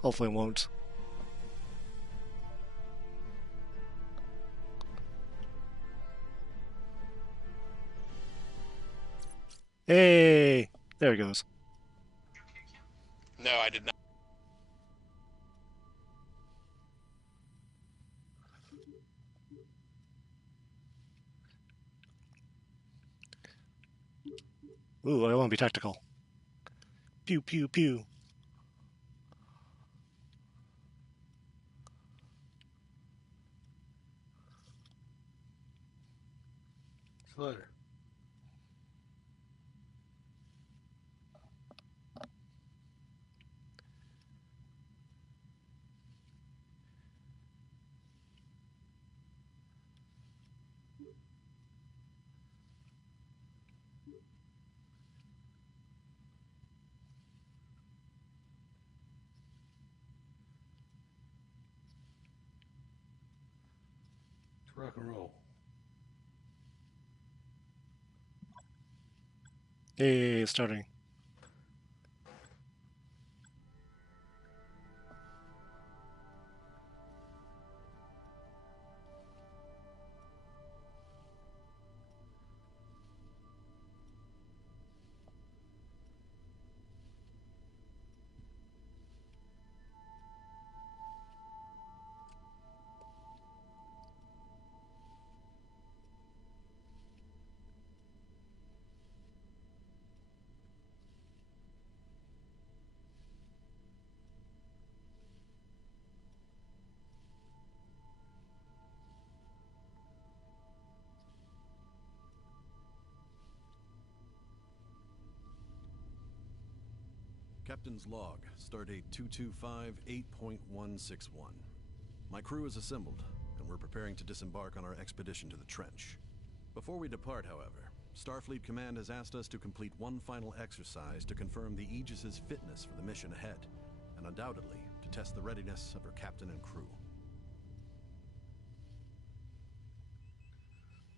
Hopefully it won't. Hey! There it goes. No, I did not. Ooh, I want to be tactical. Pew, pew, pew. Slaughter. Rock and roll. Hey, it's starting. Captain's log, stardate 225-8.161. My crew is assembled, and we're preparing to disembark on our expedition to the trench. Before we depart, however, Starfleet Command has asked us to complete one final exercise to confirm the Aegis's fitness for the mission ahead, and undoubtedly to test the readiness of her captain and crew.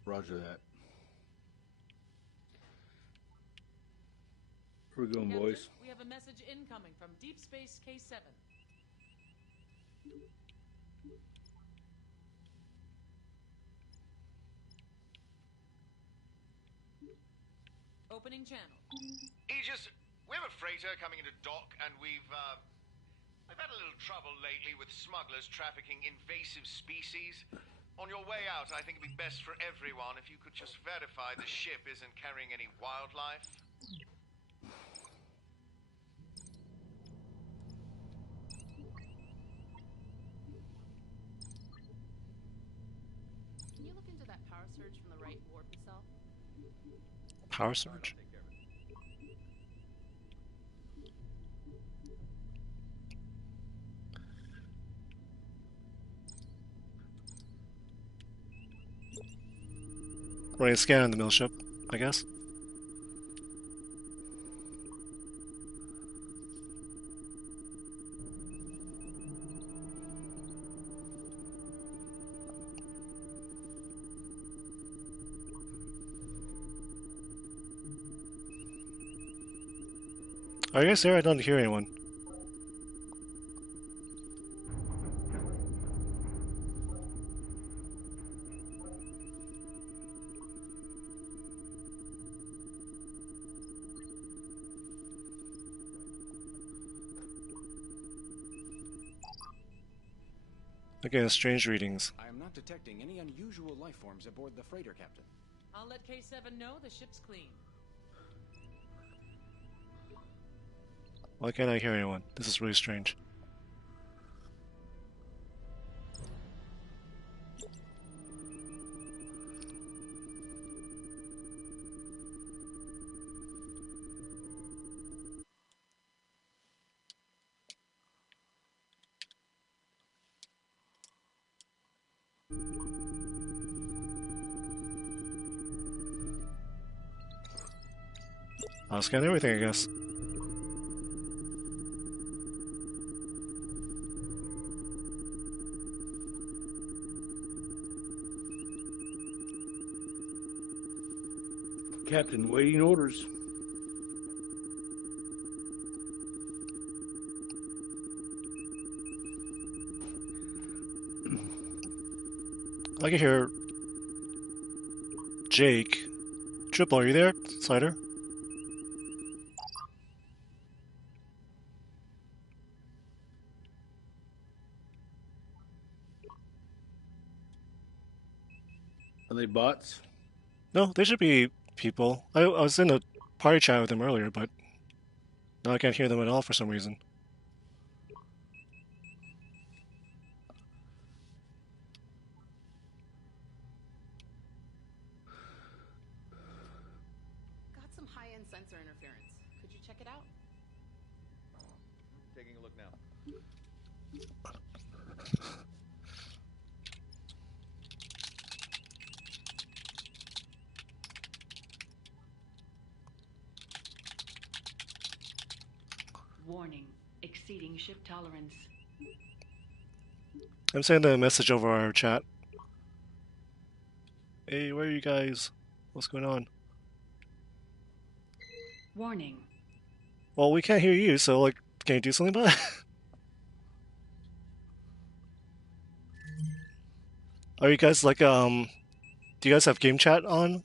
Roger that. Where we going, Captain, boys? we have a message incoming from Deep Space K7. Opening channel. Aegis, we have a freighter coming into dock, and we've had a little trouble lately with smugglers trafficking invasive species. On your way out, I think it'd be best for everyone if you could just verify the ship isn't carrying any wildlife. Can you look into that power surge from the right warp itself? Power surge? Running a scan on the mill ship, I guess. Are you guys there? I don't hear anyone. Again, strange readings. I am not detecting any unusual life forms aboard the freighter, Captain. I'll let K7 know the ship's clean. Why can't I hear anyone? This is really strange. I'll scan everything, I guess. Captain, waiting orders. I can hear Jake. Triple, are you there, Slider? Are they bots? No, they should be people. I was in a party chat with them earlier, but now I can't hear them at all for some reason. Got some high-end sensor interference. Could you check it out? Taking a look now. Warning, exceeding ship tolerance. I'm sending a message over our chat. Hey, where are you guys? What's going on? Warning. Well, we can't hear you, so like, can you do something about it? Are you guys like do you guys have game chat on?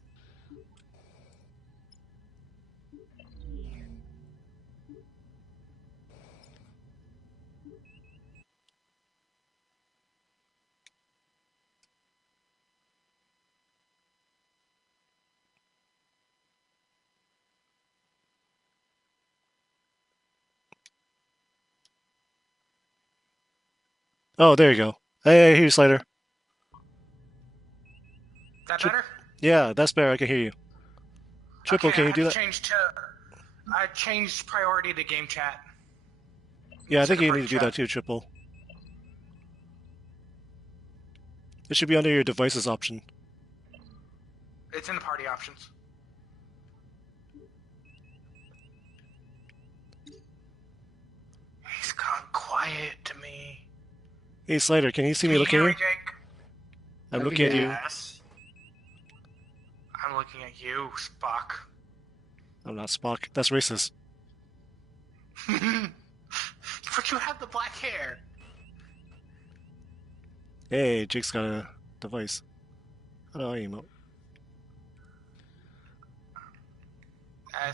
Oh, there you go. Hey, I hear you, Slider. That better? Yeah, that's better. I can hear you. Triple, Okay, can you do that? I changed priority to game chat. Yeah, I think you Instead of need to do chat. that too, Triple. It should be under your devices option. It's in the party options. He's gone quiet to me. Hey, Slider, can you see Can me you looking hear at me, you? Jake? I'm I looking can at hear you. Yes. I'm looking at you, Spock. I'm not Spock. That's racist. But you have the black hair. Hey, Jake's got a device. How do I emote? Uh,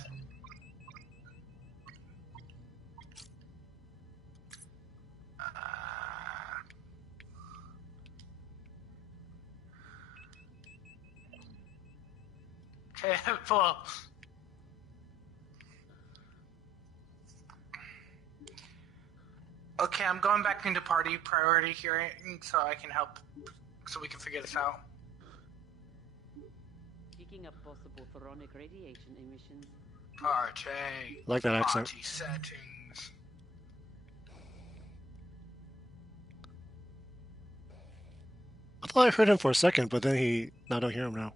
well, okay, I'm going back into party priority hearing so I can help, so we can figure this out. Picking up possible photonic radiation emissions. Party. I like that accent. Party settings. I thought I heard him for a second, but then I don't hear him now.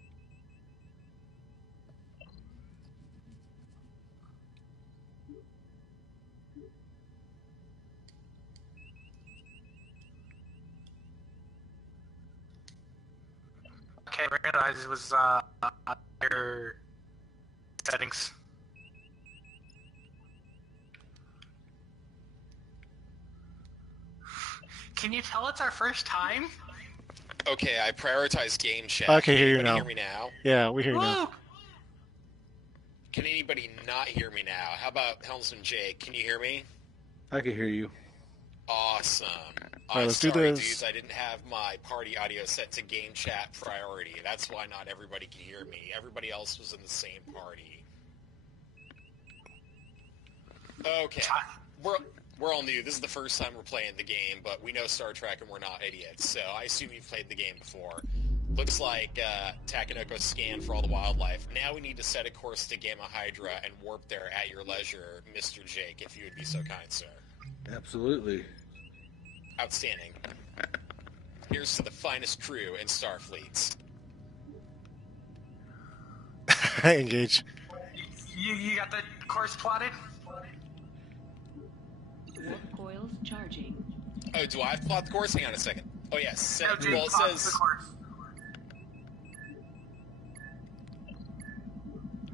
Okay, I realized it was your settings. Can you tell it's our first time? Okay, I prioritize game chat. I can hear you Anybody now. hear me now? Yeah, we hear you now. Can anybody not hear me now? How about Helmsman Jake? Can you hear me? I can hear you. Awesome. Alright, let's do Sorry, this. dudes. I didn't have my party audio set to game chat priority. That's why not everybody could hear me. Everybody else was in the same party. Okay. We're all new. This is the first time we're playing the game, but we know Star Trek and we're not idiots, so I assume you've played the game before. Looks like Takkynoko scanned for all the wildlife. Now we need to set a course to Gamma Hydra and warp there at your leisure, Mr. Jake, if you would be so kind, sir. Absolutely. Outstanding. Here's to the finest crew in Starfleet. Engage. You got the course plotted? Warp coils charging. Oh, do I have to plot the course? Hang on a second. Oh, yes. No, Jake, Well, it plot the says... course.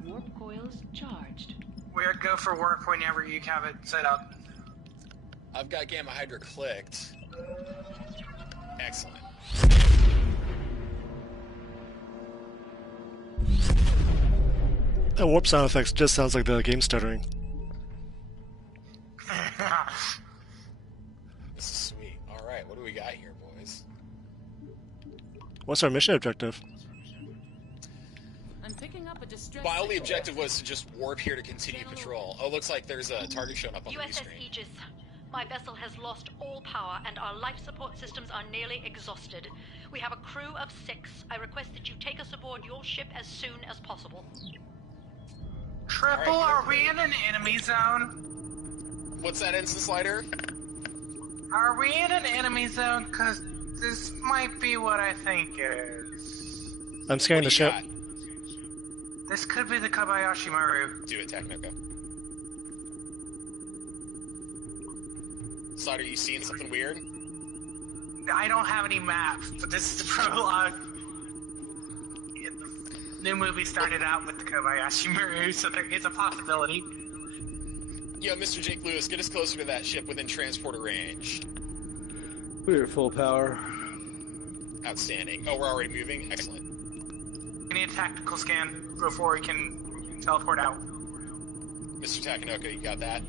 Warp coils charged. We'll go for warp whenever you have it set up. I've got Gamma Hydra clicked. Excellent. That warp sound effects just sounds like the game stuttering. This is sweet. Alright, what do we got here, boys? What's our mission objective? I'm picking up a distress. My only objective was to just warp here to continue patrol. Oh, looks like there's a target showing up on the USS screen. Aegis. My vessel has lost all power and our life support systems are nearly exhausted. We have a crew of 6. I request that you take us aboard your ship as soon as possible. Triple, All right, are we in an enemy zone? What's that, Ensign Slider? Are we in an enemy zone? Because this might be what I think it is. I'm scanning the ship. Got? This could be the Kobayashi Maru. Do it, Takkynoko. Slider, you seeing something weird? I don't have any maps, but this is the prologue. The new movie started out with the Kobayashi Maru, so there is a possibility. Yo, Mr. Jake Lewis, get us closer to that ship within transporter range. We're at full power. Outstanding. Oh, we're already moving? Excellent. We need a tactical scan before we can teleport out. Mr. Takkynoko, you got that?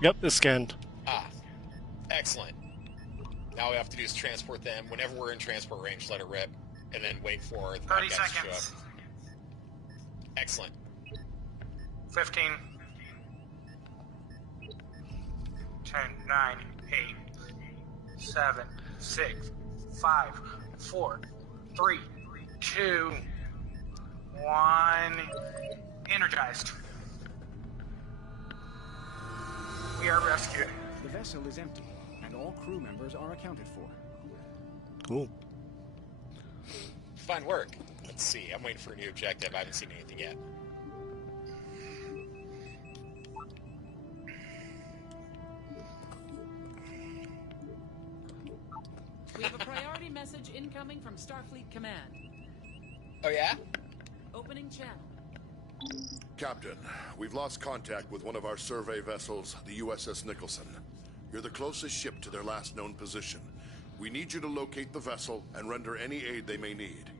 Yep, it's scanned. Ah, excellent. Now all we have to do is transport them. Whenever we're in transport range, let it rip, and then wait for the 30 bad guys to show seconds. up. Excellent. 15. 10, 9, 8, 7, 6, 5, 4, 3, 2, 1. Energized. We are rescued. The vessel is empty, and all crew members are accounted for. Cool. Fine work. Let's see. I'm waiting for a new objective. I haven't seen anything yet. We have a priority message incoming from Starfleet Command. Oh, yeah? Opening channel. Captain, we've lost contact with one of our survey vessels, the USS Nicholson. You're the closest ship to their last known position. We need you to locate the vessel and render any aid they may need.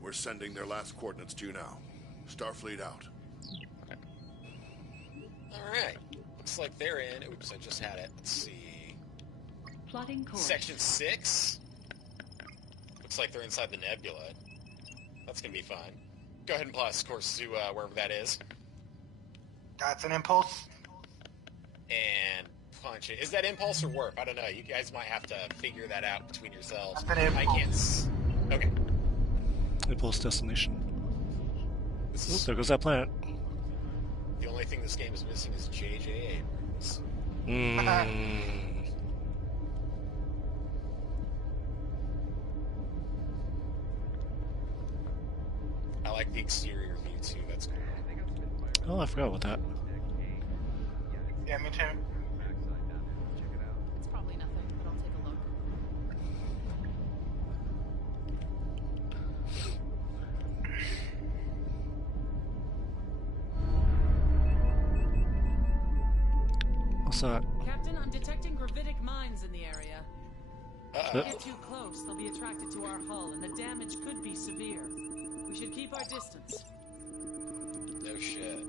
We're sending their last coordinates to you now. Starfleet out. Alright. Looks like they're in. Oops, I just had it. Let's see. Plotting course. Section 6? Looks like they're inside the nebula. That's gonna be fun. Go ahead and plot us course to wherever that is. That's an impulse. And punch it. Is that impulse or warp? I don't know. You guys might have to figure that out between yourselves. That's an I impulse. can't. Okay. Impulse destination. This Oop, is there goes that planet. the only thing this game is missing is J.J. Abrams. I like the exterior view too. That's cool. Oh, I forgot about that. Yeah, me too. It's probably nothing, but I'll take a look. What's that? Captain, I'm detecting gravitic mines in the area. Uh-oh. If we get too close, they'll be attracted to our hull, and the damage could be severe. We should keep our distance. No shit.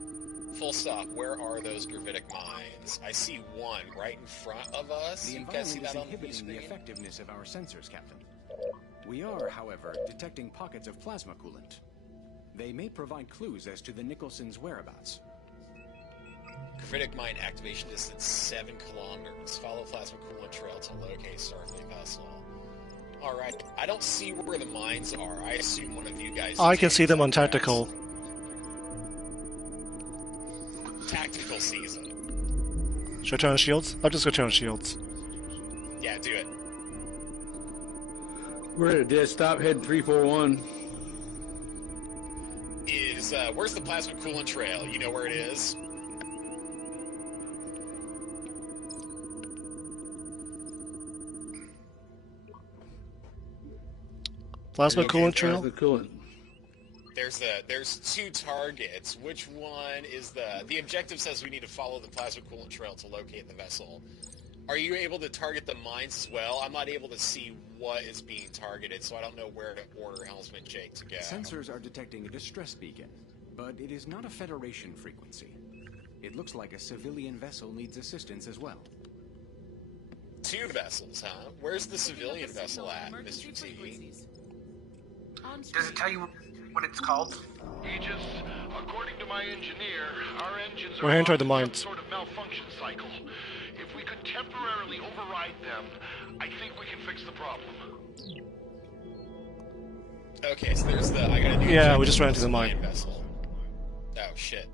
Full stop. Where are those gravitic mines? I see one right in front of us. The You guys see environment is that on the inhibiting the screen? effectiveness of our sensors, Captain. We are, however, detecting pockets of plasma coolant. They may provide clues as to the Nicholson's whereabouts. Gravitic mine activation distance 7 kilometers. Follow plasma coolant trail to locate Starfleet vessel. Alright, I don't see where the mines are. I assume one of you guys... I can see them on tactical. Tactical season. Should I turn on shields? I'll just go turn on shields. Yeah, do it. We're at a dead stop, heading 341. Where's the plasma coolant trail? You know where it is? Plasma coolant trail? The coolant. There's 2 targets. Which one is the objective says we need to follow the plasma coolant trail to locate the vessel. Are you able to target the mines as well? I'm not able to see what is being targeted, so I don't know where to order Helmsman Jake to go. Sensors are detecting a distress beacon. But it is not a Federation frequency. It looks like a civilian vessel needs assistance as well. 2 vessels, huh? Where's the civilian vessel at, Mr. T? Does it tell you what it's called? Aegis, according to my engineer, our engines We're are heading toward the locked in mines. some sort of malfunction cycle. If we could temporarily override them, I think we can fix the problem. Okay, so there's the... I gotta do Yeah, we just ran into the mine. Vessel. Oh, shit.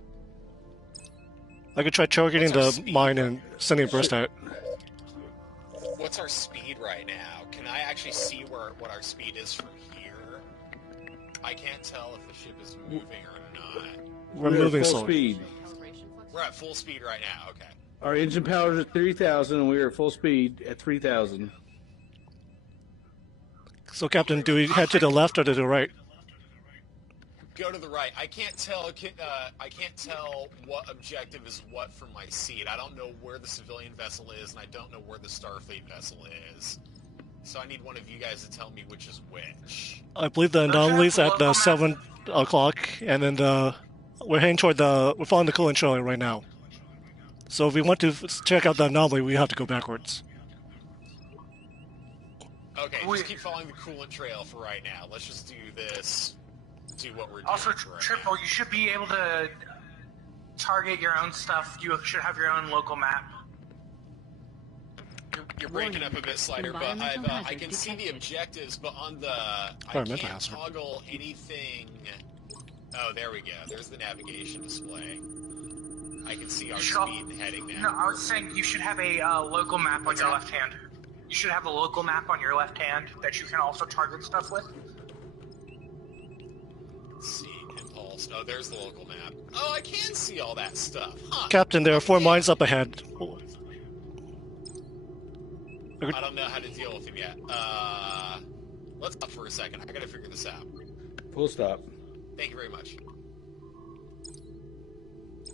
I could try targeting What's our the speed? mine and sending a burst at it. What's our speed right now? Can I actually see what our speed is from here? I can't tell if the ship is moving or not. We're moving full slowly. speed. We're at full speed right now, okay. Our engine power is at 3,000, and we are at full speed at 3,000. So, Captain, do we head to the left or to the right? Go to the right. I can't tell what objective is what from my seat. I don't know where the civilian vessel is, and I don't know where the Starfleet vessel is. So I need one of you guys to tell me which is which. I believe the anomaly's at the 7 o'clock, and then we're heading toward we're following the coolant trail right now. So if we want to check out the anomaly, we have to go backwards. Okay, just keep following the coolant trail for right now. Let's just do this. Do what we're doing. Also, right Triple, now. you should be able to target your own stuff. You should have your own local map. You're breaking up a bit, Slider, but I can see the objectives, but on the... I can't toggle anything... Oh, there we go. There's the navigation display. I can see our speed and heading now. No, I was saying you should have a local map on your left hand. You should have a local map on your left hand that you can also target stuff with. Let's see, impulse. Oh, there's the local map. Oh, I can see all that stuff. Huh. Captain, there are 4 mines up ahead. I don't know how to deal with him yet. Let's stop for a second. I gotta figure this out. Full stop. Thank you very much.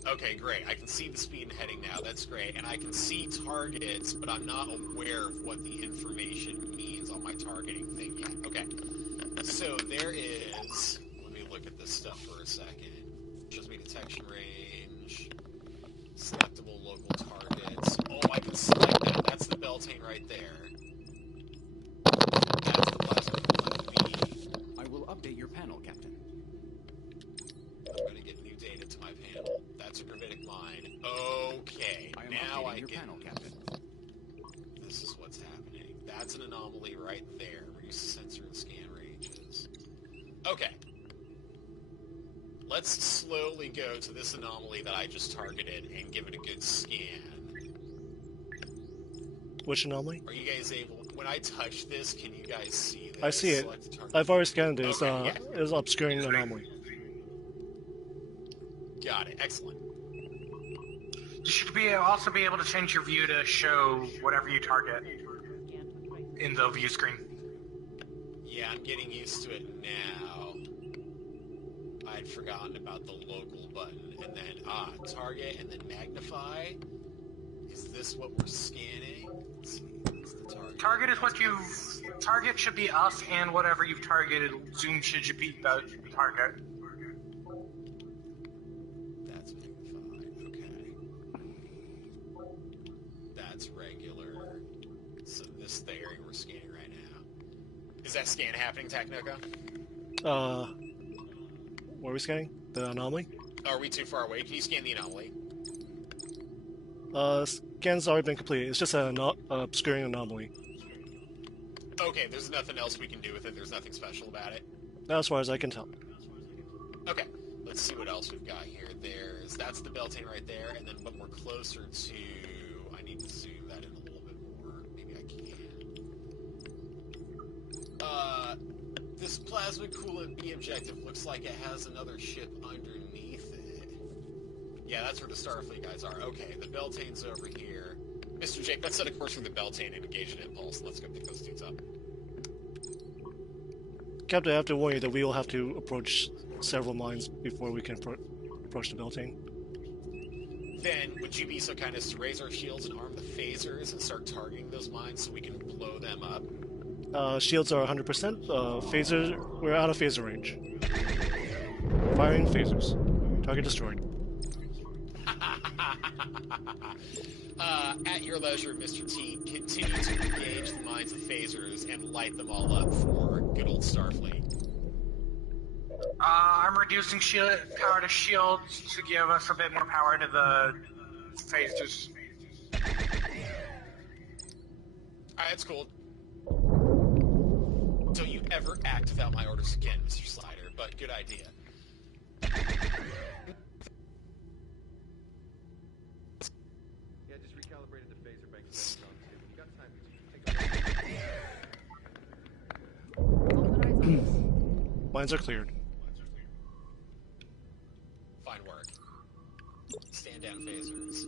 Okay, great. I can see the speed and heading now. That's great. And I can see targets, but I'm not aware of what the information means on my targeting thing yet. Okay. So there is... Let me look at this stuff for a second. Shows me detection range. Selectable local targets. Oh, I can select that. That's the Beltane right there. That's the plasma V. I will update your panel, Captain. I'm going to get new data to my panel. That's a gravitic mine. Okay, I am now updating I your get... panel, Captain. This is what's happening. That's an anomaly right there. Reduce sensor and scan ranges. Okay. Let's slowly go to this anomaly that I just targeted and give it a good scan. Which anomaly? Are you guys able... When I touch this, can you guys see this? I see it. I've already scanned it. It's obscuring the anomaly. Got it. Excellent. You should also be able to change your view to show whatever you target in the view screen. Yeah, I'm getting used to it now. I'd forgotten about the local button. And then, target, and then magnify. Is this what we're scanning? Let's see, what's the target? Target is what you've... Target should be us, and whatever you've targeted, zoom should be the target. That's magnified, okay. That's regular. So this the area we're scanning right now. Is that scan happening, Takkynoko? What are we scanning? The anomaly? Are we too far away? Can you scan the anomaly? Scan's already been completed. It's just an obscuring anomaly. Okay, there's nothing else we can do with it. There's nothing special about it. Not as far as I can tell. Okay, let's see what else we've got here. That's the Beltane right there, and then but we're closer to... I need to zoom that in a little bit more. Maybe I can. This plasma coolant B objective looks like it has another ship underneath it. Yeah, that's where the Starfleet guys are. Okay, the Beltane's over here. Mr. Jake, let's set a course for the Beltane and engage an impulse. Let's go pick those dudes up. Captain, I have to warn you that we will have to approach several mines before we can approach the Beltane. Then, would you be so kind as to raise our shields and arm the phasers and start targeting those mines so we can blow them up? Shields are 100%. Phasers, we're out of phaser range. Firing phasers. Target destroyed. At your leisure, Mr. T, continue to engage the mines of phasers and light them all up for good old Starfleet. I'm reducing power to shields to give us a bit more power to the phasers. Alright, that's cool. Don't you ever act without my orders again, Mr. Slider, but good idea. Yeah, just recalibrated the phaser bank. You got time to take a Mines are cleared. Fine work. Stand down phasers.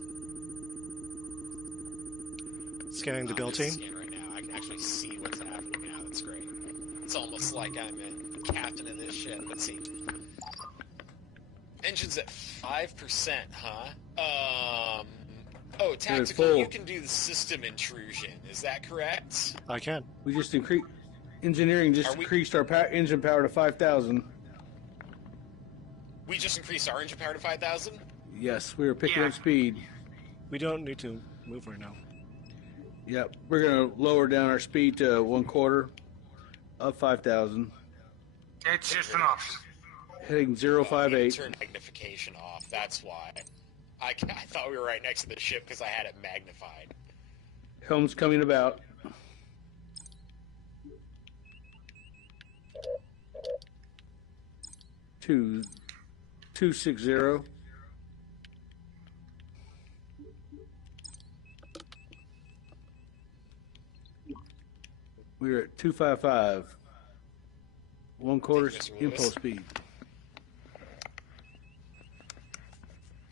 Scanning the I'm Beltane. scan right now. I can actually see what's happening now. That's great. It's almost like I'm a captain of this ship. Let's see. Engine's at 5%, huh? Oh, tactical. You can do the system intrusion. Is that correct? I can. We just increased engineering. Increased our engine power to 5,000. We just increased our engine power to 5,000? Yes, we were picking up speed. We don't need to move right now. Yep, we're gonna lower down our speed to 1/4 of 5,000. It's just enough. Heading 058. Turn magnification off. That's why. I thought we were right next to the ship because I had it magnified. Helm's coming about. Two 260. We're at 255. 1/4 impulse speed.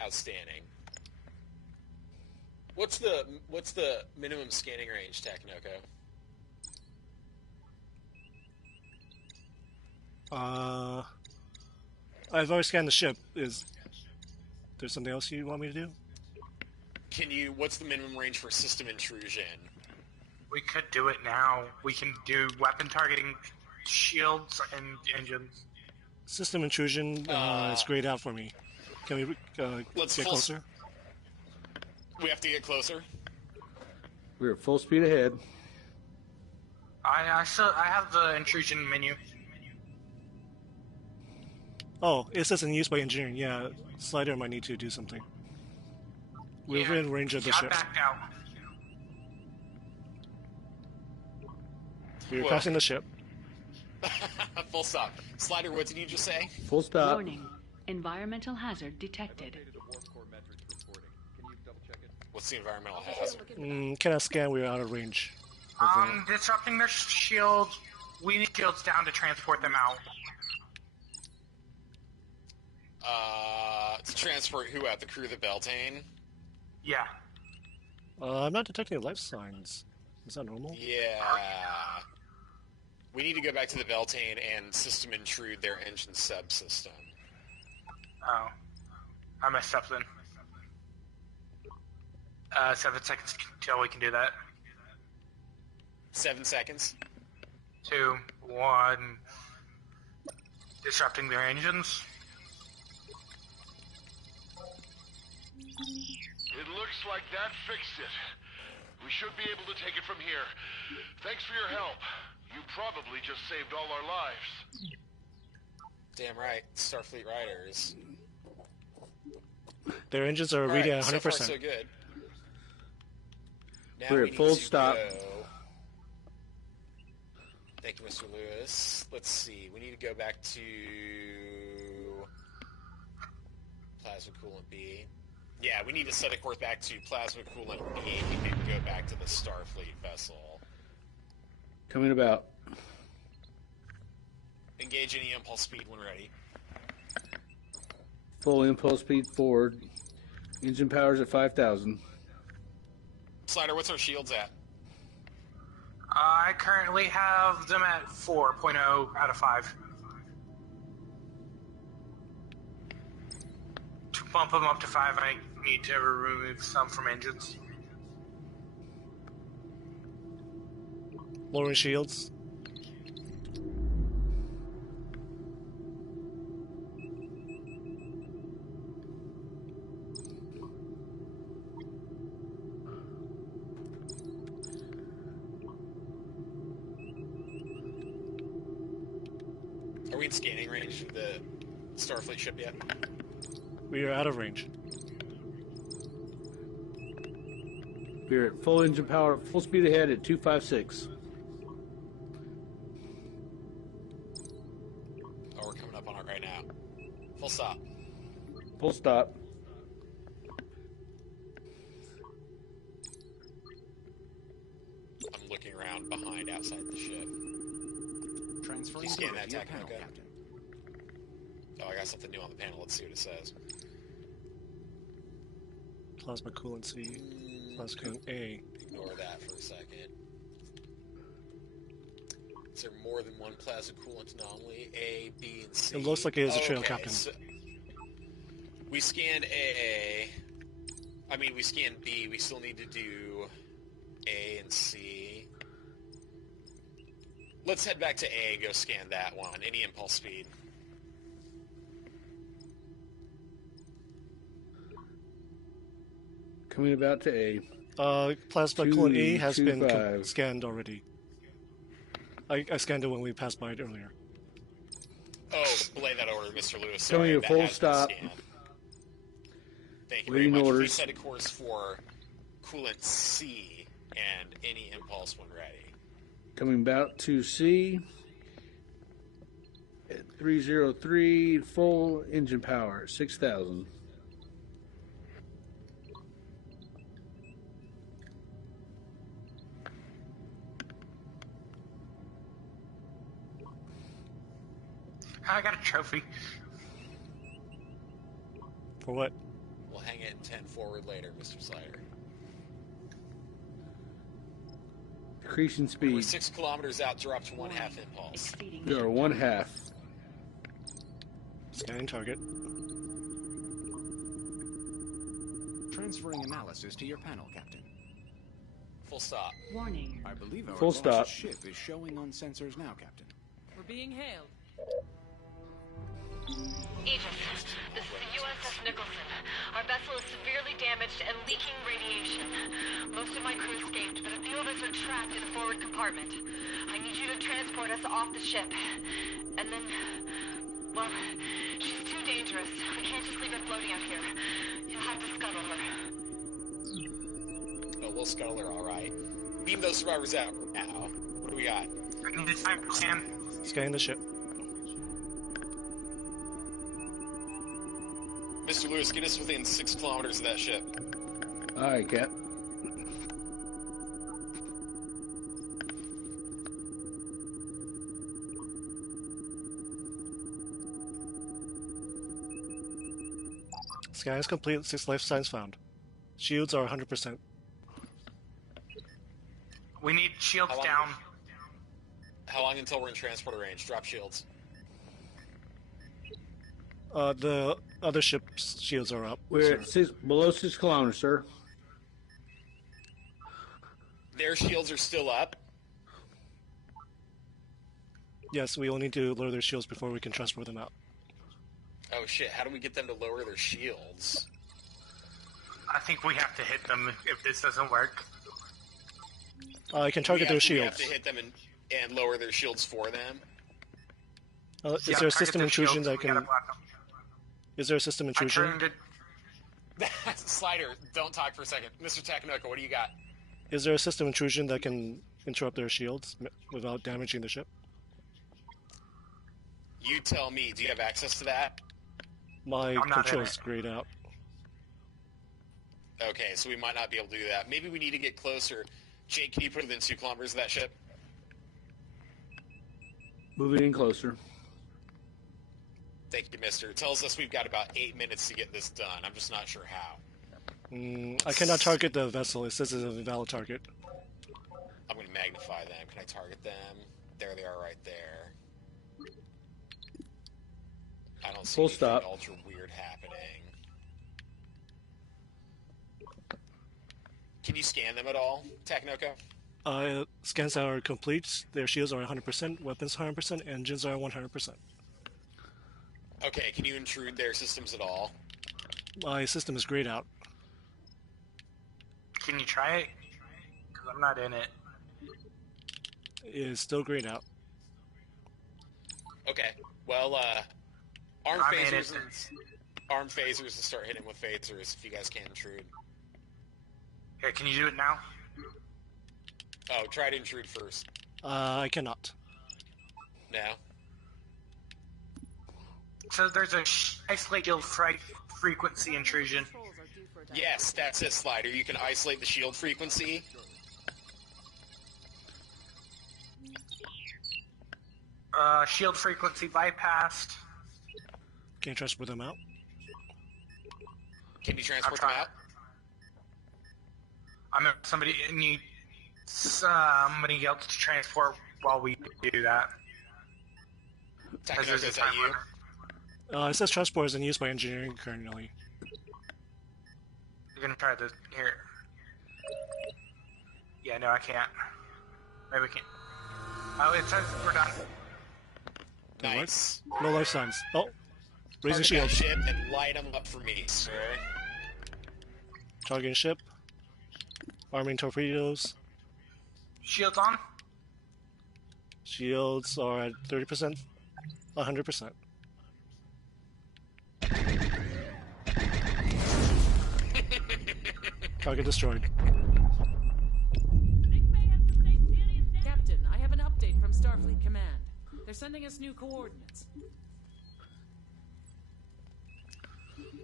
Outstanding. What's the minimum scanning range, takkynoko? I've already scanned the ship. Is there something else you want me to do? What's the minimum range for system intrusion? We could do it now. We can do weapon targeting, shields, and engines. System intrusion is grayed out for me. Can we get closer? We have to get closer. We're at full speed ahead. I have the intrusion menu. Oh, it says in use by engineering. Yeah, Slider might need to do something. We're in range of the ship. Backed out. We're passing the ship. Full stop. Slider, what did you just say? Full stop. Warning. Environmental hazard detected. What's the environmental hazard? Cannot scan. We're out of range. Disrupting their shields. We need shields down to transport them out. To transport who out? The crew of the Beltane? Yeah. I'm not detecting life signs. Is that normal? Yeah. We need to go back to the Beltane and system intrude their engine subsystem. Oh. I messed up then. 7 seconds till we can do that. 7 seconds. 2, 1. Disrupting their engines. It looks like that fixed it. We should be able to take it from here. Thanks for your help. You probably just saved all our lives. Damn right, Starfleet Riders. Their engines are reading at 100%. So far, so good. Now We're at full stop. Thank you, Mr. Lewis. Let's see. We need to go back to plasma coolant B. Yeah, we need to set a course back to plasma coolant B and go back to the Starfleet vessel. Coming about. Engage any impulse speed when ready. Full impulse speed forward. Engine power's at 5,000. Slider, what's our shields at? I currently have them at 4.0 out of 5. To bump them up to 5, I need to remove some from engines. Lowering shields. Are we in scanning range of the Starfleet ship yet? We are out of range. We're at full engine power, full speed ahead at 256. Oh, we're coming up on it right now. Full stop. Full stop. I'm looking around behind outside the ship. Transferring Can you scan to that, your Takkynoko? panel, Captain. Oh, I got something new on the panel. Let's see what it says. Plasma coolant C. Plasma coolant A. Ignore that for a second. Is there more than one plasma coolant anomaly? A, B, and C? It looks like it is a trail, Okay, Captain. so we scanned A. I mean, we scanned B. We still need to do A and C. Let's head back to A and go scan that one. Any impulse speed. Coming about to A. Plasma coolant A has been 225. scanned already. I scanned it when we passed by it earlier. Oh, belay that order, Mr. Lewis. Coming Sorry, to that full has been stop. scanned. Thank you Waiting very much. orders. We set a course for coolant C and any impulse when ready. Coming about to C. At 303, full engine power, 6,000. I got a trophy. For what? We'll hang it in 10 forward later, Mr. Slider. Decreasing We're speed. 6 kilometers out, drop to 1/2 impulse. We are 1/2. Scanning target. Transferring analysis to your panel, Captain. Full stop. Warning. I believe our Full lost stop. ship is showing on sensors now, Captain. We're being hailed. Aegis, this is the USS Nicholson. Our vessel is severely damaged and leaking radiation. Most of my crew escaped, but a few of us are trapped in a forward compartment. I need you to transport us off the ship. And then, well, she's too dangerous. We can't just leave her floating out here. You'll have to scuttle her. Oh, we'll scuttle her, alright. Beam those survivors out now. What do we got? I need to time scan. Scanning the ship. Mr. Lewis, get us within 6 kilometers of that ship. Alright, Cap. Scan is complete. 6 life signs found. Shields are 100%. We need shields How long- down. How long until we're in transporter range? Drop shields. The other ship's shields are up. We're sir. at below 6 kilometers, sir. Their shields are still up. Yes, we will need to lower their shields before we can transport them out. Oh shit, how do we get them to lower their shields? I think we have to hit them if this doesn't work. I can target their We shields. have to hit them and lower their shields for them. Is Yeah, there a target system their intrusion shields, that we gotta can? block them. Is there a system I intrusion? turned it. Slider, don't talk for a second. Mr. Takkynoko, what do you got? Is there a system intrusion that can interrupt their shields without damaging the ship? You tell me, do you have access to that? My I'm not in control's it. grayed out. Okay, so we might not be able to do that. Maybe we need to get closer. Jake, can you put within 2 kilometers of that ship? Moving in closer. Thank you, mister. It tells us we've got about 8 minutes to get this done. I'm just not sure how. I cannot target the vessel. It says it's an invalid target. I'm going to magnify them. Can I target them? There they are right there. I don't see Full anything stop. ultra weird happening. Can you scan them at all, Takkynoko? Scans are complete. Their shields are 100%, weapons 100%, engines are 100%. Okay, can you intrude their systems at all? My system is grayed out. Can you try it? Because I'm not in it. It is still grayed out. Okay. Well, arm I made phasers it. and arm phasers and start hitting with phasers if you guys can't intrude. Here, can you do it now? Oh, try to intrude first. I cannot. No. So there's a isolate shield frequency intrusion. Yes, that's it, Slider. You can isolate the shield frequency. Shield frequency bypassed. Can you transport them out? Can you transport them out? Somebody need somebody else to transport while we do that. Takkynoko, is that you? It says transport is in use by engineering currently. You're gonna try this here. Yeah, no, I can't. Maybe we can. Oh, it says we're done. Nice. No life signs. Oh, raising shield. Ship and light them up for me, sir. Targeting ship. Arming torpedoes. Shields on. Shields are at 30%, 100%. Target destroyed. Captain, I have an update from Starfleet Command. They're sending us new coordinates.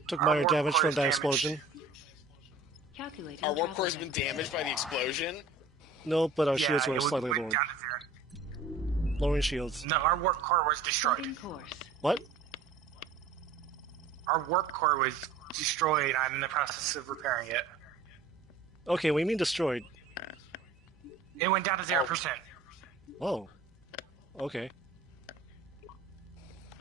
Took minor damage from that explosion. Our warp core has been damaged by the explosion? No, but our shields were slightly lowered. Lowering shields. No, our warp core was destroyed. What? Our warp core was destroyed. I'm in the process of repairing it. Okay, we mean destroyed. It went down to 0%. Whoa. Okay.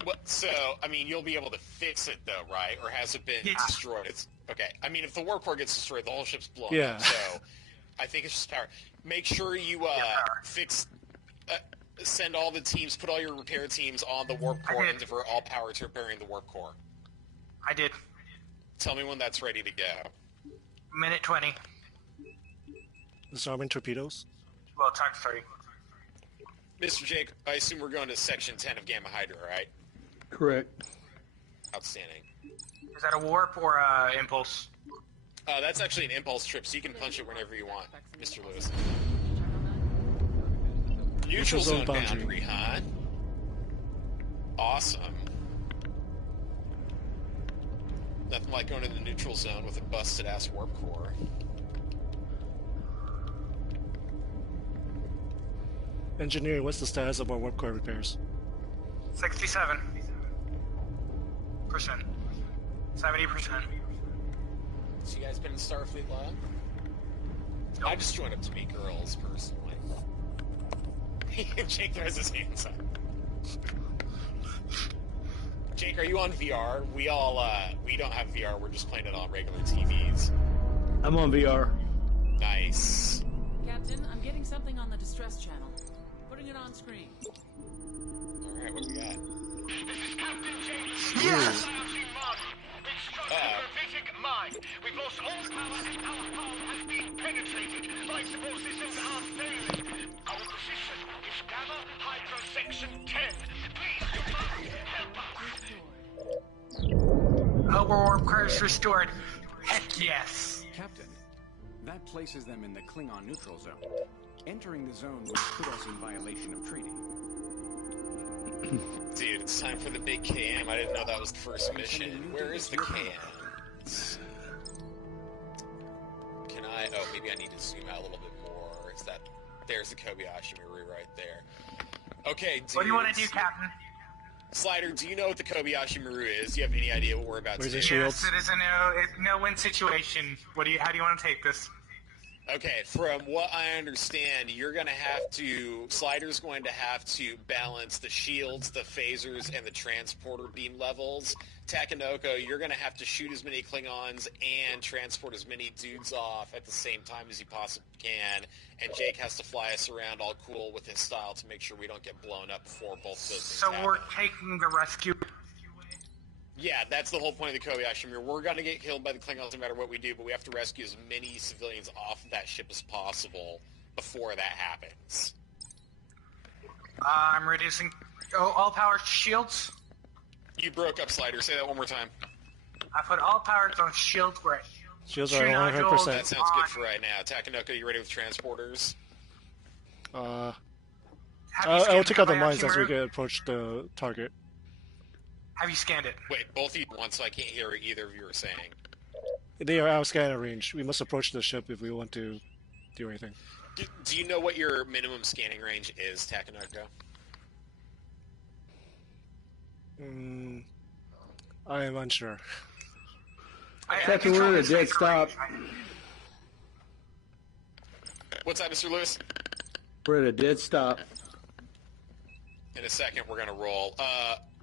What, so, I mean, you'll be able to fix it, though, right? Or has it been destroyed? It's, okay. I mean, if the warp core gets destroyed, the whole ship's blown up. So, I think it's just power. Make sure you fix... send all the teams, put all your repair teams on the warp core and divert all power to repairing the warp core. I did. Tell me when that's ready to go. Minute 20. Disarming torpedoes. Well, times 30. Mr. Jake, I assume we're going to Section 10 of Gamma Hydra, right? Correct. Outstanding. Is that a warp or a impulse? That's actually an impulse trip, so you can punch it whenever you want, Mr. Lewis. Neutral zone boundary, huh? Awesome. Nothing like going to the neutral zone with a busted-ass warp core. Engineering, what's the status of our warp core repairs? 67%. 70%. So you guys been in Starfleet Lab? Nope. I just joined up to meet girls, personally. Jake throws his hands up. Jake, are you on VR? We don't have VR, we're just playing it on regular TVs. I'm on VR. Nice. Captain, I'm getting something on the distress channel. Putting it on screen. Alright, what do we got? This is Captain James. Yes! Gravitic mine. We've lost all power and our hull has been penetrated. Life support systems are failing. Our position is Gamma Hydra Section 10. Please, help us. Our warp core is restored. Heck yes. Captain, that places them in the Klingon neutral zone. Entering the zone would put us in violation of treaty. Dude, it's time for the big cam. I didn't know that was the first mission. Where is the cam? Can I... Oh, maybe I need to zoom out a little bit more. Is that... There's the Kobayashi Maru right there. Okay, dude. What do you want to do, Captain? Slider, do you know what the Kobayashi Maru is? Do you have any idea what we're about to do? Yes, it is a no-win situation. How do you want to take this? Okay, from what I understand, you're going to have to... Slider's going to have to balance the shields, the phasers, and the transporter beam levels. Takkynoko, you're going to have to shoot as many Klingons and transport as many dudes off at the same time as you possibly can. And Jake has to fly us around all cool with his style to make sure we don't get blown up before both those things happen. So we're taking the rescue... Yeah, that's the whole point of the Kobayashi Maru. We're going to get killed by the Klingons no matter what we do, but we have to rescue as many civilians off of that ship as possible before that happens. I'm reducing all power shields. You broke up, Slider. Say that one more time. I put all powers on shields where Shields are 100%. That sounds good for right now. Takkynoko, you ready with transporters? I'll take out the mines as we get approach the target. Have you scanned it? Wait, both of you at once, so I can't hear what either of you are saying. They are out of scanner range. We must approach the ship if we want to do anything. Do you know what your minimum scanning range is, Takkynoko? I am unsure. Captain, we're at a dead stop. What's that, Mr. Lewis? We're at a dead stop. In a second, we're going to roll.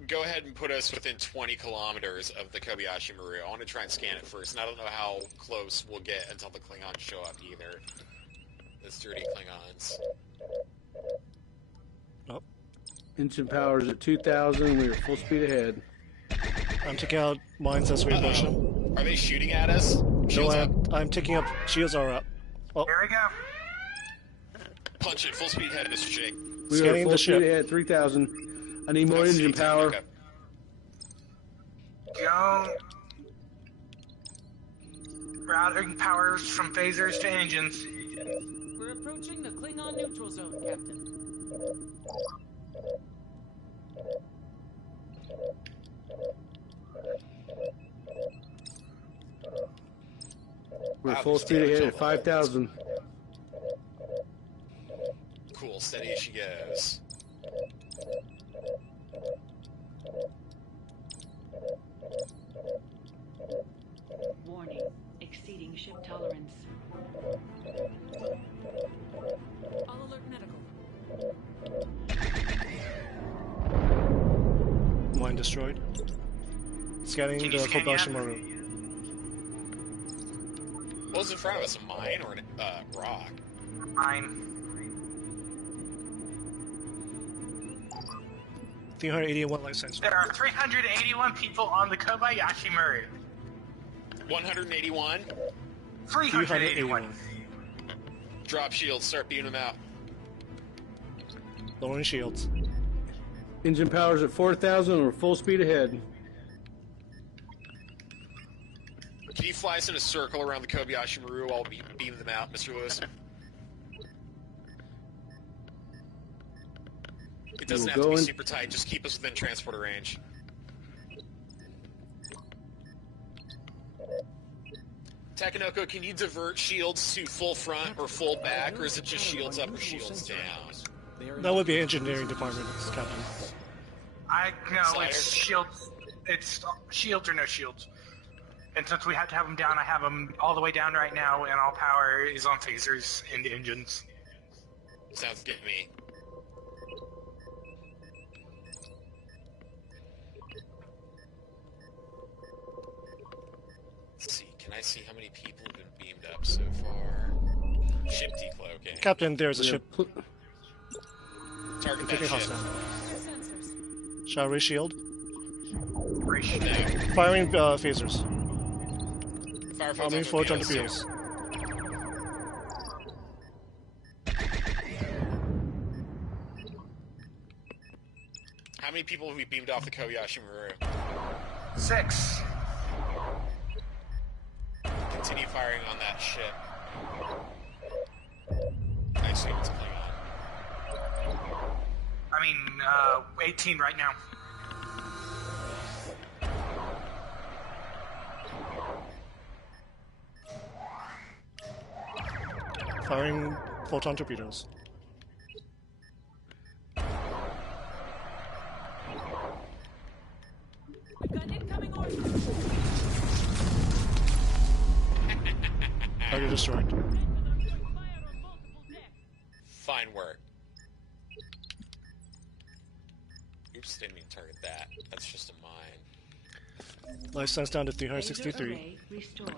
Go ahead and put us within 20 kilometers of the Kobayashi Maru. I want to try and scan it first, and I don't know how close we'll get until the Klingons show up either. The sturdy Klingons. Oh. Engine power's at 2,000. We are full speed ahead. I'm taking out mines as we approach them. Are they shooting at us? No, I'm taking up. Shields are up. Oh. Here we go. Punch it. Full speed ahead, Mr. Jake. We are full speed ahead, 3,000. I need more engine power. Go. Routing powers from phasers to engines. We're approaching the Klingon neutral zone, Captain. We're full speed ahead at 5,000. Cool, steady as she goes. Warning, exceeding ship tolerance. All alert medical. Mine destroyed. Scanning the Kobayashi Maru. What was in front of us? A mine or a rock? Mine. 381 life science. There are 381 people on the Kobayashi Maru. 181? 381. Drop shields, start beaming them out. Lowering shields. Engine power's at 4,000. We're full speed ahead. Can you fly us in a circle around the Kobayashi Maru while we beam them out, Mr. Lewis? It doesn't have to be super tight, just keep us within transporter range. Takkynoko, can you divert shields to full front or full back, or is it just shields up or shields down? That would be engineering department, Captain. No, it's shields. It's shields or no shields. And since we have to have them down, I have them all the way down right now, and all power is on phasers and engines. Sounds good to me. Let's see, can I see how many people have been beamed up so far? Ship decloaking. Captain, there's a ship. Target that ship. Shall I re-shield? Re-shield. No. Firing phasers. Fire How many photon torpedoes? How many people have we beamed off the Kobayashi Maru? 6. Continue firing on that ship. I assume it's a Klingon. I mean, 18 right now. Firing photon torpedoes. We've got incoming orders. Target destroyed. Fine work. Oops, didn't mean to target that. That's just a mine. Life science down to 363. Array restored.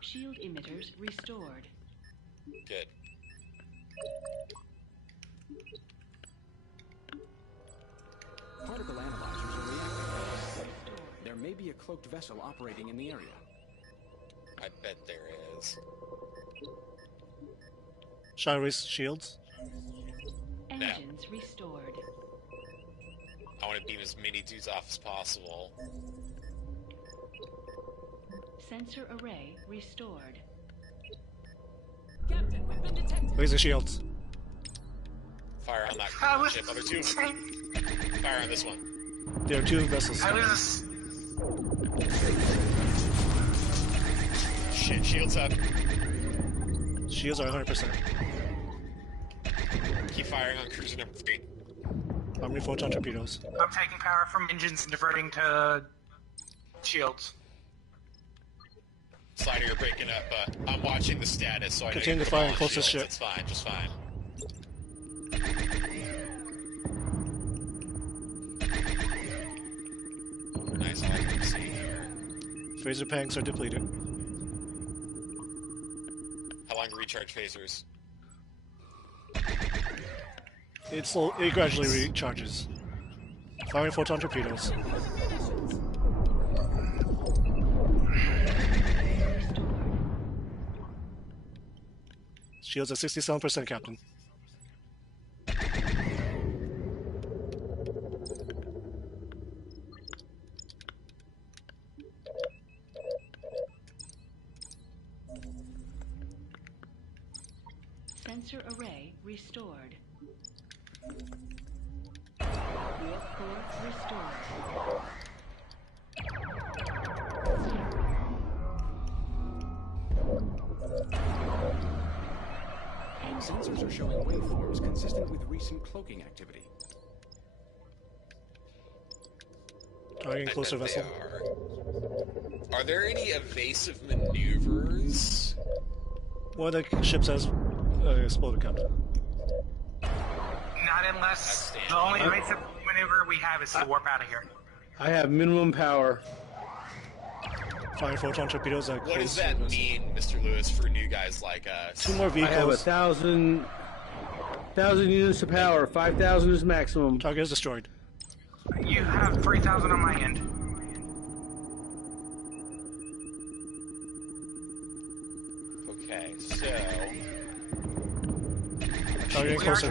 Shield emitters restored. Good. Particle analyzers are reacting. There may be a cloaked vessel operating in the area. I bet there is. Shall I raise shields? Engines restored. I want to beam as many dudes off as possible. Sensor array restored. Captain, we've been detected. Raising shields. Fire on that ship. Other two. Fire on this one. There are 2 vessels. Shit, shields up. Shields are 100%. Keep firing on cruiser number 3. How many photon torpedoes? I'm taking power from engines and diverting to shields. Slider, you're breaking up, but I'm watching the status, so I continue know to fire closest ship. It's fine, just fine. Nice, I like what I'm seeing here. Phaser tanks are depleted. How long to recharge phasers? It gradually recharges. Firing photon torpedoes. Shields at 67%, Captain. Sensor array restored. Warp core restored. Sensors are showing waveforms consistent with recent cloaking activity. Targeting closer vessel. Are there any evasive maneuvers? One of the ships has exploded, Captain. Not unless the only evasive maneuver we have is to warp out of here. I have minimum power. Firing photon torpedoes at What does that mean, Mr. Lewis, for new guys like us? 2 more vehicles. I have 1,000 units of power. 5,000 is maximum. Target is destroyed. You have 3,000 on my end. Okay, so... Targeting closer.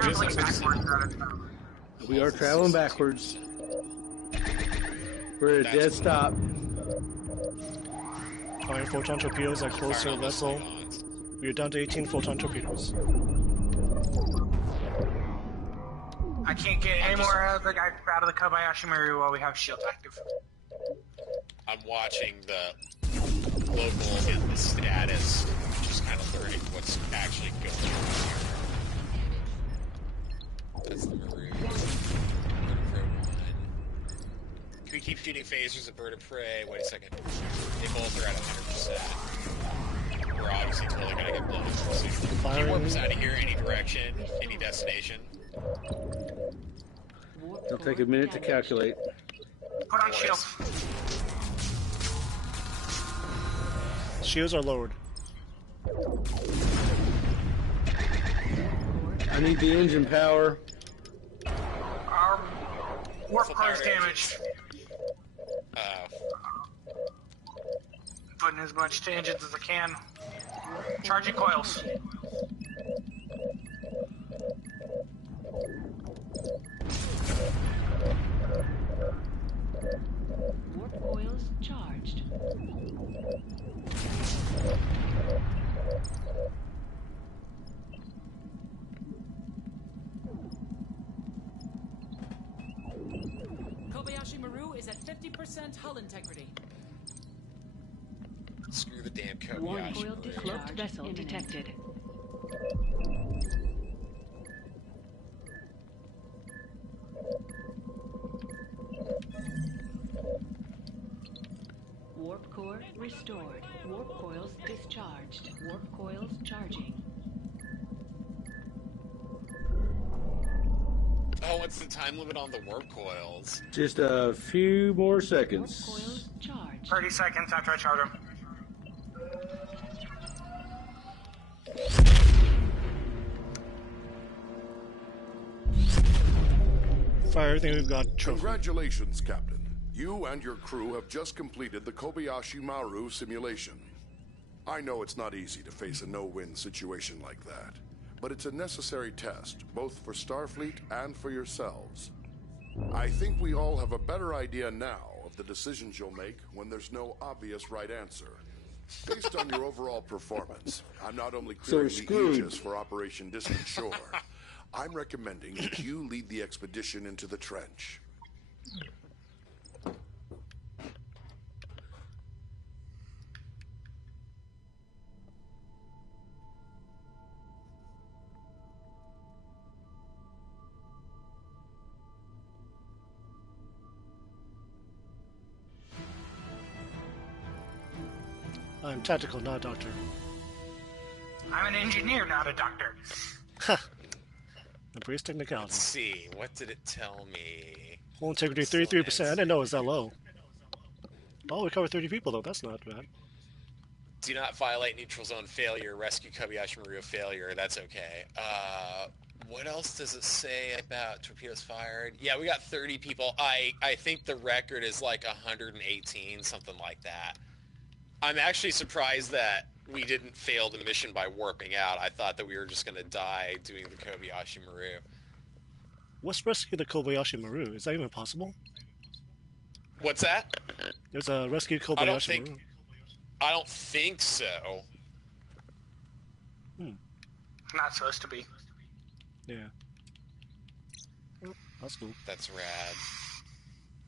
We are traveling backwards. We're at a dead stop. Firing photon torpedoes at closer vessel. We are down to 18 photon torpedoes. I can't get any more out of the Kobayashi Maru while we have shield active. I'm watching the local hit the status, just kind of learning what's actually going on here. That's the Maroon. Bird of Prey 1. Can we keep shooting phasers at Bird of Prey? Wait a second. They both are at 100%. We're obviously totally gonna get blown up soon. Can you warp us out of here any direction, any destination? It'll take a minute to calculate. Put on shield. Shields are lowered. I need the engine power. Our warp core is damaged. Putting as much to engines as I can. Charging coils. Warp coils charged. Kobayashi Maru is at 50% hull integrity. Screw the damn Warp Kobayashi. coil discharge vessel detected. Warp core restored. Warp coils discharged. Warp coils charging. Oh, what's the time limit on the warp coils? Just a few more Warp seconds. coils charged. 30 seconds after I charge them. Fire everything we've got. Trophy. Congratulations, Captain. You and your crew have just completed the Kobayashi Maru simulation. I know it's not easy to face a no-win situation like that, but it's a necessary test, both for Starfleet and for yourselves. I think we all have a better idea now of the decisions you'll make when there's no obvious right answer. Based on your overall performance, I'm not only clearing the Aegis for Operation Distant Shore, I'm recommending that you lead the expedition into the trench. I'm tactical, not a doctor. I'm an engineer, not a doctor. Embrace technicality. Let's see, what did it tell me? Full integrity 33%. I didn't know it was that low. Oh, we covered 30 people though. That's not bad. Do not violate neutral zone failure. Rescue Kobayashi Maru failure. That's okay. What else does it say about torpedoes fired? Yeah, we got 30 people. I think the record is like 118, something like that. I'm actually surprised that we didn't fail the mission by warping out. I thought that we were just going to die doing the Kobayashi Maru. What's rescue the Kobayashi Maru? Is that even possible? What's that? There's a rescue Kobayashi Maru. I don't think so. Not supposed to be. Yeah. Oh, that's cool. That's rad.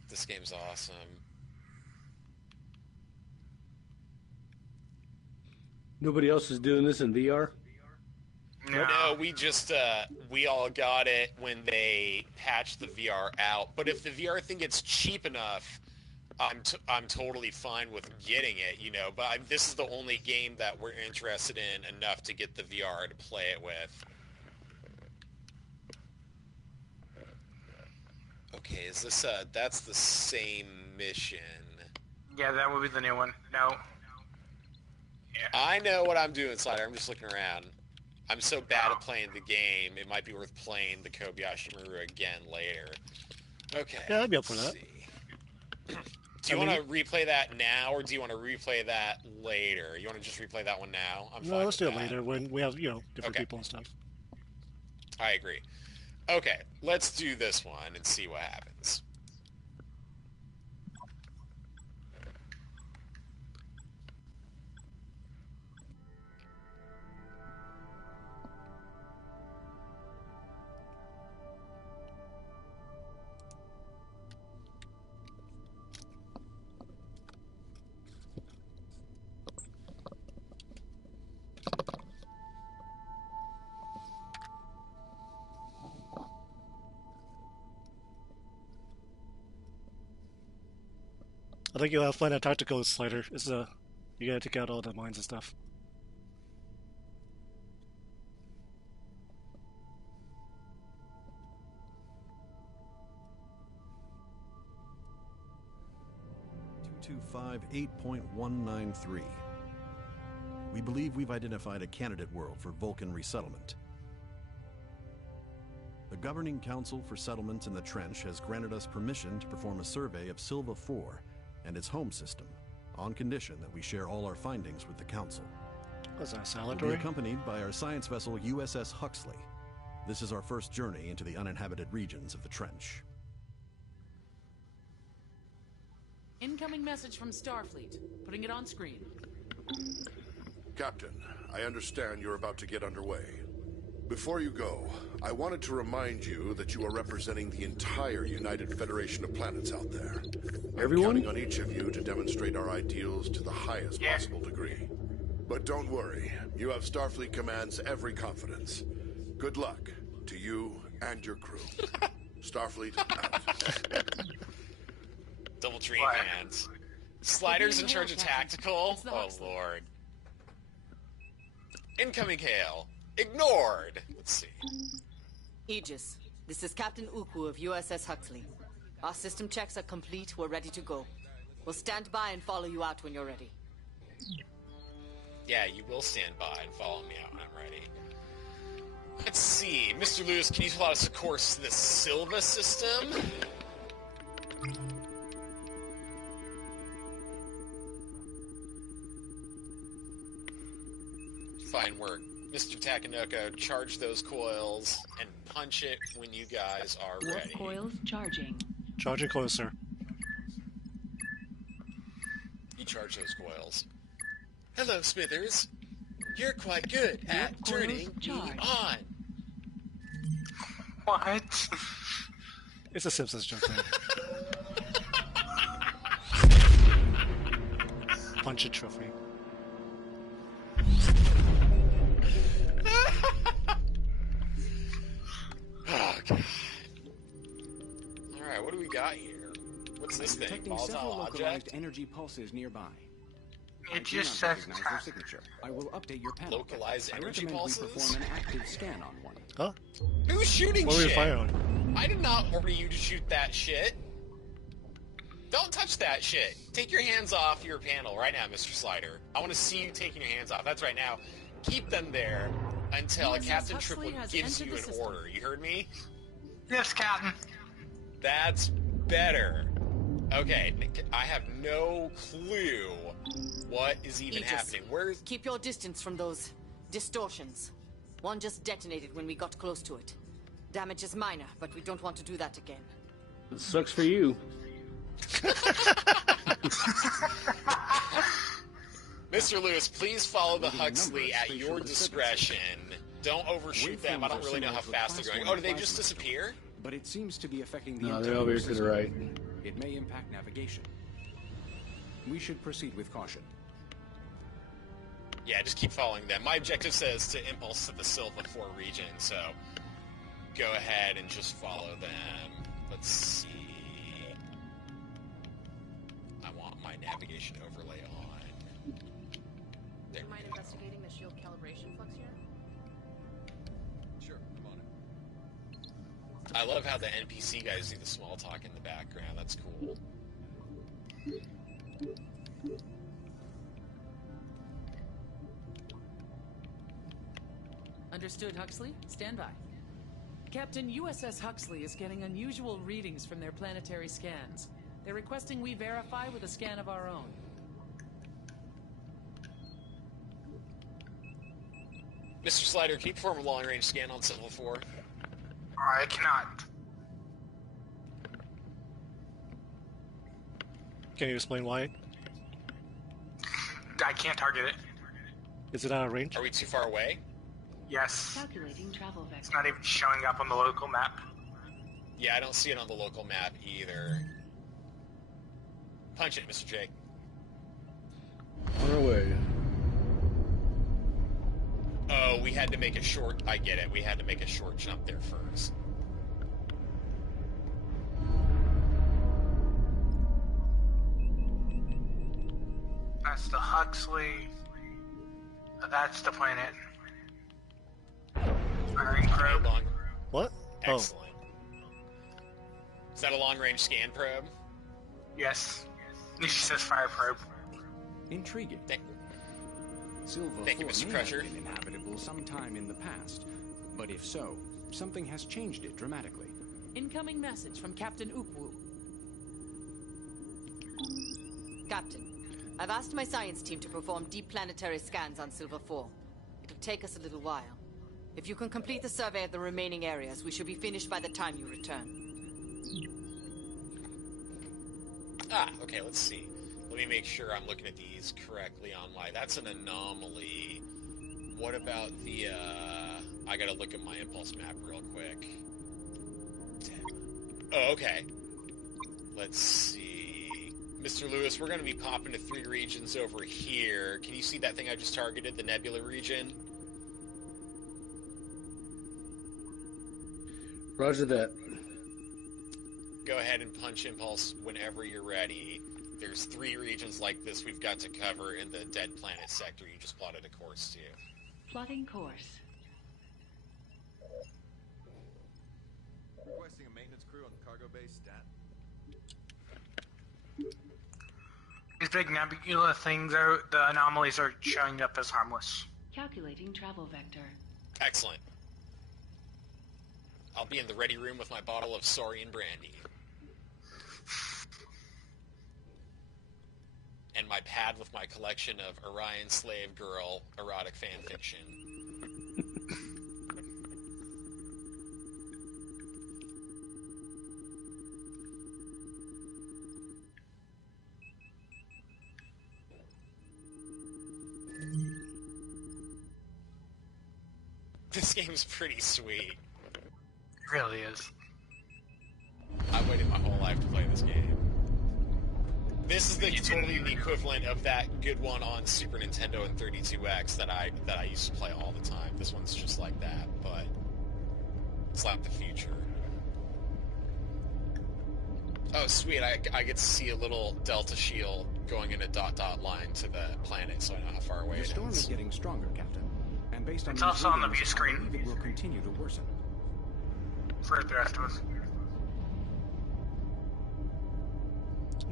This game's awesome. Nobody else is doing this in VR? No, we just, we all got it when they patched the VR out. But if the VR thing gets cheap enough, I'm totally fine with getting it, you know. But this is the only game that we're interested in enough to get the VR to play it with. Okay, is this, that's the same mission. Yeah, that would be the new one. No. Yeah. I know what I'm doing, Slider. I'm just looking around. I'm so bad at playing the game, it might be worth playing the Kobayashi Maru again later. Okay. Yeah, I'd be up for that. Do you want to replay that now, or do you want to replay that later? You want to just replay that one now? I'm fine. No, let's do it later when we have, you know, different people and stuff. I agree. Okay, let's do this one and see what happens. I think you'll have fun at tactical, Slider. It's you gotta take out all the mines and stuff. .8.193. We believe we've identified a candidate world for Vulcan resettlement. The Governing Council for Settlements in the Trench has granted us permission to perform a survey of Silva 4 and its home system, on condition that we share all our findings with the Council. Was that We'll salatory? be accompanied by our science vessel USS Huxley. This is our first journey into the uninhabited regions of the Trench. Incoming message from Starfleet. Putting it on screen. Captain, I understand you're about to get underway. Before you go, I wanted to remind you that you are representing the entire United Federation of Planets out there. Everyone? I'm counting on each of you to demonstrate our ideals to the highest possible degree. But don't worry, you have Starfleet Command's every confidence. Good luck to you and your crew. Starfleet out. Double dream hands. Slider's in charge of tactical? Oh, Lord. Incoming hail. Ignored. Let's see. Aegis, this is Captain Uku of USS Huxley. Our system checks are complete. We're ready to go. We'll stand by and follow you out when you're ready. Yeah, you will stand by and follow me out when I'm ready. Let's see. Mr. Lewis, can you allow us a course to the Silva system? Fine work. Mr. Takkynoko, charge those coils and punch it when you guys are Warp ready. coils charging. Charging closer. You charge those coils. Hello, Smithers. You're quite good at turning me on. What? It's a Simpsons joke there. Punch a trophy. Oh, God. Alright, what do we got here? What's this thing? Detecting several Volatile localized object? energy pulses nearby. It just says their signature. I will update your panel. Localized energy I recommend pulses? we perform an active scan on one. Huh? Who's shooting What were you shit? firing on? I did not order you to shoot that shit. Don't touch that shit. Take your hands off your panel right now, Mr. Slider. I want to see you taking your hands off. That's right now. Keep them there until USS Captain Huxley Triplet has gives entered you the an system. order. You heard me? Yes, Captain. That's better. Okay, I have no clue what is even Aegis, happening. Where's... Keep your distance from those distortions. One just detonated when we got close to it. Damage is minor, but we don't want to do that again. It sucks for you. Mr. Lewis, please follow the Huxley at your discretion. Don't overshoot them. I don't really know how fast they're going. Oh, did they just disappear? But it seems to be affecting the No, they're entire over here to the system. right. It may impact navigation. We should proceed with caution. Yeah, just keep following them. My objective says to impulse to the Silva 4 region, so go ahead and just follow them. Let's see. I want my navigation overlay on. Do you mind investigating the shield calibration flux here? Sure, I'm on it. I love how the NPC guys do the small talk in the background. That's cool. Understood, Huxley. Stand by. Captain, USS Huxley is getting unusual readings from their planetary scans. They're requesting we verify with a scan of our own. Mr. Slider, can you perform a long-range scan on Silva 4? I cannot. Can you explain why? I can't target it. Is it out of range? Are we too far away? Yes. Calculating travel vector. It's not even showing up on the local map. Yeah, I don't see it on the local map either. Punch it, Mr. Jake. On our way. Oh, we had to make a short... I get it. We had to make a short jump there first. That's the Huxley. That's the planet. Firing probe. Long... What? Excellent. Is that a long-range scan probe? Yes. It says fire probe. Intriguing. Silva Thank you, 4 Mr. may Crusher. have been inhabitable sometime in the past, but if so, something has changed it dramatically. Incoming message from Captain Ukwu. Captain, I've asked my science team to perform deep planetary scans on Silva 4. It'll take us a little while. If you can complete the survey of the remaining areas, we should be finished by the time you return. Ah, okay, let's see. Let me make sure I'm looking at these correctly on my... That's an anomaly. What about the, I gotta look at my impulse map real quick. Oh, okay. Let's see. Mr. Lewis, we're gonna be popping to 3 regions over here. Can you see that thing I just targeted, the nebula region? Roger that. Go ahead and punch impulse whenever you're ready. There's 3 regions like this we've got to cover in the dead planet sector you just plotted a course to. Plotting course. Requesting a maintenance crew on the cargo bay stat. These big nebula things are, the anomalies are showing up as harmless. Calculating travel vector. Excellent. I'll be in the ready room with my bottle of Saurian brandy. And my pad with my collection of Orion Slave Girl erotic fan fiction. This game's pretty sweet. It really is. I waited my whole life to play this game. This is totally the equivalent of that good one on Super Nintendo and 32X that I used to play all the time. This one's just like that, but it's like the future. Oh, sweet! I get to see a little delta shield going in a dot line to the planet, so I know how far away it is. The storm is getting stronger, Captain, and based on it's also on the view I screen. believe it will continue to worsen. For the rest of us.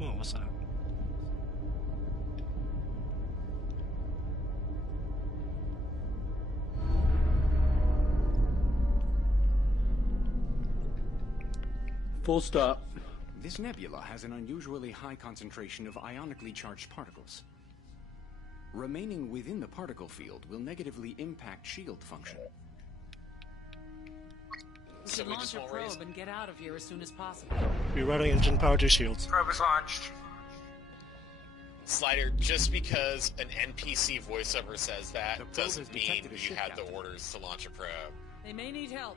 Oh, what's that? Full stop. This nebula has an unusually high concentration of ionically charged particles. Remaining within the particle field will negatively impact shield function. We should launch a probe and get out of here as soon as possible. Rerouting engine power to shields. Probe is launched. Slider, just because an NPC voiceover says that doesn't mean you had the orders to launch a probe. They may need help.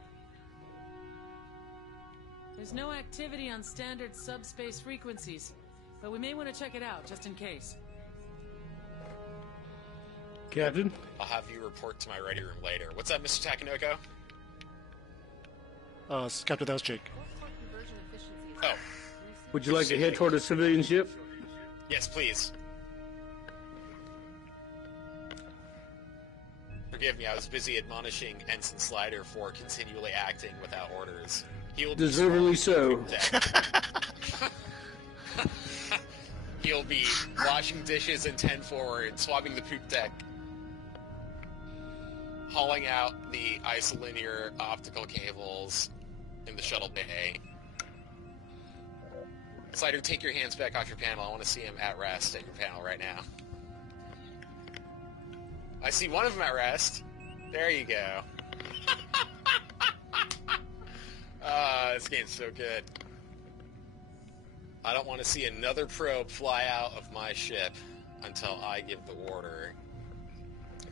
There's no activity on standard subspace frequencies, but we may want to check it out just in case. Captain? I'll have you report to my ready room later. What's up, Mr. Takkynoko? Captain, that was Jake. Oh. Would you like to head toward a civilian ship? Yes, please. Forgive me, I was busy admonishing Ensign Slider for continually acting without orders. He'll be deservedly so. He'll be washing dishes in 10 forward, swabbing the poop deck, hauling out the isolinear optical cables in the shuttle bay. Slider, take your hands back off your panel. I want to see him at rest at your panel right now. I see one of them at rest. There you go. This game's so good. I don't want to see another probe fly out of my ship until I give the order.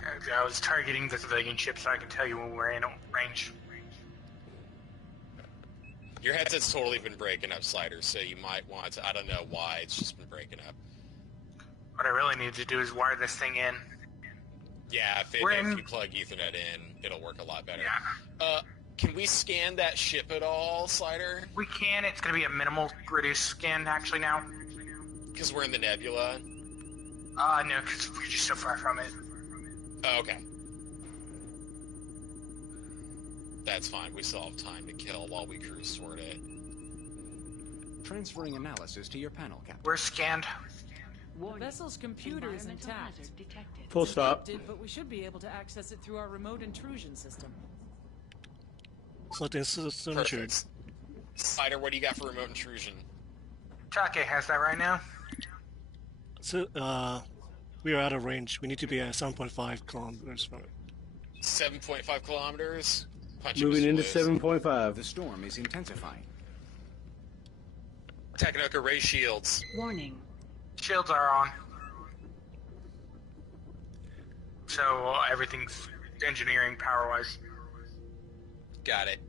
I was targeting the civilian ship so I can tell you when we're in range. Your headset's totally been breaking up, Slider, so you might want to... I don't know why, it's just been breaking up. What I really need to do is wire this thing in. Yeah, if you plug Ethernet in, it'll work a lot better. Yeah. Can we scan that ship at all, Slider? We can. It's going to be a minimal reduced scan, actually, now. Because we're in the nebula? No, because we're just so far from it. Oh, okay. That's fine. We still have time to kill while we cruise toward it. Transferring analysis to your panel, Captain. We're scanned. The vessel's computer is intact. Full stop. But we should be able to access it through our remote intrusion system. Selecting system intrude. Slider, what do you got for remote intrusion? Take has that right now. So, we are out of range. We need to be at 7.5 kilometers from it. 7.5 kilometers? Moving into 7.5. The storm is intensifying. Takkynoko, raise shields. Warning. Shields are on. So everything's engineering power-wise. Got it.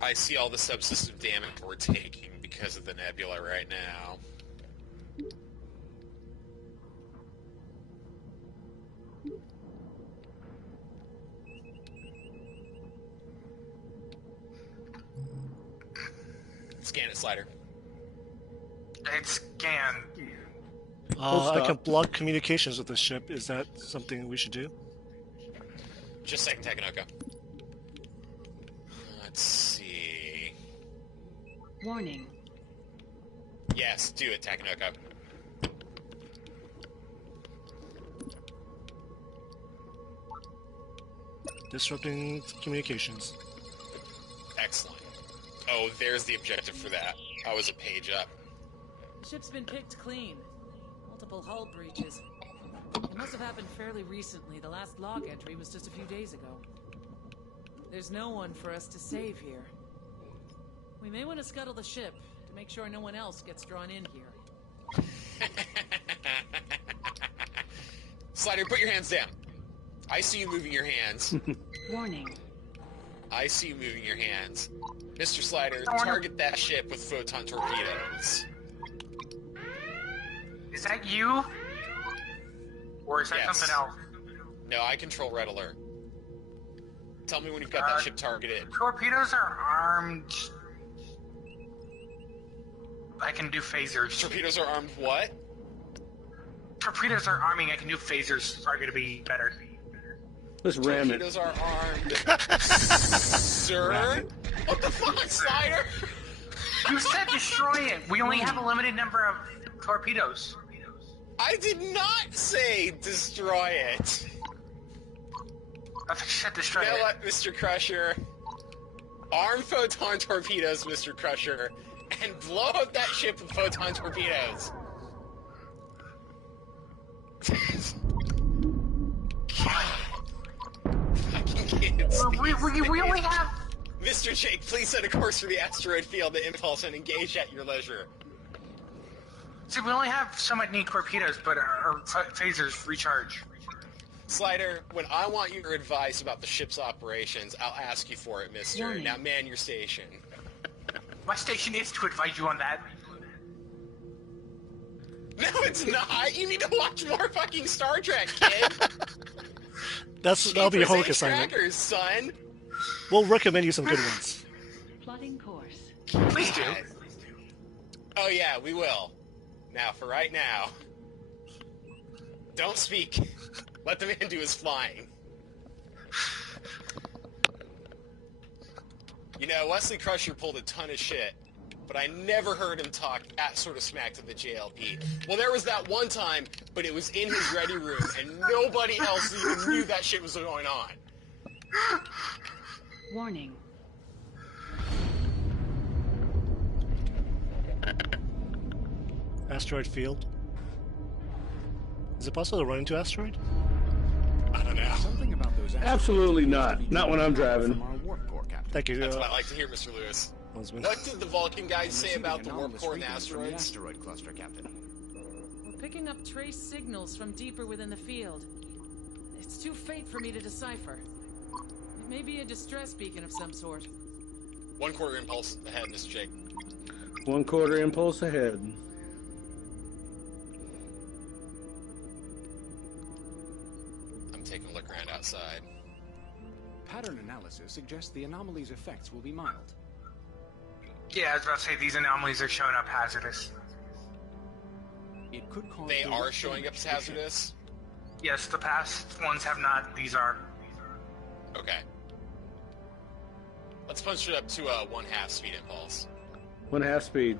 I see all the subsystem damage we're taking because of the nebula right now. Scan it, Slider. It's scanned. I can block communications with the ship. Is that something we should do? Just a second, Takkynoko. Let's see. Warning. Yes, do it, Takkynoko. Disrupting communications. Excellent. Oh, there's the objective for that. I was a page up. The ship's been picked clean. Multiple hull breaches. It must have happened fairly recently. The last log entry was just a few days ago. There's no one for us to save here. We may want to scuttle the ship to make sure no one else gets drawn in here. Slider, put your hands down. I see you moving your hands. Warning. I see you moving your hands. Mr. Slider, target that ship with photon torpedoes. Is that you? Or is that Yes. something else? No, I control Red Alert. Tell me when you've got that ship targeted. Torpedoes are armed. I can do phasers. Torpedoes are armed what? Torpedoes are arming. I can do phasers. Are going to be better. Let's ram it. Torpedoes are armed. Sir? What the fuck, Slider? You said destroy it. We only have a limited number of torpedoes. I did not say destroy it. I think you said destroy You know it. what, Mr. Crusher? Arm photon torpedoes, Mr. Crusher, and blow up that ship with photon torpedoes. Fucking kids. We only have... Mr. Jake, please set a course for the asteroid field to impulse and engage at your leisure. See, we only have so many torpedoes, but our phasers recharge. Slider, when I want your advice about the ship's operations, I'll ask you for it, mister. Warning. Now man your station. My station is to advise you on that. No, it's not! You need to watch more fucking Star Trek, kid! That'll be your homework Jeepers assignment. crackers, son! We'll recommend you some good ones. Plotting course. Please do. Oh yeah, we will. Now, for right now, don't speak. Let the man do his flying. You know, Wesley Crusher pulled a ton of shit, but I never heard him talk that sort of smack to the JLP. Well, there was that one time, but it was in his ready room, and nobody else even knew that shit was going on. Warning. Asteroid field. Is it possible to run into asteroid? I don't know. Something about those Absolutely not. Not when I'm driving. From our warp core, Captain. Thank you. That's what I like to hear, Mr. Lewis. Husband. What did the Vulcan guys say Receiving about the warp anomalous core and readings from the asteroids? asteroid cluster, Captain. We're picking up trace signals from deeper within the field. It's too faint for me to decipher. It may be a distress beacon of some sort. 1/4 impulse ahead, Mr. Jake. 1/4 impulse ahead. I'm taking a look around outside. Pattern analysis suggests the anomaly's effects will be mild. Yeah, I was about to say these anomalies are showing up hazardous. It could cause They direct are showing up damage as to the ship. hazardous? Yes, the past ones have not. These are. Okay. Let's punch it up to a 1/2 speed impulse. 1/2 speed.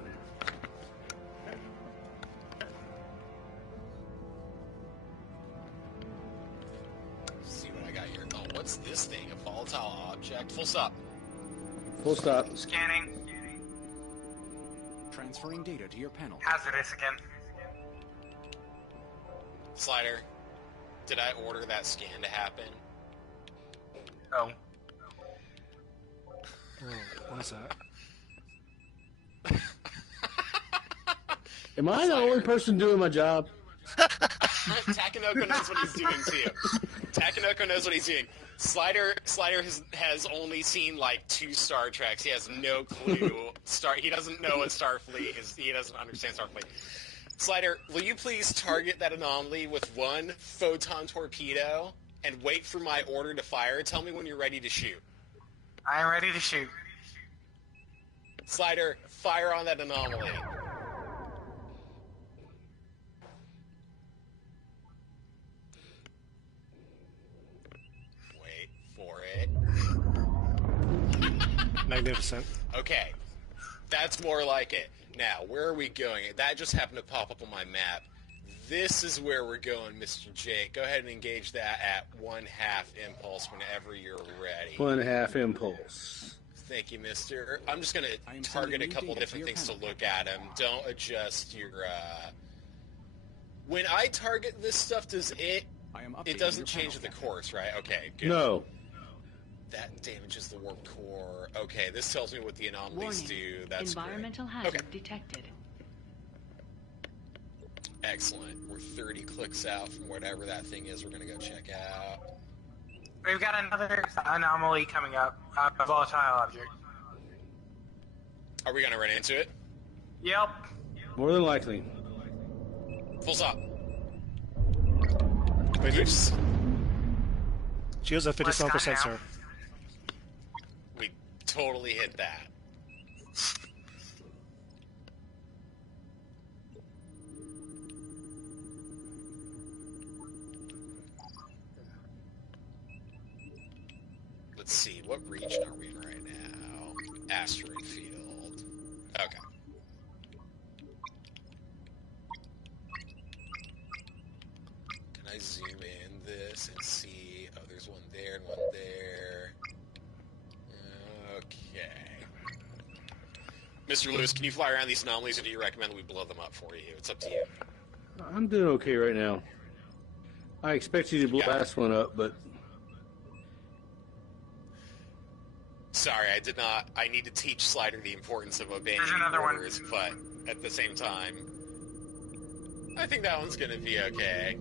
Let's see what I got here. Oh, what's this thing? A volatile object? Full stop. Full stop. Scanning. Transferring data to your panel. Hazardous again. Slider, did I order that scan to happen? Oh. Oh, what's that? Am I the only person doing my job? Takkynoko knows what he's doing too. Takkynoko knows what he's doing. Slider has only seen like 2 Star Treks. He has no clue. He doesn't know what Starfleet is. He doesn't understand Starfleet. Slider, will you please target that anomaly with 1 photon torpedo and wait for my order to fire? Tell me when you're ready to shoot. I am ready to shoot. Slider, fire on that anomaly. Wait for it. Magnificent. Okay, that's more like it. Now, where are we going? That just happened to pop up on my map. This is where we're going, Mr. Jake. Go ahead and engage that at 1/2 impulse whenever you're ready. 1/2 impulse. Thank you, mister. I'm just going to sending target a new couple data to different your things to panel. look at them. Don't adjust your, When I target this stuff, does it... I am It updating doesn't your change panel, the Captain. course, right? Okay, good. No. That damages the warp core. Okay, this tells me what the anomalies Warning. do. That's Environmental great. hazard Okay. detected. Excellent. We're 30 clicks out from whatever that thing is we're going to go check out. We've got another anomaly coming up. A volatile object. Are we gonna run into it? Yep. More than likely. Full stop. Oops. She has a 57%, sir. We totally hit that. Let's see, what region are we in right now? Asteroid field. Okay. Can I zoom in this and see? Oh, there's one there and one there. Okay. Mr. Lewis, can you fly around these anomalies, or do you recommend we blow them up for you? It's up to you. I'm doing okay right now. I expect you to blow the last one up, but... Sorry, I did not. I need to teach Slider the importance of obeying orders, but at the same time, I think that one's gonna be okay.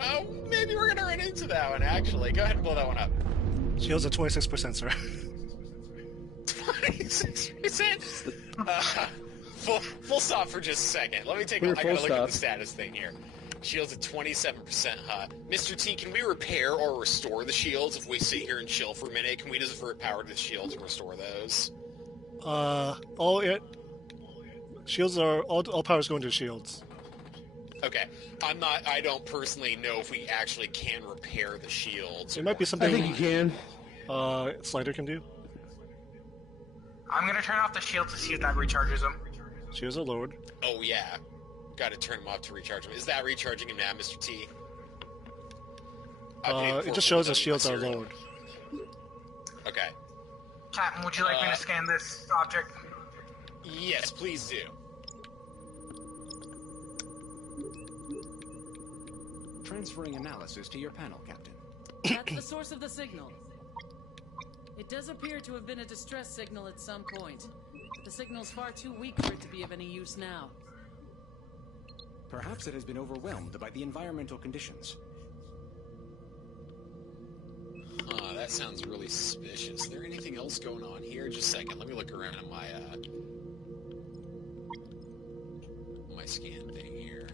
Oh, maybe we're gonna run into that one, actually. Go ahead and blow that one up. She has a 26%, sir. 26%? Full stop for just a second. Let me take I gotta look at the status thing here. Shields at 27% hot. Mr. T, can we repair or restore the shields if we sit here and chill for a minute? Can we just divert power to the shields and restore those? Shields are all power's going to shields. Okay. I don't personally know if we actually can repair the shields. It might be something I think you can. Slider can do. I'm gonna turn off the shield to see if that recharges them. Shields are lowered. Oh yeah. Gotta turn them off to recharge them. Is that recharging him now, Mr. T? It just shows the shields are lowered. Okay. Captain, would you like me to scan this object? Yes, please do. Transferring analysis to your panel, Captain. That's the source of the signal. It does appear to have been a distress signal at some point, but the signal's far too weak for it to be of any use now. Perhaps it has been overwhelmed by the environmental conditions. That sounds really suspicious. Is there anything else going on here? Just a second. Let me look around at my scan thing here.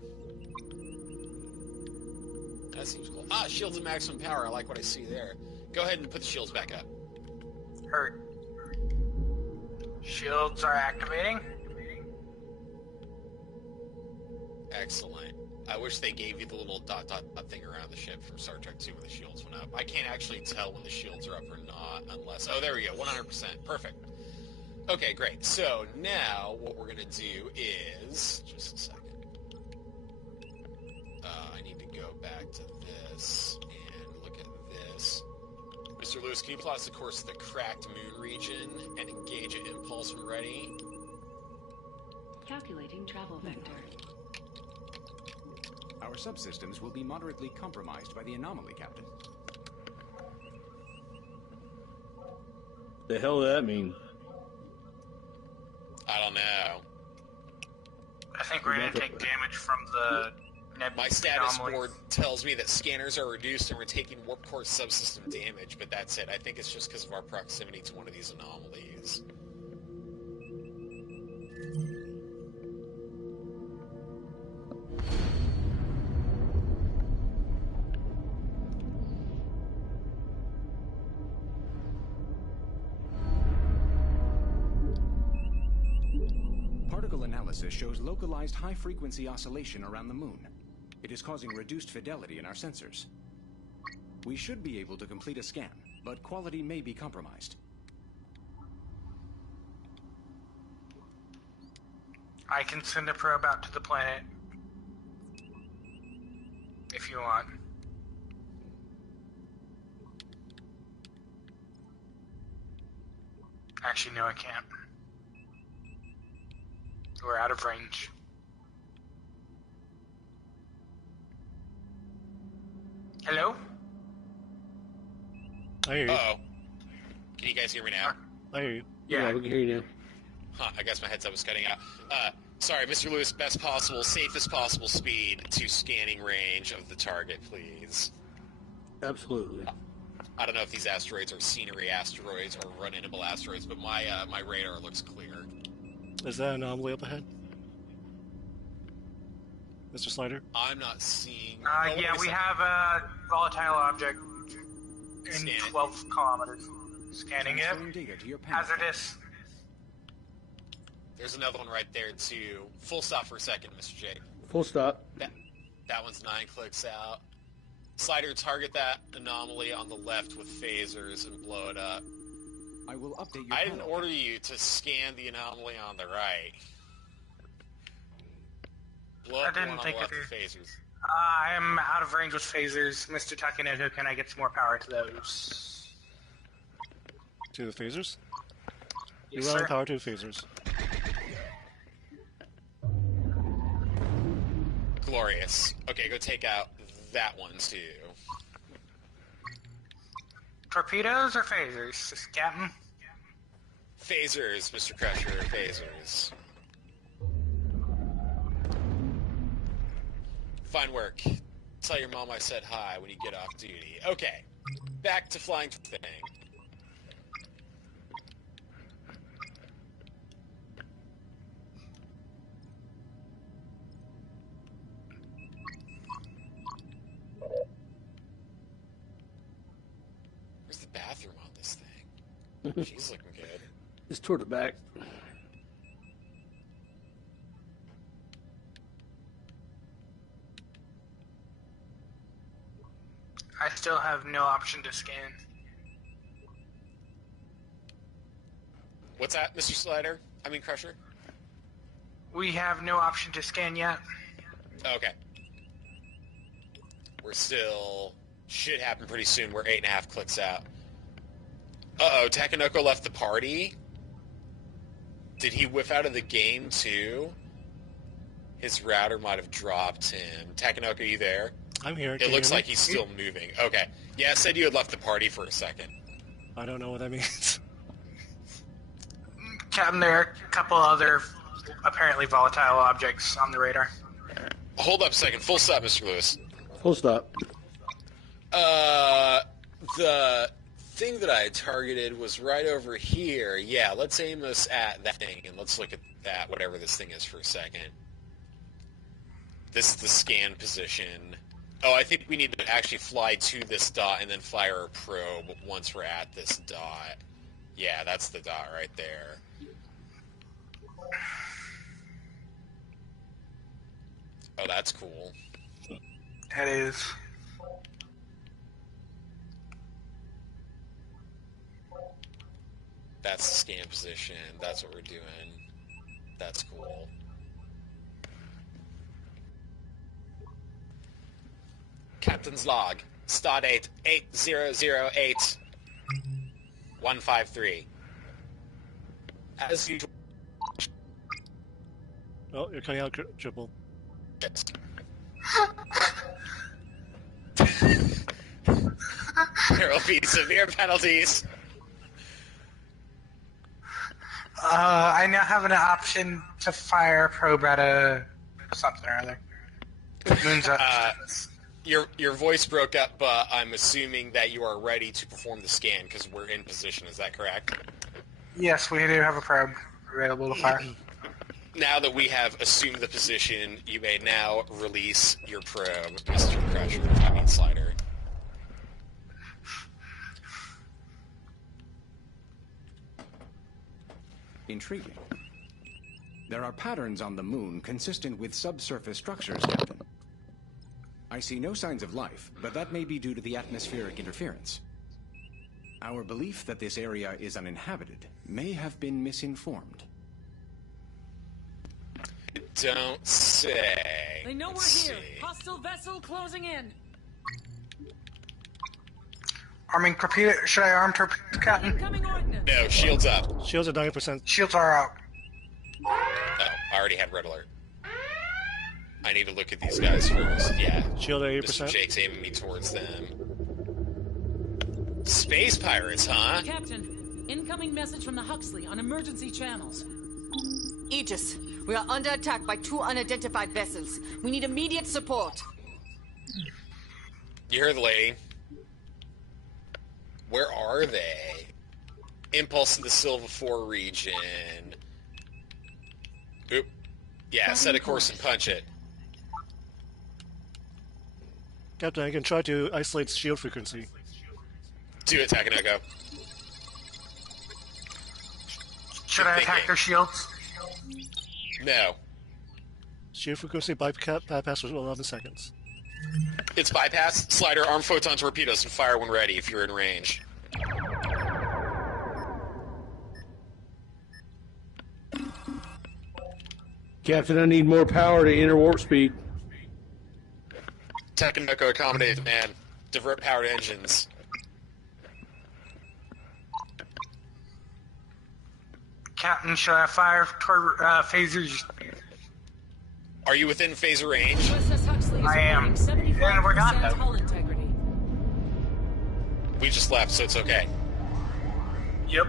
That seems cool. Shields at maximum power. I like what I see there. Go ahead and put the shields back up. Heard. Shields are activating. Excellent. I wish they gave you the little dot thing around the ship from Star Trek 2 when the shields went up. I can't actually tell when the shields are up or not unless... Oh, there we go. 100%. Perfect. Okay, great. So now what we're going to do is... Just a second. I need to go back to this and look at this. Mr. Lewis, can you plot us the course of the cracked moon region and engage an impulse when ready? Calculating travel vector. Our subsystems will be moderately compromised by the anomaly, Captain. The hell does that mean? I don't know. I think we're gonna take damage from the My status board tells me that scanners are reduced and we're taking warp core subsystem damage, but that's it. I think it's just because of our proximity to one of these anomalies. Particle analysis shows localized high-frequency oscillation around the moon. It is causing reduced fidelity in our sensors. We should be able to complete a scan, but quality may be compromised. I can send a probe out to the planet if you want. Actually, no, I can't. We're out of range. Hello? I hear you. Uh-oh. Can you guys hear me now? I hear you. Yeah, we can hear you now. I guess my headset was cutting out. Sorry, Mr. Lewis, best possible, safest possible speed to scanning range of the target, please. Absolutely. I don't know if these asteroids are scenery asteroids or run-inable asteroids, but my my radar looks clear. Is that an anomaly up ahead? Mr. Slider? I'm not seeing... Yeah, we have a volatile object in 12 kilometers. Scanning it. Data to your Hazardous. There's another one right there, too. Full stop for a second, Mr. J. Full stop. That one's 9 clicks out. Slider, target that anomaly on the left with phasers and blow it up. I will update your I didn't panel. order you to scan the anomaly on the right. Blow up the one on the left with phasers. I am out of range with phasers. Mr. Takkynoko, can I get some more power to those? To the phasers? Yes, You're running sir. power to the phasers. Glorious. Okay, go take out that one, too. Torpedoes or phasers, Captain? Phasers, Mr. Crusher, phasers. Fine work. Tell your mom I said hi when you get off duty. Okay, back to flying thing. Where's the bathroom on this thing? She's looking good. It's toward the back. I still have no option to scan. What's that, Mr. Slider? I mean, Crusher? We have no option to scan yet. Okay. We're still... Should happen pretty soon. We're 8.5 clicks out. Uh-oh, Takkynoko left the party? Did he whiff out of the game, too? His router might have dropped him. Takkynoko, are you there? I'm here. It looks like he's still moving. Okay. Yeah, it said you had left the party for a second. I don't know what that means. Captain, there are a couple other apparently volatile objects on the radar. Hold up a second. Full stop, Mr. Lewis. Full stop. The thing that I had targeted was right over here. Yeah, let's aim this at that thing, and let's look at that, whatever this thing is, for a second. This is the scan position. Oh, I think we need to actually fly to this dot and then fly our probe once we're at this dot. Yeah, that's the dot right there. Oh, that's cool. That is. That's the scan position. That's what we're doing. That's cool. Captain's log. Stardate 8008 153. As usual. Oh, you're cutting out triple. Yes. There will be severe penalties. I now have an option to fire a probe at a something or other. Moon's up. Your voice broke up, but I'm assuming that you are ready to perform the scan because we're in position. Is that correct? Yes, we do have a probe available to fire. Now that we have assumed the position, you may now release your probe, Mr. Crusher. I mean Slider. Intriguing. There are patterns on the moon consistent with subsurface structures, Captain. I see no signs of life, but that may be due to the atmospheric interference. Our belief that this area is uninhabited may have been misinformed. Don't say. They know we're here. Hostile vessel closing in. Arming torpedo. Should I arm torpedo, Captain? No, shields up. Shields are 90%. Shields are out. Oh, I already had red alert. I need to look at these guys first. Yeah. Shield at 80%. Mr. Jake's aiming me towards them. Space pirates, huh? Captain, incoming message from the Huxley on emergency channels. Aegis, we are under attack by 2 unidentified vessels. We need immediate support. You heard the lady. Where are they? Impulse in the Silva 4 region. Oop. Yeah, set a course and punch it. Captain, I can try to isolate shield frequency. Do it, Takkynoko. Should I attack their shields? No. Shield frequency bypass for 11 seconds. It's bypass. Slider, arm photon torpedoes and fire when ready if you're in range. Captain, I need more power to enter warp speed. Takkynoko, accommodate, man. Divert powered engines. Captain, should I fire phasers? Are you within phaser range? I am. And we're gone, though. We just left, so it's okay. Yep.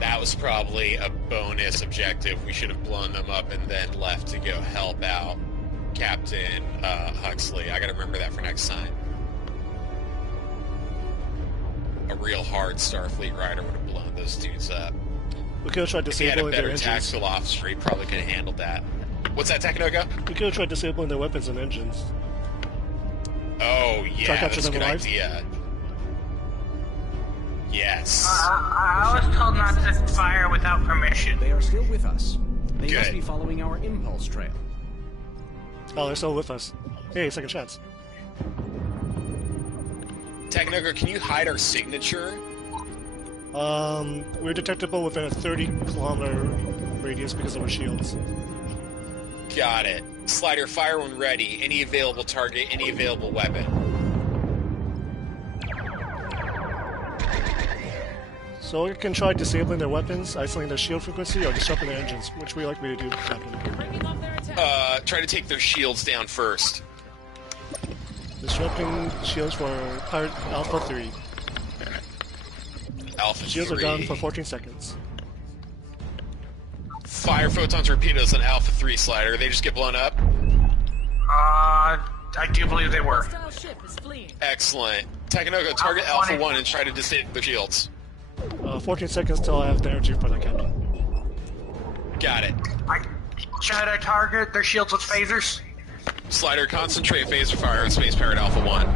That was probably a bonus objective. We should have blown them up and then left to go help out Captain Huxley. I gotta remember that for next time. A real hard Starfleet rider would have blown those dudes up. We could have tried If he had a disabling their better engines. tactical officer, he probably could have handled that. What's that, Takkynoko? We could have tried disabling their weapons and engines. Oh, yeah, Try to capture that's a them good alive? idea. Yes. I was told not to fire without permission. They are still with us. They Good. must be following our impulse trail. Oh, they're still with us. Hey, second chance. Takkynoko, can you hide our signature? We're detectable within a 30-kilometer radius because of our shields. Got it. Slider, fire when ready. Any available target, any available weapon. So we can try disabling their weapons, isolating their shield frequency, or disrupting their engines. Which would you like me to do, Captain? Try to take their shields down first. Disrupting shields for Pirate Alpha 3. Alpha Shields 3. are down for 14 seconds. Fire photon torpedoes on Alpha 3, Slider. They just get blown up? I do believe they were. Excellent. Takkynoko, target Alpha 1 and try to disable the shields. 14 seconds till I have the energy for that, Captain. Got it. Should I target their shields with phasers? Slider, concentrate phaser fire on Space Pirate Alpha 1.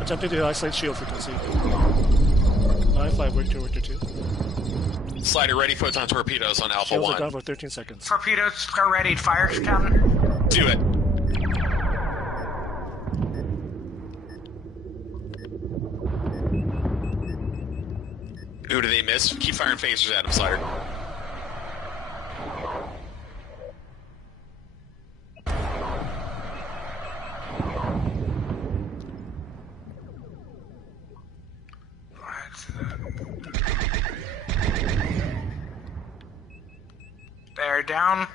Attempting to isolate shield frequency. I-5, Victor 2. Slider, ready photon torpedoes on Alpha Shields 1. are down for 13 seconds. Torpedoes are ready. Fire, Captain. Do it. Who do they miss? Keep firing phasers at him, Slider. They're down.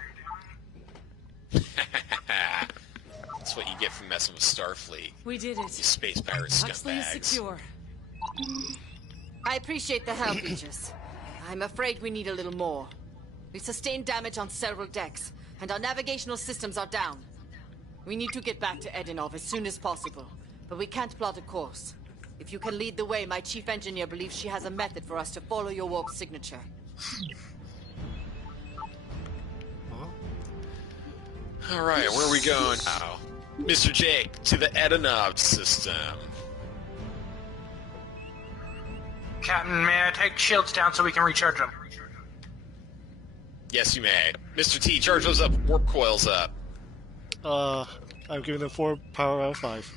That's what you get for messing with Starfleet. We did it. You space pirate Huxley is scumbags. secure. I appreciate the help, Regis. I'm afraid we need a little more. We've sustained damage on several decks, and our navigational systems are down. We need to get back to Edinov as soon as possible, but we can't plot a course. If you can lead the way, my chief engineer believes she has a method for us to follow your warp signature. Alright, where are we going now? Mr. Jake, to the Edinov system. Captain, may I take shields down so we can recharge them? Yes, you may. Mr. T, charge those up, warp coils up. I'm giving them 4 power out of 5.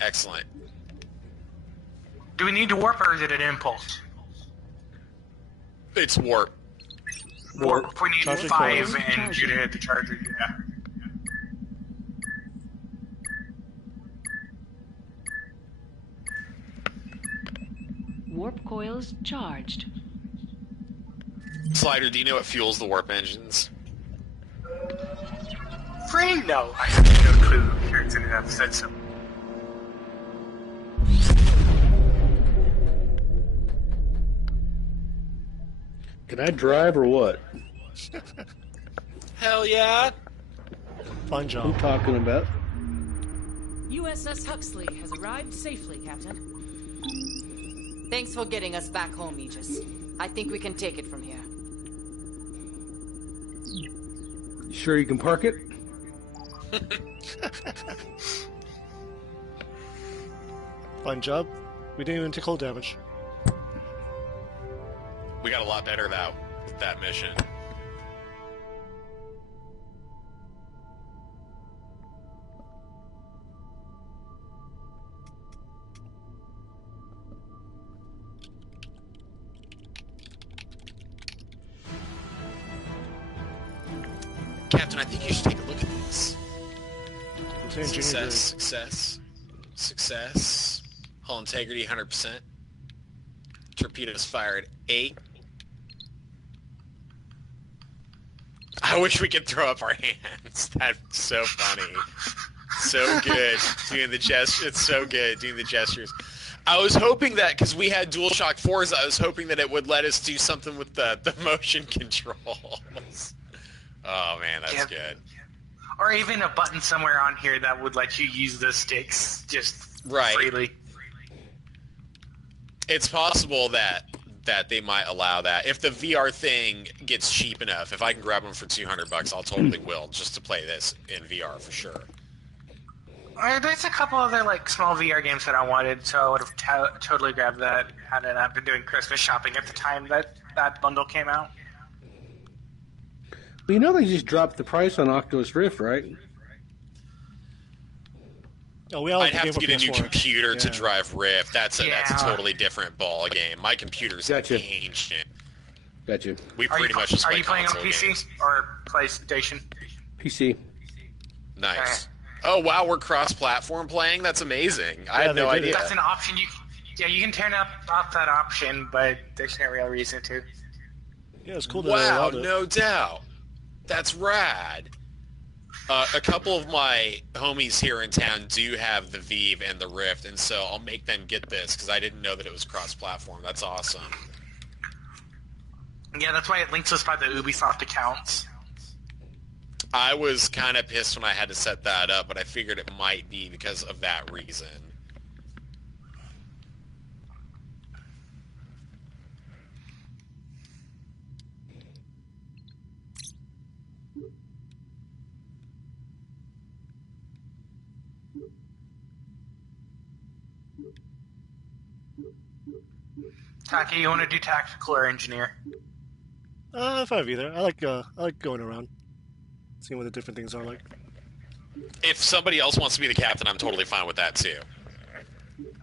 Excellent. Do we need to warp or is it an impulse? It's warp. Warp. If we need Charging 5 coils. and you to hit the charger, yeah. Warp coils charged. Slider, do you know what fuels the warp engines? Free? No, I have no clue. It's in enough said so. Can I drive or what? Hell yeah! Fine job. I'm talking about. USS Huxley has arrived safely, Captain. Thanks for getting us back home, Aegis. I think we can take it from here. You sure you can park it? Fine job. We didn't even take hull damage. We got a lot better with that mission. Captain, I think you should take a look at this. Success. Hull integrity, 100%. Torpedoes fired 8. I wish we could throw up our hands. That's so funny. So good doing the gesture. It's so good doing the gestures. I was hoping that, because we had DualShock 4s, I was hoping that it would let us do something with the motion controls. Oh man, that's good. Or even a button somewhere on here that would let you use the sticks just freely. It's possible that they might allow that. If the VR thing gets cheap enough, if I can grab them for $200, I'll totally will, just to play this in VR for sure. There's a couple other small VR games that I wanted, so I would have totally grabbed that had I not been doing Christmas shopping at the time that bundle came out. Well, you know they just dropped the price on Oculus Rift, right? Oh, I'd have to get a new computer to drive Rift. That's a totally different ball game. My computer's ancient. Gotcha. We pretty much just play playing on console PC games. or PlayStation? PC. Nice. Oh wow, we're cross-platform playing. That's amazing. I had no idea. That's an option. You can turn off that option, but there's no real reason to. Yeah, it's cool. Wow, no doubt. That's rad. A couple of my homies here in town do have the Vive and the Rift, and so I'll make them get this because I didn't know that it was cross-platform. That's awesome. Yeah, that's why it links us by the Ubisoft accounts. I was kind of pissed when I had to set that up, but I figured it might be because of that reason. Taki, you want to do tactical or engineer? If I have either. I like going around, seeing what the different things are like. If somebody else wants to be the captain, I'm totally fine with that too.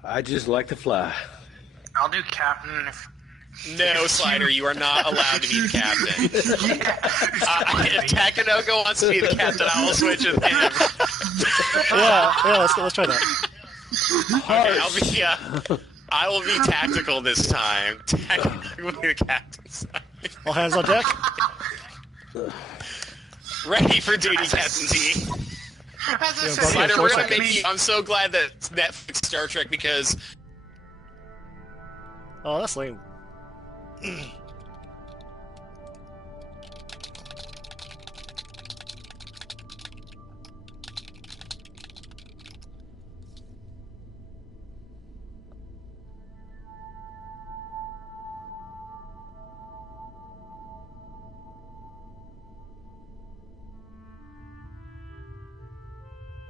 I just like to fly. I'll do captain. No, Slider, you are not allowed to be the captain. If takkynoko wants to be the captain, I will switch with him. yeah, let's try that. Okay, I will be tactical this time. Takkynoko will be the captain's side. All hands on deck. Ready for duty, Captain T. Slider, we're gonna make you. I'm so glad that Netflix Star Trek because. Oh, that's lame.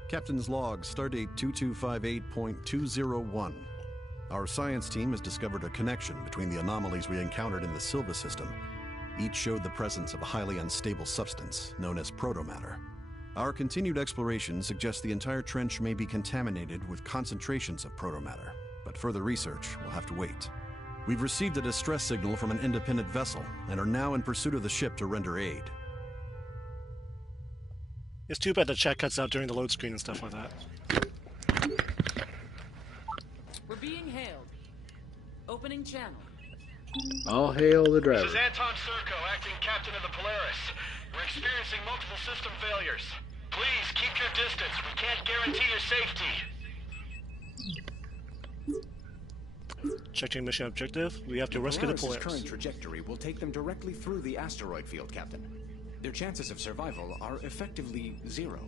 Captain's log, stardate 2258.201. Our science team has discovered a connection between the anomalies we encountered in the Silva system. Each showed the presence of a highly unstable substance known as protomatter. Our continued exploration suggests the entire trench may be contaminated with concentrations of protomatter, but further research will have to wait. We've received a distress signal from an independent vessel and are now in pursuit of the ship to render aid. It's too bad the chat cuts out during the load screen and stuff like that. We're being hailed. Opening channel. All hail the driver. This is Anton Serko, acting captain of the Polaris. We're experiencing multiple system failures. Please keep your distance. We can't guarantee your safety. Checking mission objective. We have to rescue the Polaris. Current trajectory will take them directly through the asteroid field, Captain. Their chances of survival are effectively 0.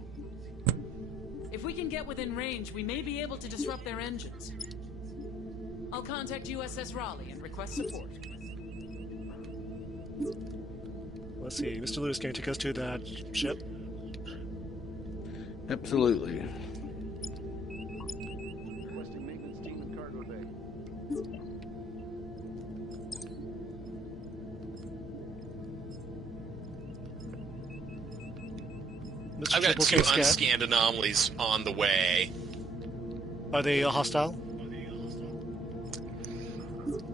If we can get within range, we may be able to disrupt their engines. I'll contact USS Raleigh and request support. Let's see. Mr. Lewis, can you take us to that ship? Absolutely. Requesting maintenance team in cargo bay. Mr. I've got Triple two K scan. unscanned anomalies on the way. Are they hostile?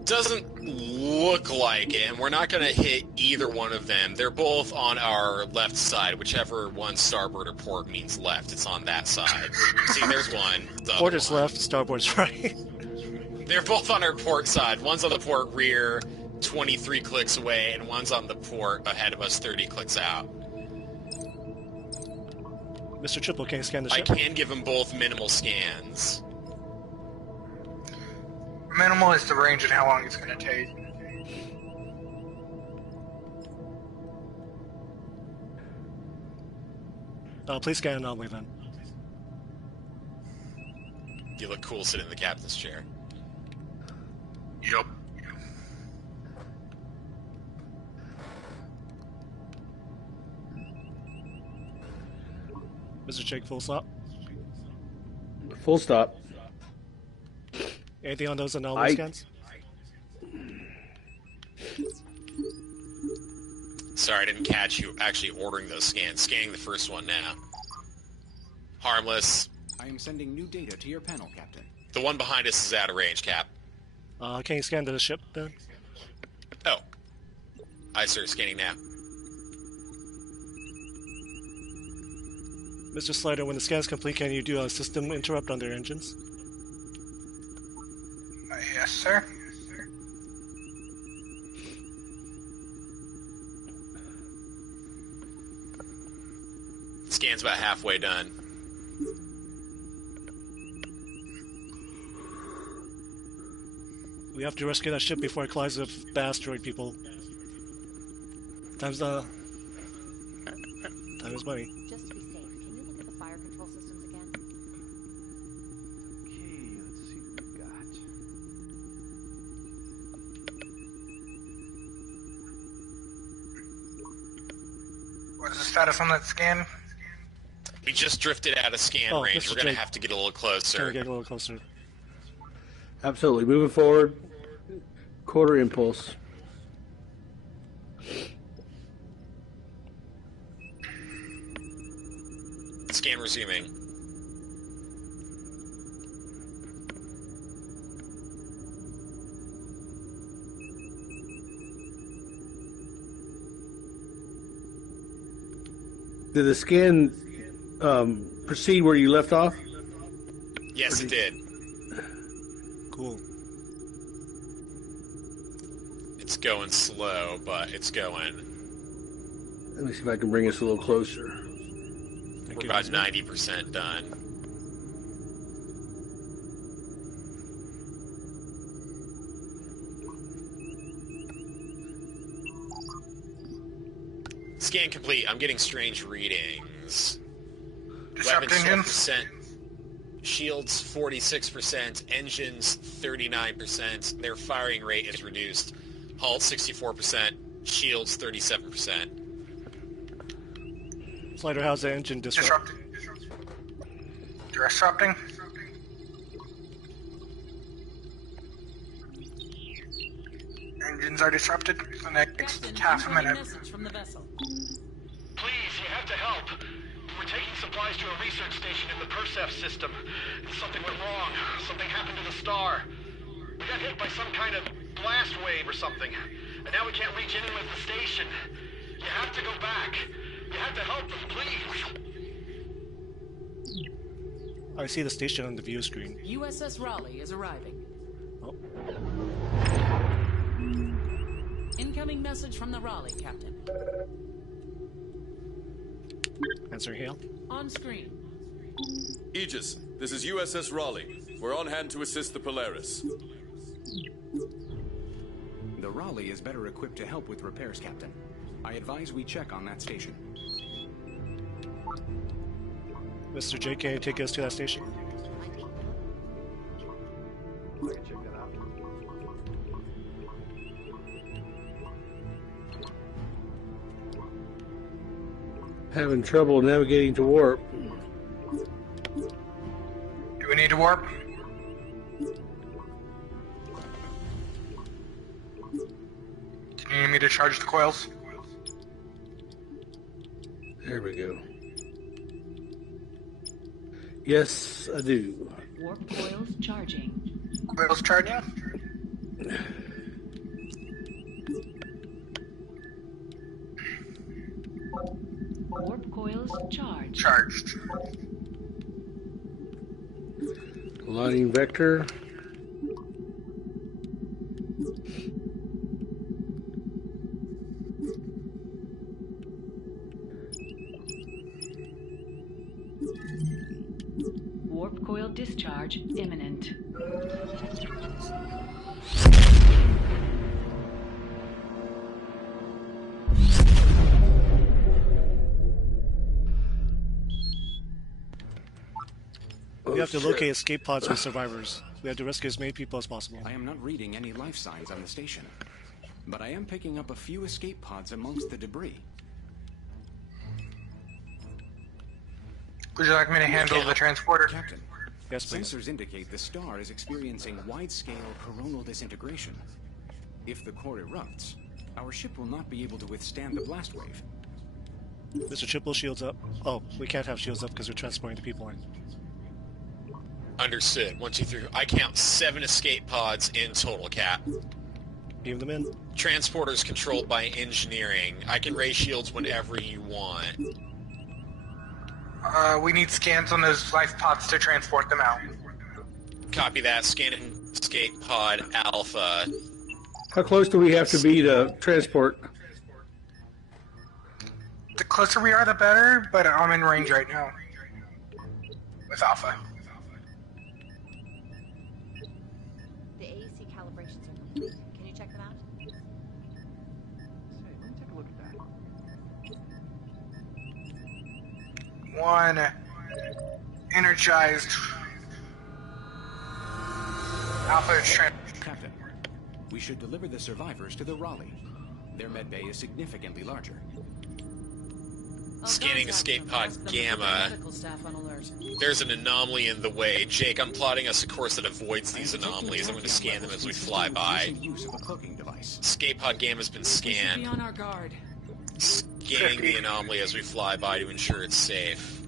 Doesn't look like it, and we're not going to hit either one of them. They're both on our left side, whichever one starboard or port means left. It's on that side. See, there's one. The Port other is one. left, starboard's right. They're both on our port side. One's on the port rear, 23 clicks away, and one's on the port ahead of us, 30 clicks out. Mr. Triple, can you scan the I ship? can give them both minimal scans. Minimal is the range and how long it's going to take. Please scan anomaly then. You look cool sitting in the captain's chair. Yup. Mr. Jake, full stop. Full stop. Anything on those anomaly scans? Sorry, I didn't catch you actually ordering those scans. Scanning the first one now. Harmless. I am sending new data to your panel, Captain. The one behind us is out of range, Cap. Can you scan the ship then? Oh. I start scanning now. Mr. Slider, when the scan is complete, can you do a system interrupt on their engines? Yes, sir. Scan's about halfway done. We have to rescue that ship before it collides with the asteroid, people. Time is money. Just to be safe, can you look at the fire control systems again? Okay, let's see what we got. What's the status on that scan? We just drifted out of scan range. Mr. We're going to Jake, have to get a little closer. Can we get a little closer? Absolutely. Moving forward. Quarter impulse. Scan resuming. Did the scan proceed where you left off? Yes, it did. Cool. It's going slow, but it's going. Let me see if I can bring us a little closer. We're about 90% done. Scan complete. I'm getting strange readings. Disrupt Weapons engines? 12%, shields 46%, engines 39%. Their firing rate is reduced. Hull 64%, shields 37%. Slider, how's the engine disrupt? Disrupting. Engines are disrupted. The next half a minute. Message from the vessel. Please, you have to help. We're taking supplies to a research station in the Persef system. Something went wrong. Something happened to the star. We got hit by some kind of blast wave or something. And now we can't reach anyone at the station. You have to go back. You have to help us, please. I see the station on the view screen. USS Raleigh is arriving. Oh. Incoming message from the Raleigh, Captain. Answer hail. On screen. Aegis, this is USS Raleigh. We're on hand to assist the Polaris. The Raleigh is better equipped to help with repairs, Captain. I advise we check on that station. Mr. J, can you take us to that station? I can check that out. Having trouble navigating to warp. Do we need to warp? Do you need me to charge the coils? There we go. Yes, I do. Warp coils charging. Coils charging? Warp coils charged. Charged. Aligning vector. Warp coil discharge imminent. We have to locate escape pods for survivors. We have to rescue as many people as possible. I am not reading any life signs on the station, but I am picking up a few escape pods amongst the debris. Would you like me to handle the transporter? Captain, yes, please. Sensors indicate the star is experiencing wide-scale coronal disintegration. If the core erupts, our ship will not be able to withstand the blast wave. Mr. Triple, shields up. Oh, we can't have shields up because we're transporting the people in. Understood. 1, 2, 3. I count 7 escape pods in total, Cap. Beam them in. Transporters controlled by engineering. I can raise shields whenever you want. We need scans on those life pods to transport them out. Copy that. Scanning escape pod Alpha. How close do we have to be to transport? The closer we are, the better, but I'm in range right now. With Alpha. The AEC calibrations are complete. Can you check them out? Say, let me take a look at that. One energized Alpha is Captain, we should deliver the survivors to the Raleigh. Their medbay is significantly larger. Scanning escape pod Gamma. There's an anomaly in the way. Jake, I'm plotting us a course that avoids these anomalies. I'm going to scan them as we fly by. Escape pod Gamma's been scanned. Be on our guard. Scanning the anomaly as we fly by to ensure it's safe.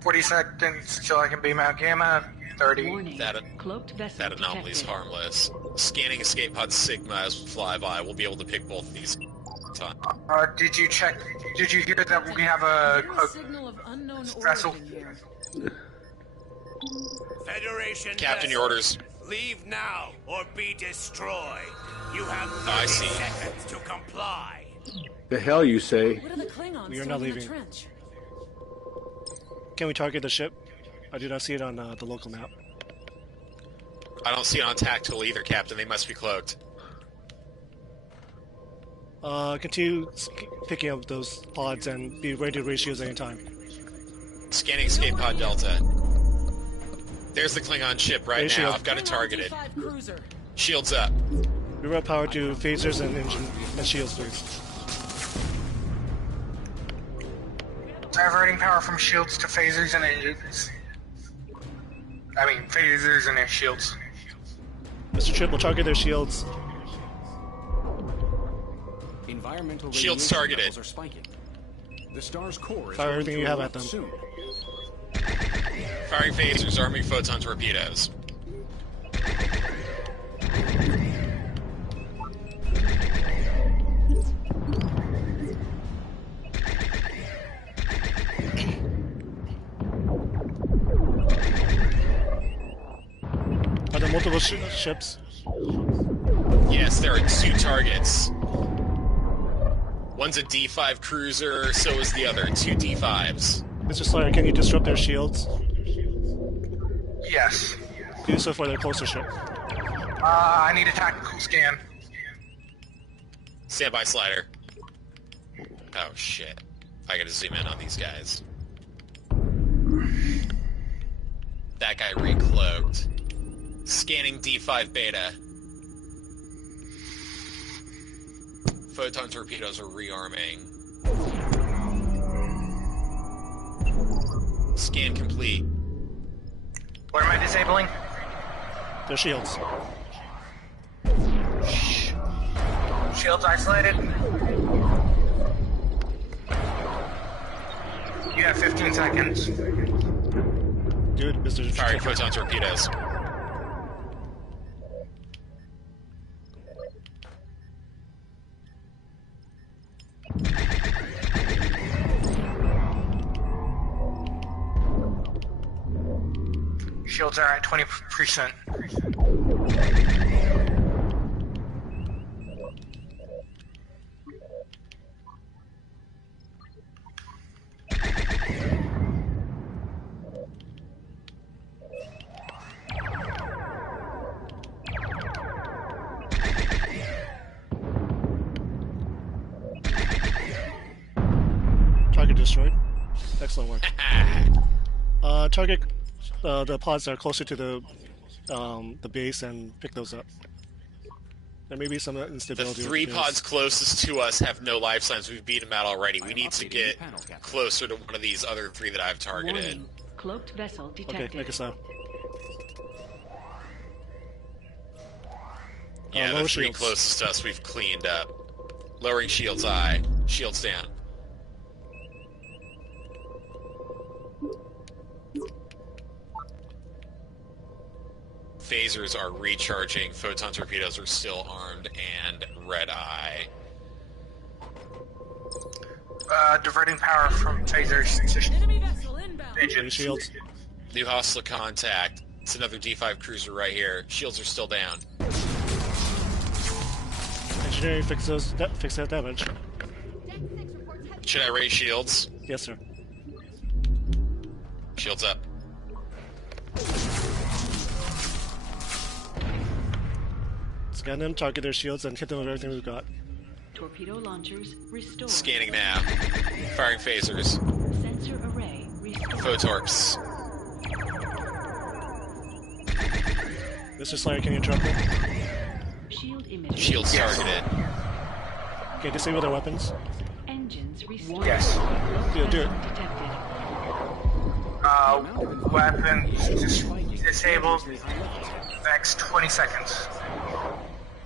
.40 seconds till I can beam out Gamma. 30. Warning. That anomaly is harmless. Scanning escape pod Sigma as we fly by. We'll be able to pick both of these. Did you check? Did you hear that we have a signal of unknown vessel? origin here. Federation Captain, your orders. Leave now or be destroyed. You have 30 seconds to comply. The hell you say? What are the Klingons We are doing not in the leaving. trench? Can we target the ship? I do not see it on the local map. I don't see it on tactical either, Captain. They must be cloaked. Continue picking up those pods and be ready to raise shields anytime. Scanning escape pod Delta. There's the Klingon ship right Raise now. shield. I've got it targeted. Cruiser. Shields up. Reroute power to phasers and engine and shields, please. Diverting power from shields to phasers and engines. I mean, phasers and their shields. Mr. Triple, target their shields. Environmental Shields radiation targeted. levels are spiking. The star's core is Fire going everything to you have erupt at them. soon. Firing phasers, arming photon torpedoes. Are there multiple ships? Yes, there are 2 targets. One's a D5 cruiser, so is the other. 2 D5s. Mr. Slayer, can you disrupt their shields? Yes. Do so for their closer ship. I need a tactical scan. Standby slider. Oh shit. I gotta zoom in on these guys. That guy recloaked. Scanning D5 beta. Photon torpedoes are rearming. Scan complete. What am I disabling? Their shields. Shields isolated. You have 15 seconds. Dude, Mr. Firing photon torpedoes. Shields are at 20%. Target destroyed. Excellent work. Target the pods that are closer to the base and pick those up. There may be some The instability. 3 pods closest to us have no life signs. We've beat them out already. We need to get closer to one of these other 3 that I've targeted. Warning. Cloaked vessel detected. Okay, make a sound. Yeah, the 3 shields. closest to us we've cleaned up. Lowering shields eye. Shields down. Phasers are recharging. Photon torpedoes are still armed. And red eye. Diverting power from phasers to engines. Shields. New hostile contact. It's another D5 cruiser right here. Shields are still down. Engineering fix that damage. Should I raise shields? Yes, sir. Shields up. Scan them, target their shields, and hit them with everything we've got. Torpedo launchers restored. Scanning now. Firing phasers. Sensor array restored. Photorps. Mr. Slayer, can you interrupt them? Shield image. Shields targeted. Okay, disable their weapons. Engines restored. Yes. Yeah, do it. Detected. Weapons disabled. Next 20 seconds.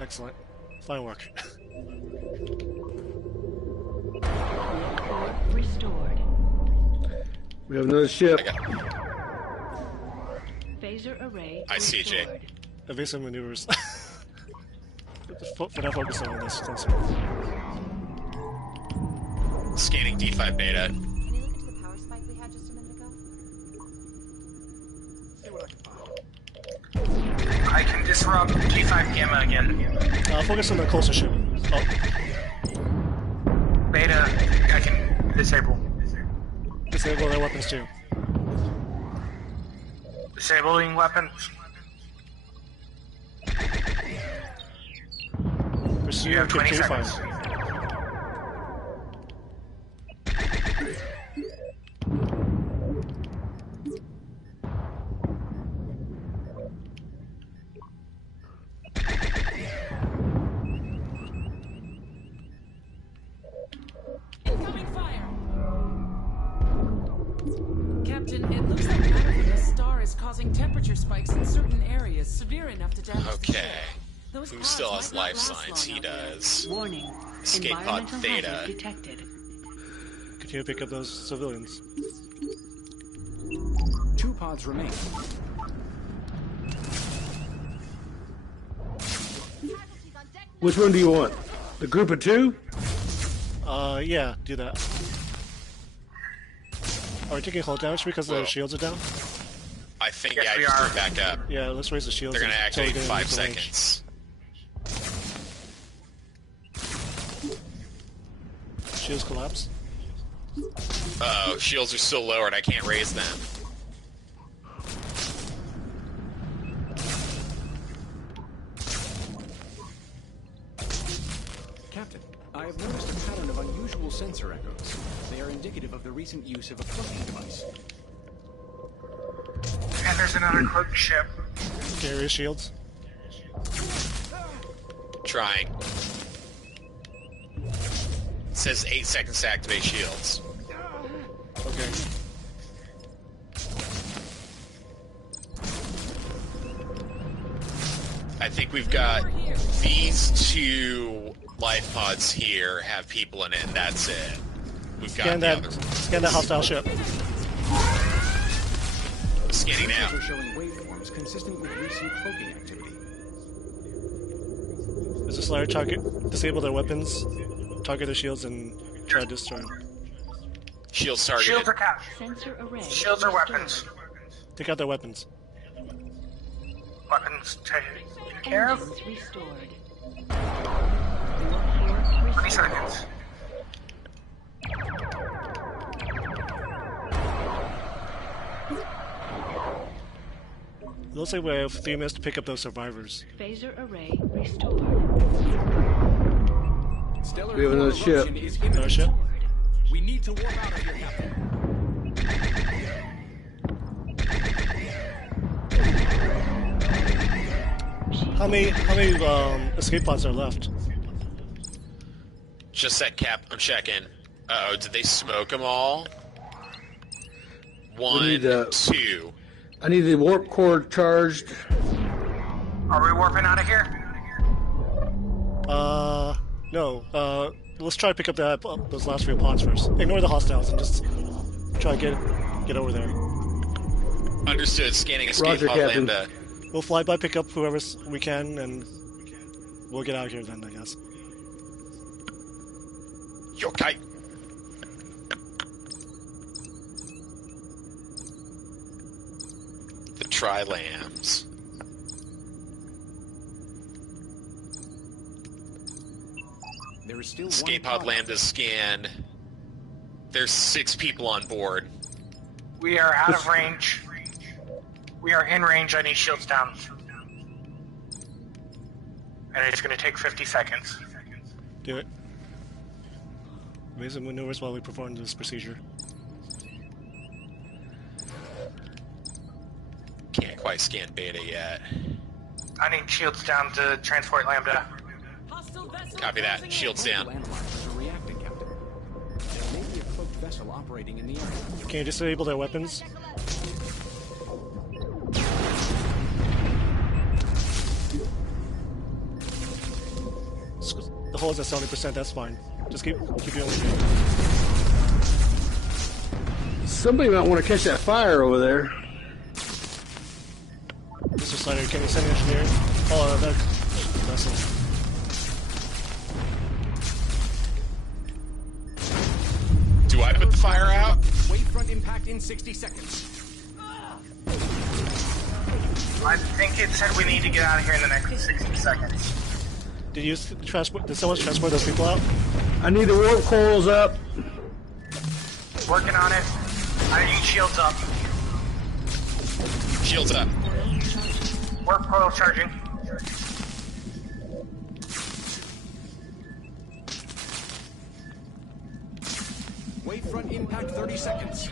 Excellent. Fine work. Restored. We have another ship. Phaser array. I see, Jay. restored. Evasive maneuvers. We're not focusing on this sensor. Scanning D5 beta. Can you look into the power spike we had just a minute ago? I can disrupt G5 Gamma again. Focus on the closer ship. Oh, Beta, I can disable. disable their weapons too. Disabling weapons. Pursue You have and 20 keep seconds. fire. Incoming fire! Captain, it looks like matter from the star is causing temperature spikes in certain areas, severe enough to damage the Okay. ship. Those Who pods still might has not life last signs? long He out there. does. Warning. Escape pod Environmental theta. hazard detected. Continue to pick up those civilians. 2 pods remain. Which one do you want? The group of 2? Yeah, do that. Are we taking hull damage because their shields are down? I think, Yes, yeah, we just are. threw it back up. Yeah, let's raise the shields. They're gonna until we activate in get 5 into range. seconds. Shields collapse. Oh, shields are still lowered. I can't raise them. sensor echoes. They are indicative of the recent use of a cloaking device. And there's another cloaked ship. Carrier shields. Trying. It says 8 seconds to activate shields. Okay. I think we've got these 2 life pods here have people in it, and that's it. We've got Scan the that. other. Scan that hostile ship. Scanning now. Sensors are showing waveforms consistent with recent cloaking activity. There's a Slayer target. Disable their weapons. Target their shields and try to destroy them. Shields targeted. Shields are capped. Sensor array. Shields are weapons. Take out their weapons. Weapons taken care of. Engines restored. 20 seconds. It looks like we have 3 minutes to pick up those survivors. Phaser array restored. We have another ship. Another ship? We need to warp out of here, Captain. How many escape pods are left? Just that cap. I'm checking. Uh-oh, did they smoke them all? 1, 2. I need the warp core charged. Are we warping out of here? No. Let's try to pick up those last few pods first. Ignore the hostiles and just try to get over there. Understood. Scanning escape Roger, pod Captain. Lambda. We'll fly by, pick up whoever we can, and we'll get out of here then, I guess. Yokai. The Tri-Lambs. There is still Escape one pod Lambda scanned. There's 6 people on board. We are out of range. We are in range. I need shields down. And it's going to take 50 seconds. Do it. Evasive maneuvers while we perform this procedure. Can't quite scan beta yet. I need shields down to transport Lambda. Copy that. Shields down. Landmarkers are reacting, Captain. There may be a cloaked vessel operating in the area. Can you disable their weapons? The hull is at 70%, that's fine. Just keep going. Somebody might want to catch that fire over there. Mr. Slider, can you send engineering? Oh, that vessel. Do I put the fire out? Wavefront impact in 60 seconds. I think it said we need to get out of here in the next 60 seconds. Did someone transport those people out? I need the warp coils up. Working on it. I need shields up. Shields up. Warp coil charging. Wavefront impact 30 seconds.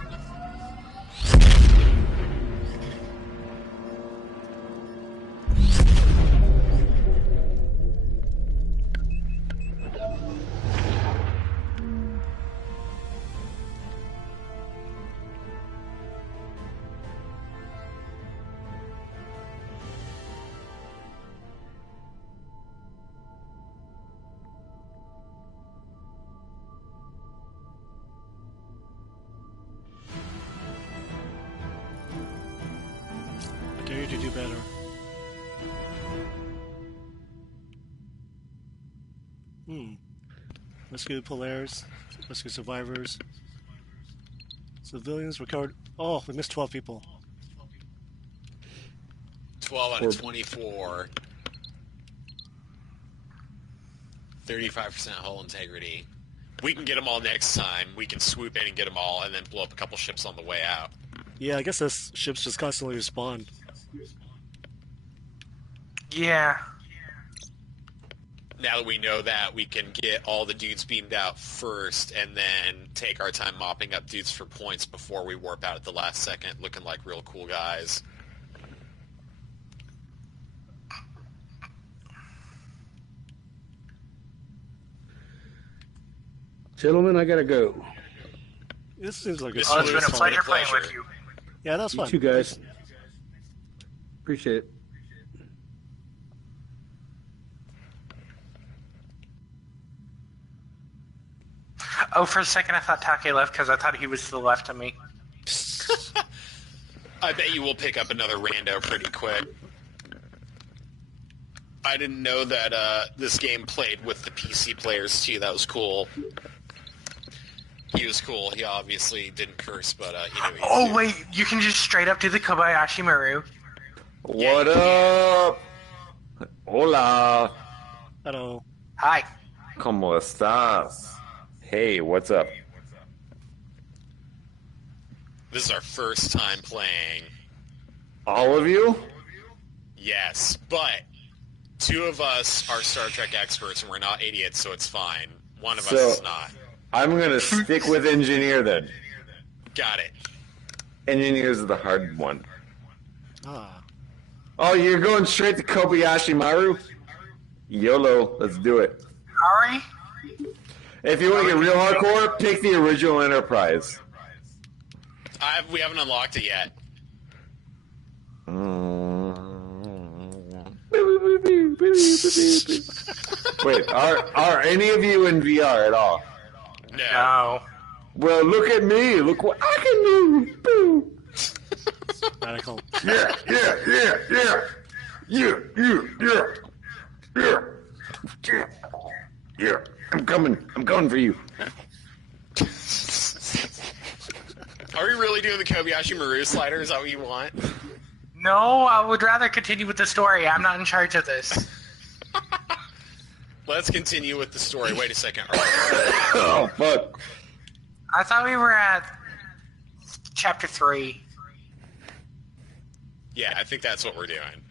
I dare you to do better. Rescue Polaris. Rescue survivors. Civilians recovered. Oh, we missed 12 people. 12 out of 24. 35% hull integrity. We can get them all next time. We can swoop in and get them all, and then blow up a couple ships on the way out. Yeah, I guess those ships just constantly respawn. Yeah. Now that we know that, we can get all the dudes beamed out first, and then take our time mopping up dudes for points before we warp out at the last second, looking like real cool guys. Gentlemen, I gotta go. This seems like it's been a pleasure playing with you. Yeah, that's fun. You too, guys. Appreciate it. Oh, for a second I thought Take left because I thought he was to the left of me. I bet you will pick up another rando pretty quick. I didn't know that this game played with the PC players too. That was cool. He was cool. He obviously didn't curse, but you know. Oh wait, you can just straight up do the Kobayashi Maru. What up? Hola. Hello. Hi. ¿Cómo estás? Hey, what's up? This is our first time playing. All of you? Yes, but 2 of us are Star Trek experts and we're not idiots, so it's fine. One of us is not. I'm gonna stick with engineer then. Got it. Engineer's the hard one. Ah. Oh, you're going straight to Kobayashi Maru? YOLO, let's do it. Ari? If you want to get real hardcore, pick the original Enterprise. We haven't unlocked it yet. Wait, are any of you in VR at all? No. Well, look at me. Look what I can do. Boom. Radical. Yeah. I'm coming for you. Are we really doing the Kobayashi Maru slider? Is that what you want? No, I would rather continue with the story. I'm not in charge of this. Let's continue with the story. Wait a second. Oh, fuck. I thought we were at chapter 3. Yeah, I think that's what we're doing.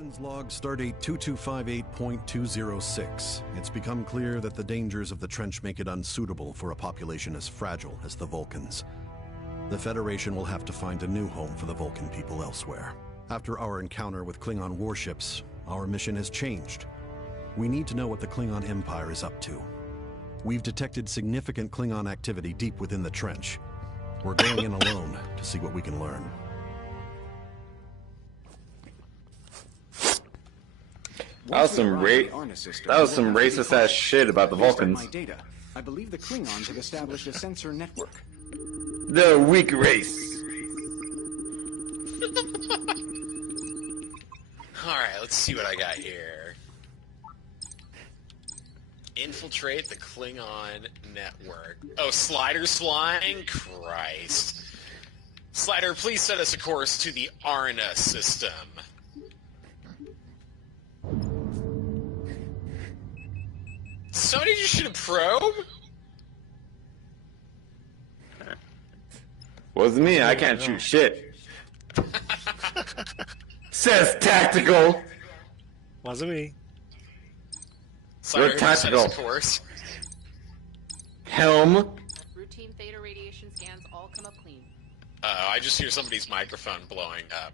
Captain's log, stardate 2258.206. It's become clear that the dangers of the trench make it unsuitable for a population as fragile as the Vulcans. The Federation will have to find a new home for the Vulcan people elsewhere. After our encounter with Klingon warships, our mission has changed. We need to know what the Klingon Empire is up to. We've detected significant Klingon activity deep within the trench. We're going in alone to see what we can learn. That was some racist ass shit about the Vulcans. I believe the Klingons have established a sensor network. The weak race. Alright, let's see what I got here. Infiltrate the Klingon network. Oh, Slider's flying? Christ. Slider, please set us a course to the Arna system. Somebody just shoot a probe? Wasn't me, I can't shoot shit. Says tactical. Wasn't me. You're tactical. Course. Helm. Routine theta radiation scans all come up clean. I just hear somebody's microphone blowing up.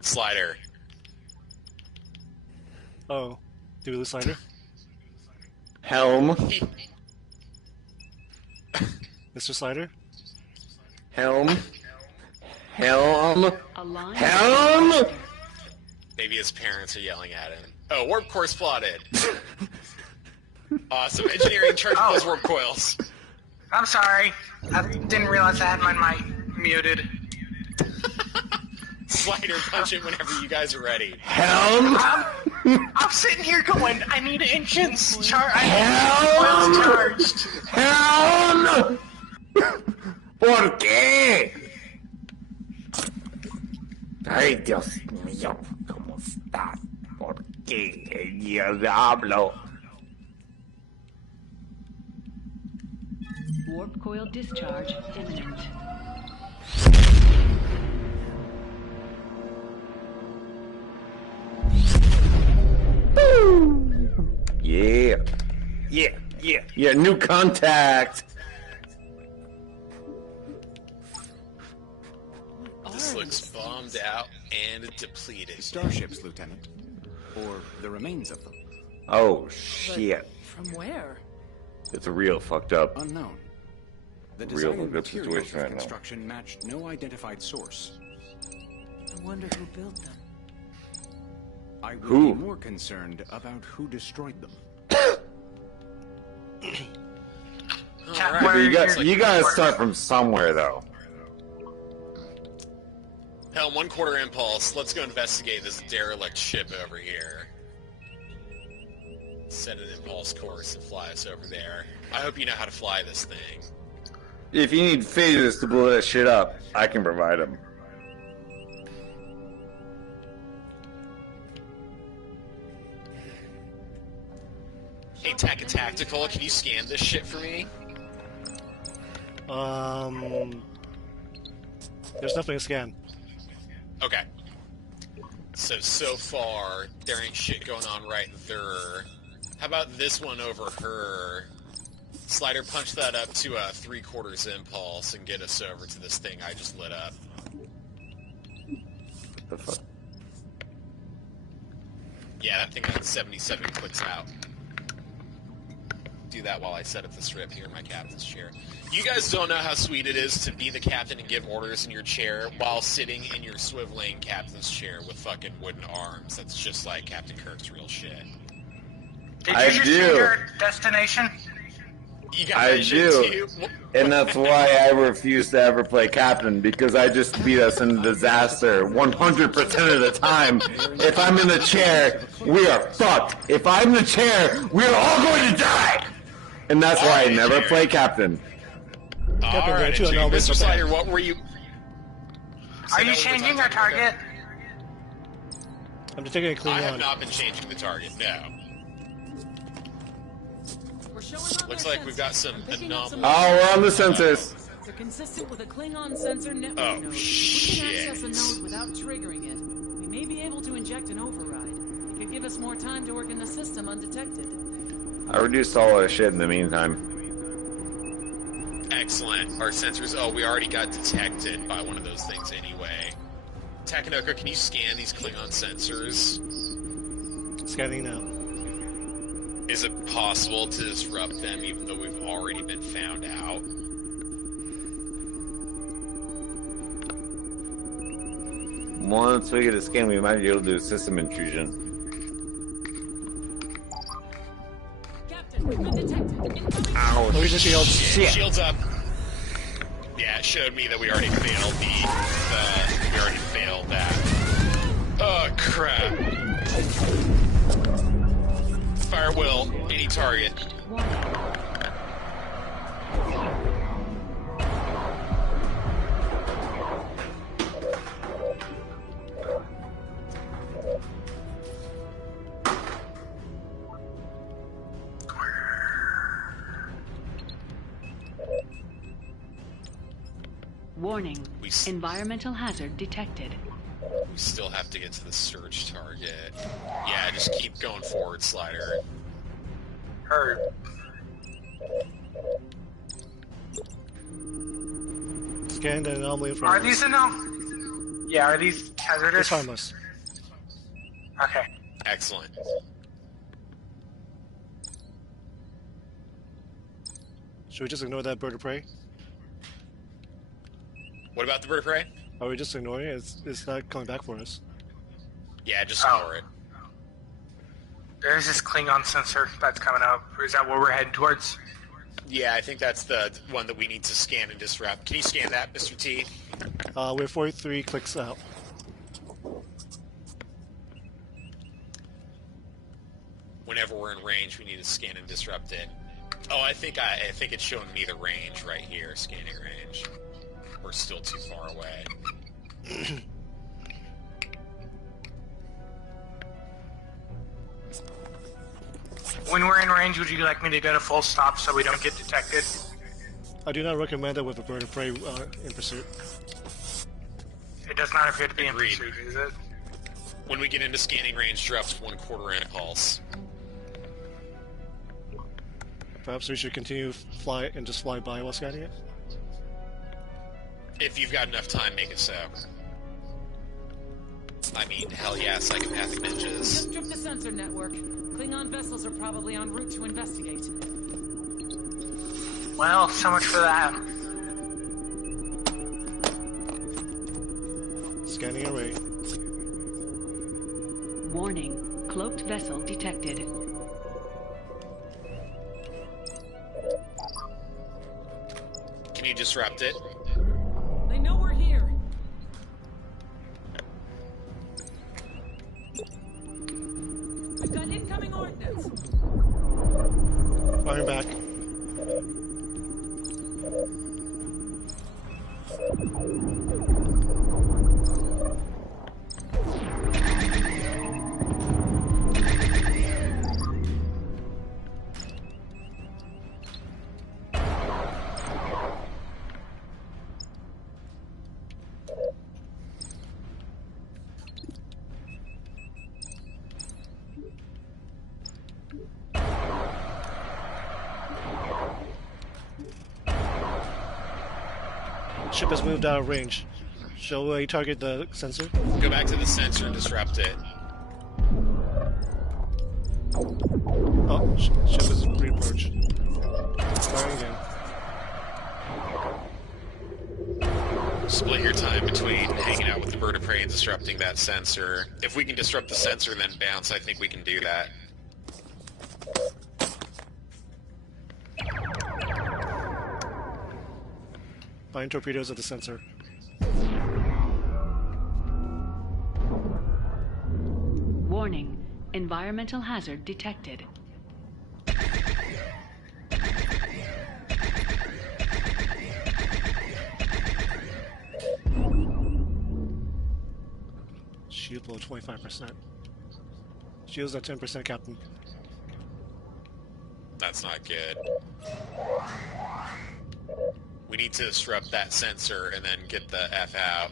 Slider. Oh, do the slider? Helm. Mr. Slider? Helm. Helm. Helm. Maybe his parents are yelling at him. Oh, warp course plotted. Awesome. Engineering, charge those warp coils. I'm sorry. I didn't realize I had my mic muted. Slider, punch it whenever you guys are ready. Helm! I'm sitting here going, I need engines charged. Helm! Charged. Helm! ¿Por qué? Ay, Dios mío, ¿cómo está? ¿Por qué el diablo? Warp coil discharge imminent. Yeah. Yeah, new contact. This looks bombed out and depleted. Starships, Lieutenant. Or the remains of them. Oh, shit. From where? It's a real fucked up. Unknown. The Real design and fucked up materials situation of right now. construction matched no identified source. I wonder who built them. I would Who? be more concerned about who destroyed them. Cat, But where you is you gotta start from somewhere, though. Helm, 1/4 impulse. Let's go investigate this derelict ship over here. Set an impulse course and fly us over there. I hope you know how to fly this thing. If you need phasers to blow that shit up, I can provide them. Hey, Tactical, can you scan this shit for me? There's nothing to scan. Okay. So far, there ain't shit going on right there. How about this one over her? Slider, punch that up to a 3/4 impulse and get us over to this thing I just lit up. The fuck? Yeah, that thing got 77 clicks out. Do that while I set up the strip here in my captain's chair. You guys don't know how sweet it is to be the captain and give orders in your chair while sitting in your swiveling captain's chair with fucking wooden arms. That's just like Captain Kirk's real shit. Did I you just do. see your destination? You got I that shit do. too? And that's why I refuse to ever play captain, because I just beat us in disaster 100% of the time. If I'm in the chair, we are fucked. If I'm in the chair, we are all going to die! And that's why I never play captain. Alright, too, and I'll Mr. wait Slider, what were you... Are you changing our target? I'm just taking a clean I have on. not been changing the target, no. We're showing on Looks their like we've got sensors. some I'm picking up some Oh, we're on the sensors. They're consistent with a Klingon sensor network Oh, node. shit. We can access a node without triggering it. We may be able to inject an override. It could give us more time to work in the system undetected. I reduced all our shit in the meantime. Excellent. Our sensors... Oh, we already got detected by one of those things anyway. Takkynoko, can you scan these Klingon sensors? Scanning now. Is it possible to disrupt them even though we've already been found out? Once we get a scan, we might be able to do a system intrusion. Captain, we've been detected. Ow, Oh, we just yelled shit. Shields up. Yeah, it showed me that we already failed we already failed that. Oh, crap. Fire will, any target. Warning. Environmental hazard detected. We still have to get to the search target. Yeah, just keep going forward, Slider. Heard. Scan the anomaly in front Are of these us. Yeah, are these It's hazardous? harmless. Okay. Excellent. Should we just ignore that bird of prey? What about the bird of prey? Are we just ignoring it? It's not coming back for us. Yeah, just ignore it. There's this Klingon sensor that's coming up. Is that what we're heading towards? Yeah, I think that's the one that we need to scan and disrupt. Can you scan that, Mr. T? We're 43 clicks out. Whenever we're in range, we need to scan and disrupt it. Oh, I think it's showing me the range right here, scanning range. We're still too far away. When we're in range, would you like me to go to full stop so we don't get detected? I do not recommend it with a bird of prey in pursuit. It does not appear to be Agreed. in pursuit, is it? When we get into scanning range, drops 1/4 impulse. Perhaps we should continue fly and just fly by while scanning it? If you've got enough time, make it so. I mean, hell yeah, psychopathic ninjas. Just trip the sensor network. Klingon vessels are probably en route to investigate. Well, so much for that. Scanning array. Warning. Cloaked vessel detected. Can you disrupt it? They know we're here. We've got incoming ordnance. Firing back. Ship has moved out of range. Shall we target the sensor? Go back to the sensor and disrupt it. Oh, ship is re-approached. Firing again. Split your time between hanging out with the bird of prey and disrupting that sensor. If we can disrupt the sensor and then bounce, I think we can do that. Firing torpedoes at the sensor. Warning. Environmental hazard detected. Shield below 25%. Shield's at 10%, Captain. That's not good. We need to disrupt that sensor and then get the F out.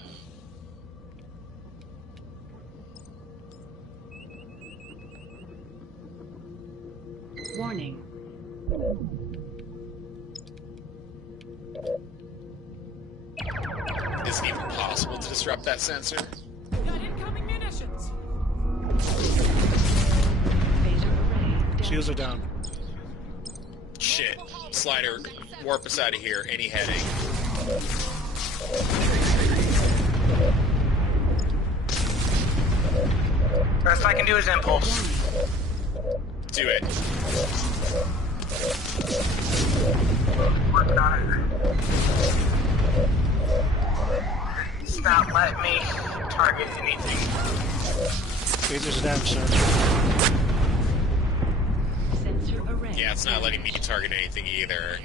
Warning. Is it even possible to disrupt that sensor? Got incoming munitions. Shields are down. Shit. Slider, warp us out of here. Any heading. Best I can do is impulse. Do it. Working on it. It's not letting me target anything. Phasers are down, sir. Sensor array. Yeah, it's not letting me target anything either.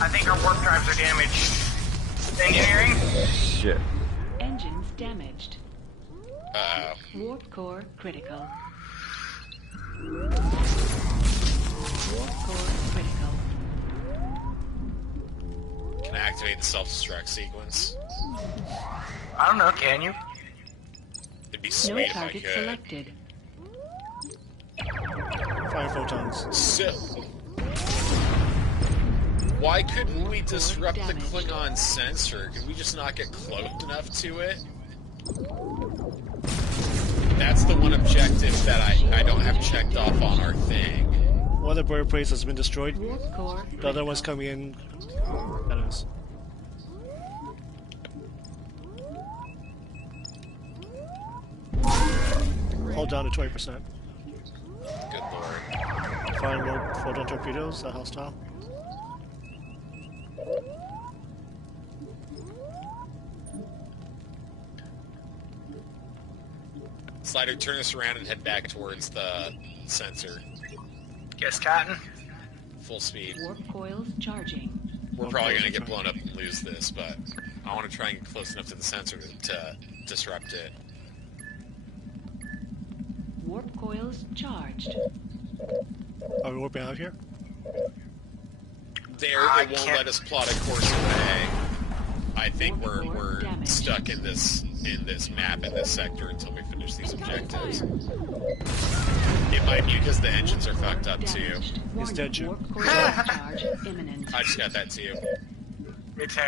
I think our warp drives are damaged. Engineering? Shit. Engines damaged. Uh-oh. Warp core critical. Warp core critical. Can I activate the self-destruct sequence? I don't know, can you? It'd be No sweet if I target could. selected. Fire photons. So, why couldn't we disrupt the Klingon sensor? Could we just not get cloaked enough to it? That's the one objective that I don't have checked off on our thing. One of the bird praise has been destroyed. Warp core The other one's coming in. That is. Hold down to 20%. Fire no photon torpedoes, hostile. Slider, turn us around and head back towards the sensor. Yes, Captain. Full speed. Warp coils charging. We're probably going to get blown up and lose this, but I want to try and get close enough to the sensor to disrupt it. Warp coils charged. Are we warping out here? There, it won't let us plot a course away. I think we're stuck in this map in this sector until we finish these objectives. It might be because the engines are fucked up too. He's dead, Jim. I just got that too. Me too.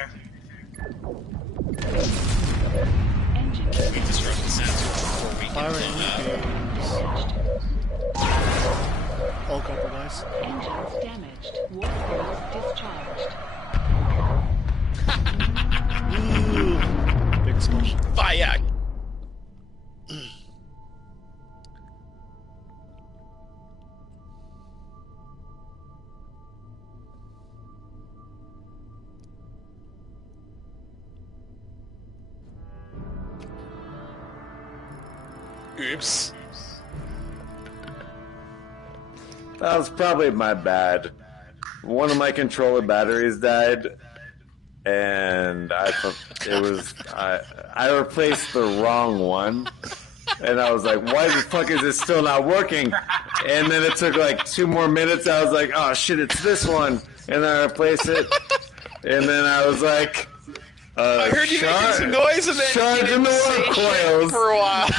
We disrupt the sensor before we can all compromised. Engines damaged. Warp coils discharged. Ooh, big explosion. Fire! Oops. That was probably my bad. One of my controller batteries died, and I replaced the wrong one, and I was like, why the fuck is this still not working? And then it took like 2 more minutes. I was like, oh shit, it's this one, and then I replaced it, and then I was like, I heard you making some noise and then charging the warp coils for a while.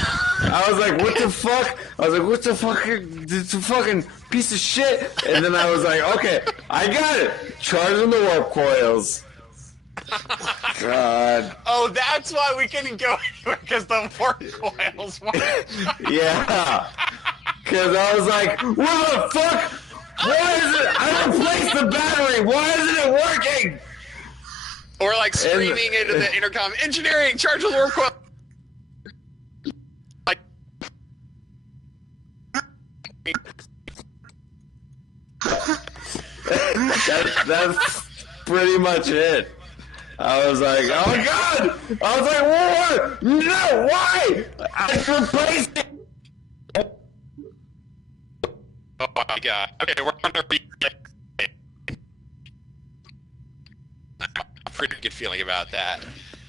I was like, what the fuck? I was like, what the fuck? It's a fucking piece of shit. And then I was like, okay, I got it. Charging the warp coils. God. Oh, that's why we couldn't go anywhere, because the warp coils weren't. Yeah. Because I was like, what the fuck? Why is it? I replaced the battery. Why isn't it working? Or like screaming into the intercom, engineering, charge the warp coil. Like, that's pretty much it. I was like, oh my god! I was like, what? No, why? I replaced it. Oh my god. Okay, we're under. Pretty good feeling about that.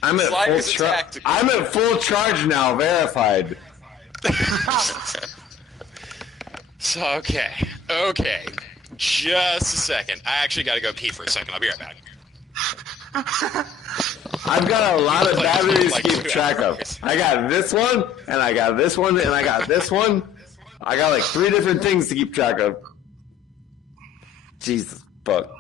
I'm at full charge now, verified. So okay, just a second. I actually got to go pee for a second. I'll be right back. I've got a lot of batteries to keep track of. I got this one, and I got this one, and I got this one. I got like 3 different things to keep track of. Jesus fuck.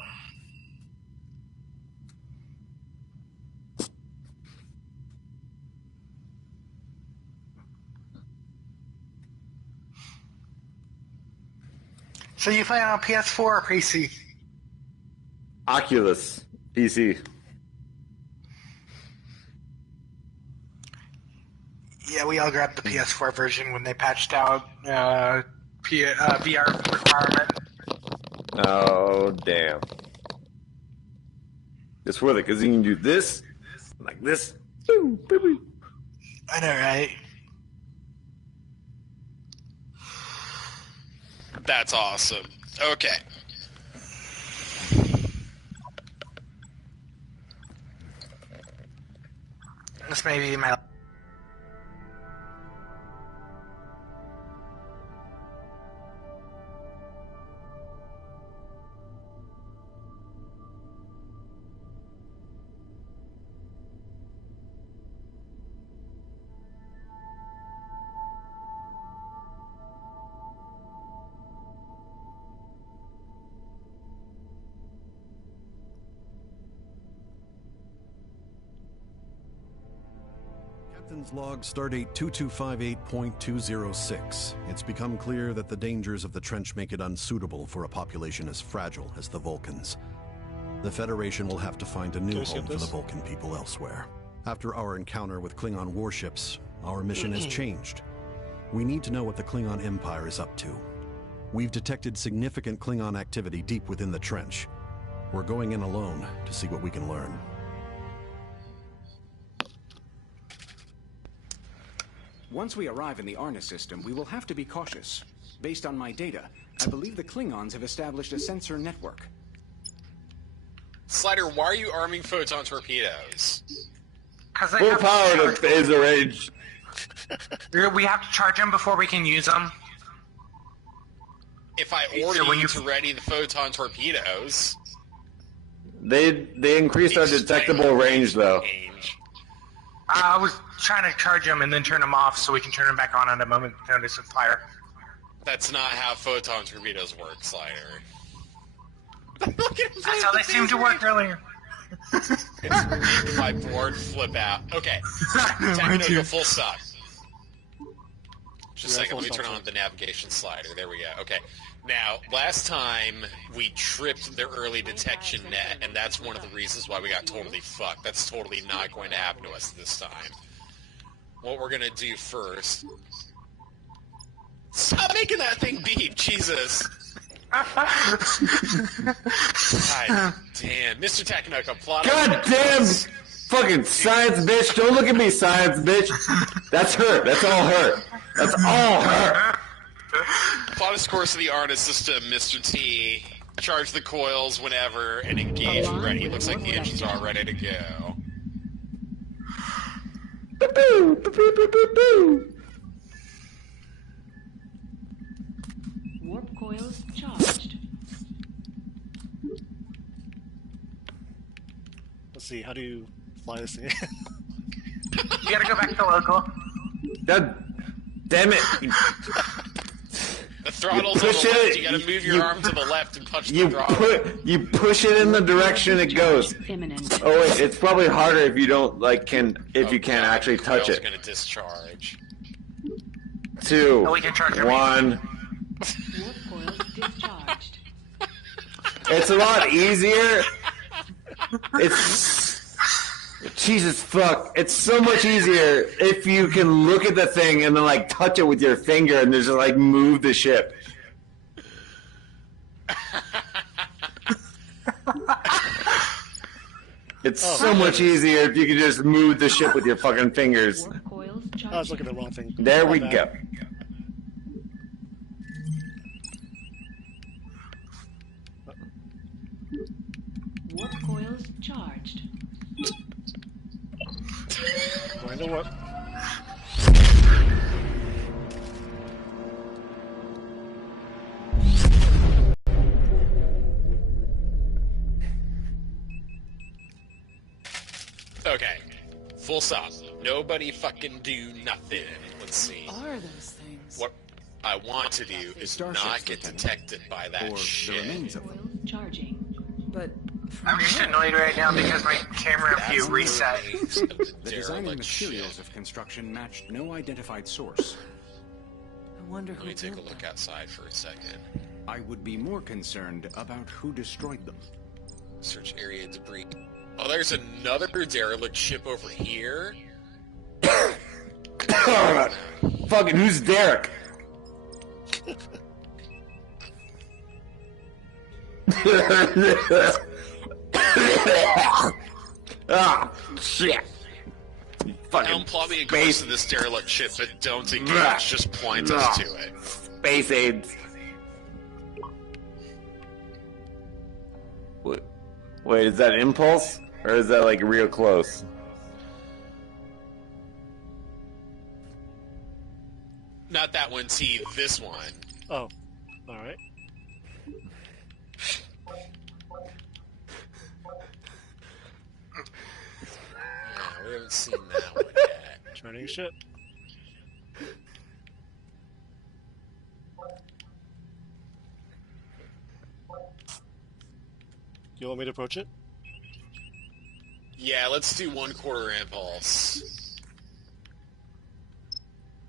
So you play on PS4 or PC? Oculus PC. Yeah, we all grabbed the PS4 version when they patched out VR requirement. Oh damn! It's worth it because you can do this, like this. Boom, boom, boom. I know, right? That's awesome. Okay. This may be my... Captain's log stardate 2258.206. It's become clear that the dangers of the trench make it unsuitable for a population as fragile as the Vulcans. The Federation will have to find a new home for the Vulcan people elsewhere. After our encounter with Klingon warships, our mission has changed. We need to know what the Klingon Empire is up to. We've detected significant Klingon activity deep within the trench. We're going in alone to see what we can learn. Once we arrive in the Arna system, we will have to be cautious. Based on my data, I believe the Klingons have established a sensor network. Slider, why are you arming photon torpedoes? Full power to phaser range. We have to charge them before we can use them. If I order you to ready the photon torpedoes... They increased our detectable range, though. I was trying to charge them and then turn them off so we can turn them back on at a moment notice of fire. That's not how photon torpedoes work, Slider. That's how they seemed to work earlier. It's my board flip out. Okay. Takkynoko full stop. Just a second, let me turn on the navigation slider. There we go. Okay. Now, last time we tripped the early detection net, and that's one of the reasons why we got totally fucked. That's totally not going to happen to us this time. What we're gonna do first... Stop making that thing beep, Jesus! God damn. Mr. Takkynoko, plot... God damn! Fucking science, bitch! Don't look at me, science, bitch! That's her. That's all her. That's all her. Plot a course of the Arna system, Mr. T. Charge the coils whenever and engage when ready. Looks like the engines are ready to go. Boo-boo! Boo-boo-boo-boo-boo! Warp coils charged. Let's see, how do you fly this thing? You gotta go back to local. God damn it! The throttle's on the left. You gotta move your arm to the left and punch the throttle. You push it in the direction it goes. Oh wait, it's probably harder if you don't if you can't actually touch it. Gonna discharge. 2, Oh, we can charge 1. Warp coils discharged. It's a lot easier. It's Jesus fuck. It's so much easier if you can look at the thing and then touch it with your finger and just move the ship. It's so much easier if you can just move the ship with your fucking fingers. I was looking at the wrong thing. There we go. Warp coils charged. Going to warp. Okay. Full stop. Nobody fucking do nothing. Let's see. What are those things? What I want to do is not get detected by that shit. Charging. But I'm just annoyed right now because my camera view reset. The design and materials of construction matched no identified source. I wonder who Let me take a look outside for a second. I would be more concerned about who destroyed them. Search area debris. Oh, there's another derelict ship over here. Fucking who's Derek? Ah, shit. Fucking plot me a course of this derelict ship, but don't engage. Just point us to it. Space aids. Wait, is that impulse? Or is that real close? Not that one, T. This one. Oh, alright. Yeah, we haven't seen that one yet. Turning ship. You want me to approach it? Yeah, let's do 1/4 impulse.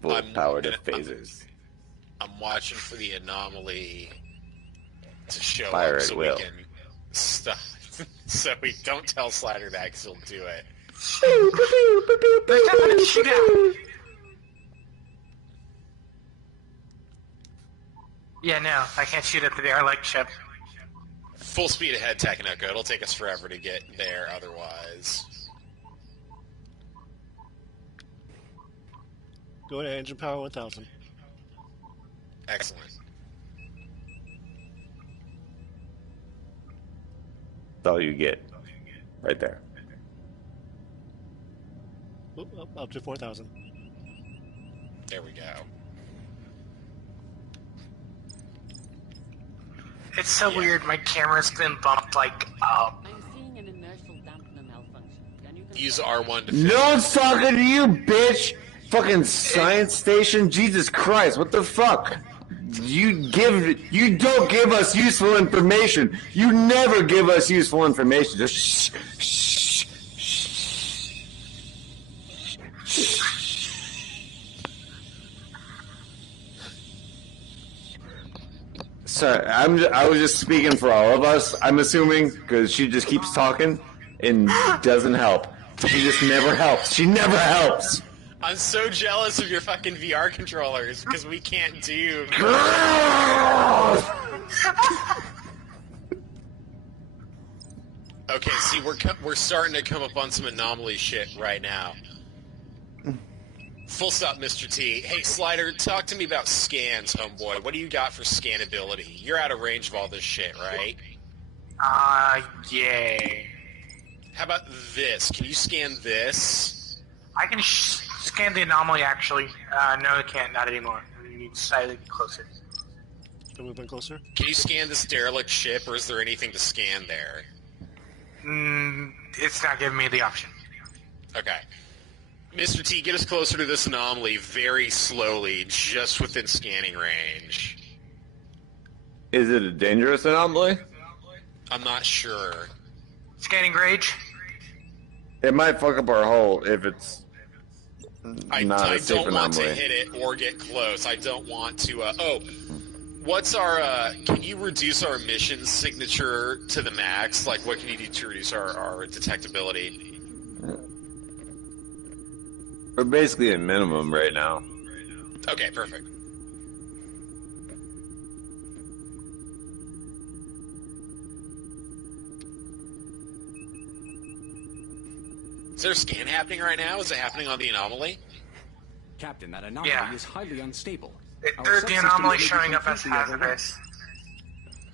Full power to phasers. I'm watching for the anomaly to show Fire up at so will. we can stop. So we don't tell Slider that because he'll do it. Yeah, no, I can't shoot at the derelict ship. Full speed ahead, Takkynoko. It'll take us forever to get there otherwise. Go to engine power 1000. Excellent. That's all you get. Right there. Oop, up to 4000. There we go. It's so weird, my camera's been bumped like up. I'm seeing an inertial dampener malfunction. Can you Use R1 to No one's talking to you, bitch! Fucking science station? Jesus Christ, what the fuck? You don't give us useful information. You never give us useful information. Just shh, shh, shh. Sorry, I was just speaking for all of us, I'm assuming, because she just keeps talking and doesn't help. She just never helps. She never helps. I'm so jealous of your fucking VR controllers because we can't do. Okay, see, we're starting to come up on some anomaly shit right now. Full stop, Mr. T. Hey, Slider, talk to me about scans, homeboy. What do you got for scannability? You're out of range of all this shit, right? Yeah. How about this? Can you scan this? I can scan the anomaly, actually. No, I can't. Not anymore. You need slightly closer. Can we move in closer? Can you scan this derelict ship, or is there anything to scan there? It's not giving me the option. Okay. Mr. T, get us closer to this anomaly very slowly, just within scanning range. Is it a dangerous anomaly? I'm not sure. Scanning range? It might fuck up our hull if it's not I a safe don't want to anomaly. hit it or get close. I don't want to, what's our, can you reduce our mission signature to the max? Like, what can you do to reduce our detectability? We're basically at minimum right now. Okay, perfect. Is there a scan happening right now? Is it happening on the anomaly? Captain, that anomaly is highly unstable. The anomaly showing up as hazardous.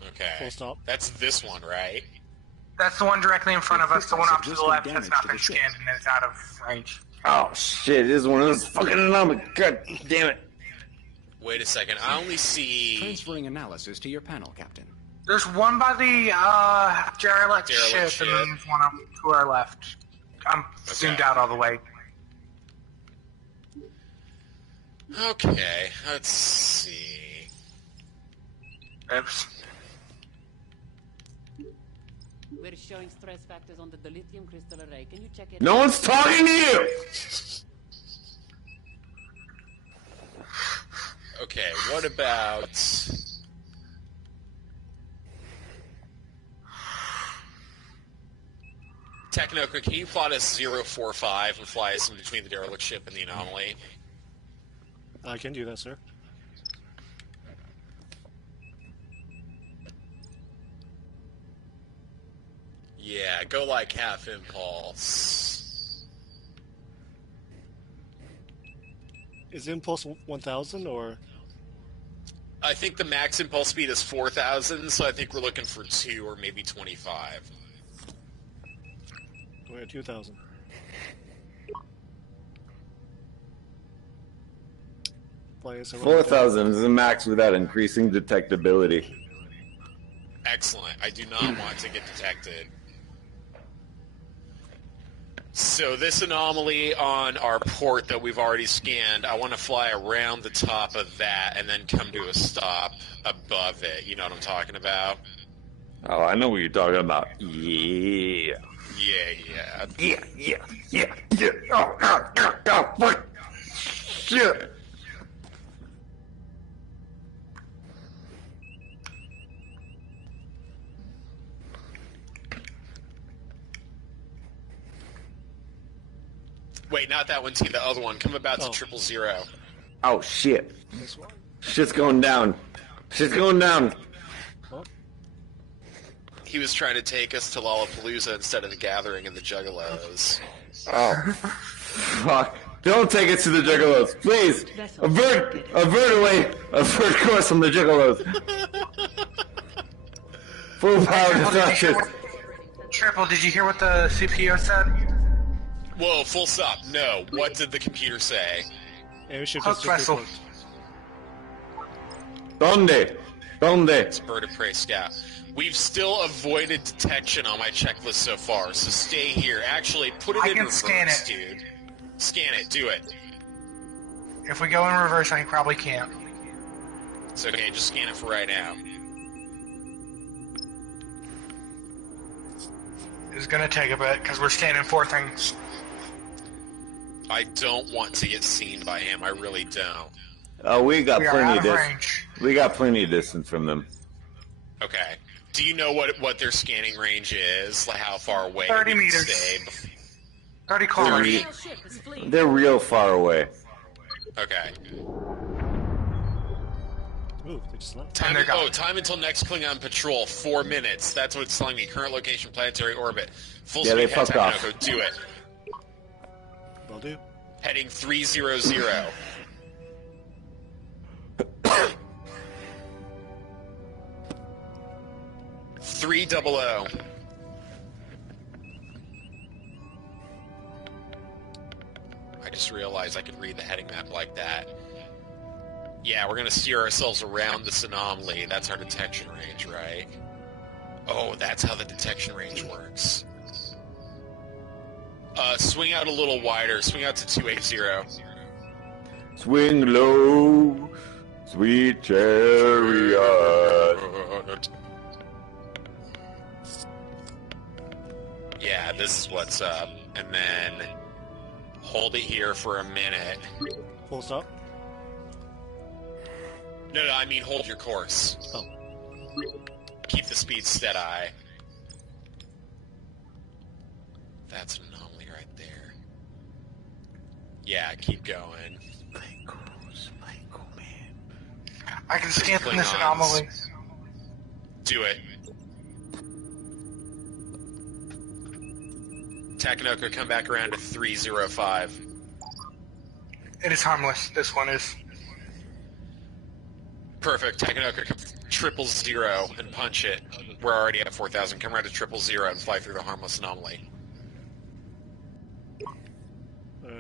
Okay. Full stop. That's this one, right? That's the one directly in front of us. The one off to the left has not been scanned and is out of range. Oh shit, this is one of those fucking anomalies. God damn it. Wait a second, I only see... Transferring analysis to your panel, Captain. There's one by the derelict ship, and then there's one up to our left. I'm zoomed out all the way. Okay, let's see... Oops. We're showing stress factors on the dilithium crystal array. Can you check it? No one's talking to you! Okay, what about... Takkynoko, can you plot us 045 and fly us in between the derelict ship and the anomaly? I can do that, sir. Yeah, go like half impulse. Is impulse 1000 or? I think the max impulse speed is 4,000, so I think we're looking for 2 or maybe 25. We're at 2000. Fly us around 4,000 is the max without increasing detectability. Excellent. I do not want to get detected. So this anomaly on our port that we've already scanned, I want to fly around the top of that and then come to a stop above it. You know what I'm talking about? Oh, I know what you're talking about. Yeah. Yeah. Yeah. Oh, fuck. Shit. Wait, not that one, T, the other one. Come about to 000. Oh, shit. Shit's going down. She's going down. He was trying to take us to Lollapalooza instead of the Gathering and the Juggalos. Oh, fuck. Don't take it to the Juggalos. Please. Avert away. Avert course from the Juggalos. Full power destruction. Triple, did you hear what the CPO said? Whoa, full stop. No. What did the computer say? Yeah, we should Hook vessel. Donde? It's Bird of Prey Scout. We've still avoided detection on my checklist so far, so stay here. Actually, put it in reverse, scan it. dude. Scan it. Do it. If we go in reverse, I probably can't. It's okay. Just scan it for right now. It's gonna take a bit, because we're scanning 4 things. I don't want to get seen by him. I really don't. Oh, we got We are plenty out of of distance. range. We got plenty of distance from them. Okay. Do you know what their scanning range is? Like how far away? 30 we can meters. stay 30 kilometers. They're real far away. Okay. Ooh, they just left. Time until next Klingon patrol, 4 minutes. That's what it's telling me. Current location, planetary orbit. Full Yeah, speed they head fucked off. Takkynoko. Do it. Will do. Heading 300. Three double O. I just realized I could read the heading map like that. Yeah, we're gonna steer ourselves around this anomaly. That's our detection range, right? Oh, that's how the detection range works. Swing out a little wider. Swing out to 280. Swing low, sweet chariot. Yeah, this is what's up. And then hold it here for a minute. Full stop. No, I mean hold your course. Oh. Keep the speed steady. That's an anomaly right there. Yeah, keep going. I can scan Klingons. this anomaly. Do it. Takkynoko, come back around to 305. It is harmless. This one is. Perfect. Takkynoko, come 000 and punch it. We're already at 4,000. Come around to 000 and fly through the harmless anomaly.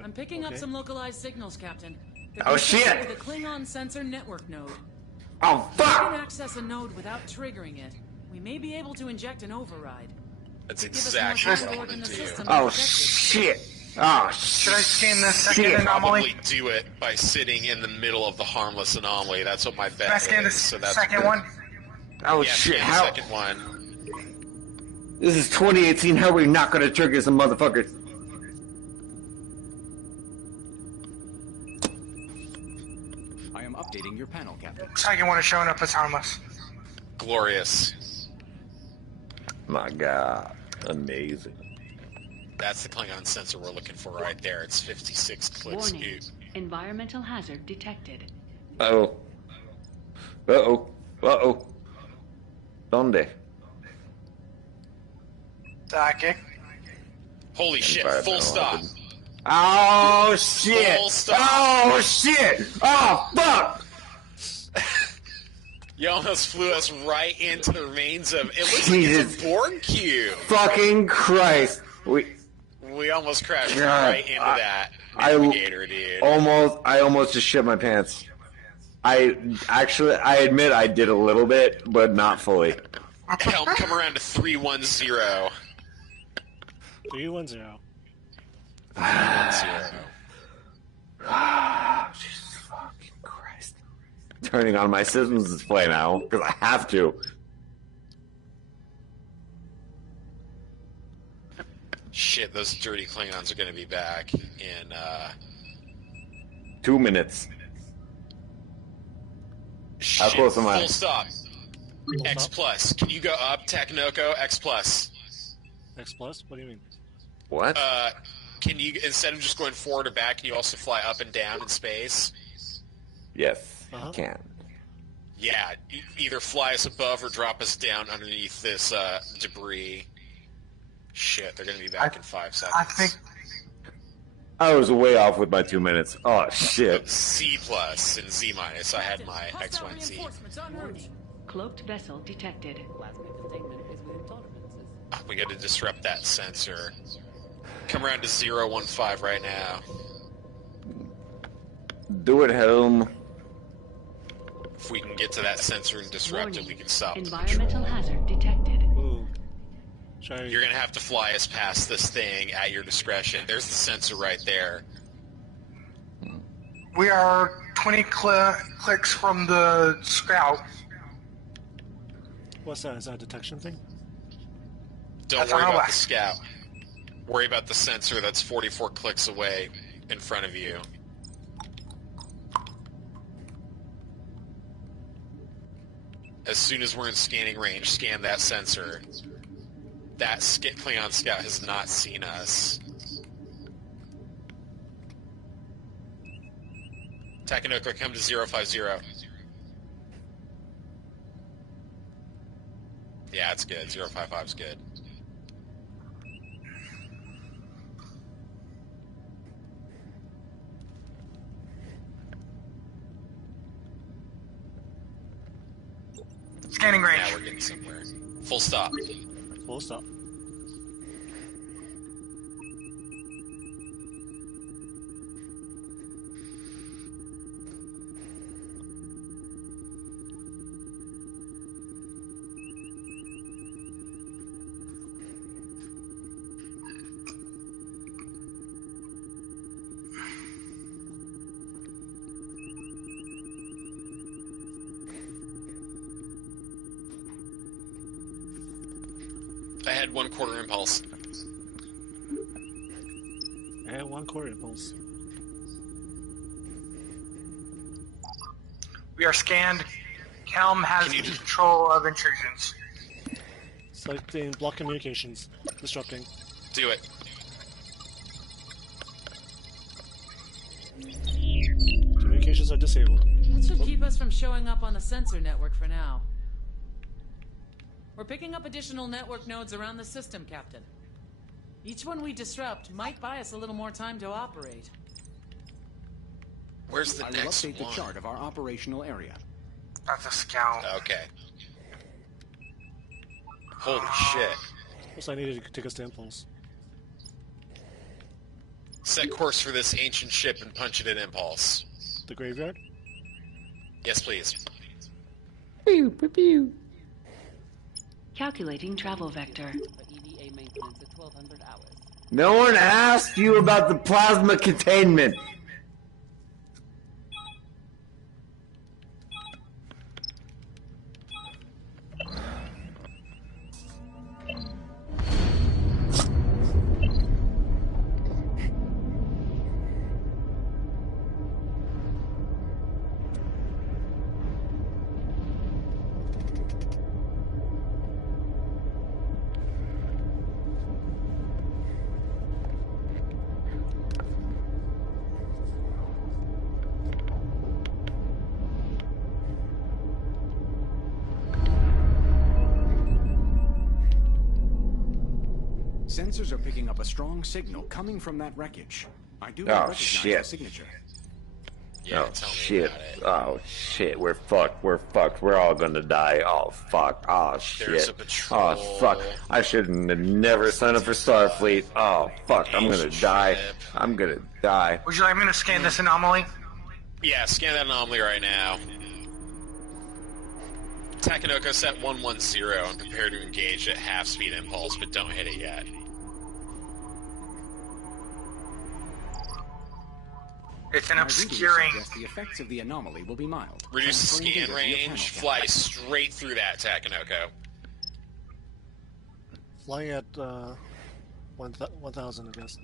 I'm picking up some localized signals, Captain. Oh, shit! The Klingon sensor network node. Oh, If we fuck! can access a node without triggering it, we may be able to inject an override. That's Give us exactly more what I stored want in the to do. system Oh, protected. shit! Oh, Should I scan the second shit. anomaly? Probably do it by sitting in the middle of the harmless anomaly. That's what my bet Can I scan the is. So that's second one? Oh, yeah, shit, scan how? the second one. This is 2018, how are we not gonna trigger some motherfuckers? I am updating your panel, Captain. Second one is showing up as harmless. Glorious. My god, amazing. That's the Klingon sensor we're looking for right there. It's 56 clicks. Warning. Environmental hazard detected. Uh-oh. Uh-oh. Uh-oh. Donde? Okay. Holy shit, full stop. Oh, shit! Full stop. Oh, shit! Oh, fuck! You almost flew us right into the remains of... It looks Jesus. like it's a Borg cube. Fucking Christ. We almost crashed God, right into that I navigator, dude. I almost just shit my pants. I admit I did a little bit, but not fully. Help come around to 310. 310. 310. Jesus fucking Christ. Turning on my systems display now, because I have to. Shit, those dirty Klingons are gonna be back in, 2 minutes. How shit, close am I? Full stop. X plus. Can you go up, Takkynoko? X plus. X plus? What do you mean? What? Can you, instead of just going forward or back, can you also fly up and down in space? Yes, I can. Yeah, either fly us above or drop us down underneath this debris. Shit, they're gonna be back in 5 seconds. I think I was way off with my 2 minutes. Oh, shit. C plus and Z minus. I had my X, Y, and Z. Cloaked vessel detected. We got to disrupt that sensor. Come around to 015 right now. Do it, Helm. If we can get to that sensor and disrupt it, we can stop Environmental hazard detected. Ooh. You're gonna have to fly us past this thing at your discretion. There's the sensor right there. we are 20 clicks from the scout. What's that? Is that a detection thing? Don't worry about the scout. Worry about the sensor that's 44 clicks away in front of you. As soon as we're in scanning range, scan that sensor. That Klingon scout has not seen us. Takkynoko, come to 050. Yeah, it's good. 055's good. Scanning range. Now we're getting somewhere. Full stop. Full stop. I had 1/4 impulse. And 1/4 impulse. We are scanned. Helm has control of intrusions. Selecting block communications. Disrupting. Do it. Communications are disabled. That should keep us from showing up on the sensor network for now. We're picking up additional network nodes around the system, Captain. Each one we disrupt might buy us a little more time to operate. Where's the I next will update one? the chart of our operational area. That's a scout. Okay. Holy shit. Plus I needed to take us to impulse. Set course for this ancient ship and punch it at impulse. The graveyard? Yes, please. Pew, pew, pew. Calculating travel vector. No one asked you about the plasma containment. Sensors are picking up a strong signal coming from that wreckage. I do Oh, recognize shit. the signature. Yeah, oh shit! Oh shit! We're fucked. We're fucked. We're all gonna die. Oh fuck! Oh There's shit! a patrol. Oh fuck! I shouldn't have never signed up for Starfleet. Oh fuck! I'm gonna die. I'm gonna die. Would you like me to scan this anomaly? Yeah, scan that anomaly right now. Takkynoko set 110 and prepare to engage at half-speed impulse, but don't hit it yet. It's an My readings obscuring. suggest the effects of the anomaly will be mild. Reduce the Transferring scan data via panel range, cam. fly straight through that, Takkynoko. Flying at 1,000, I guess.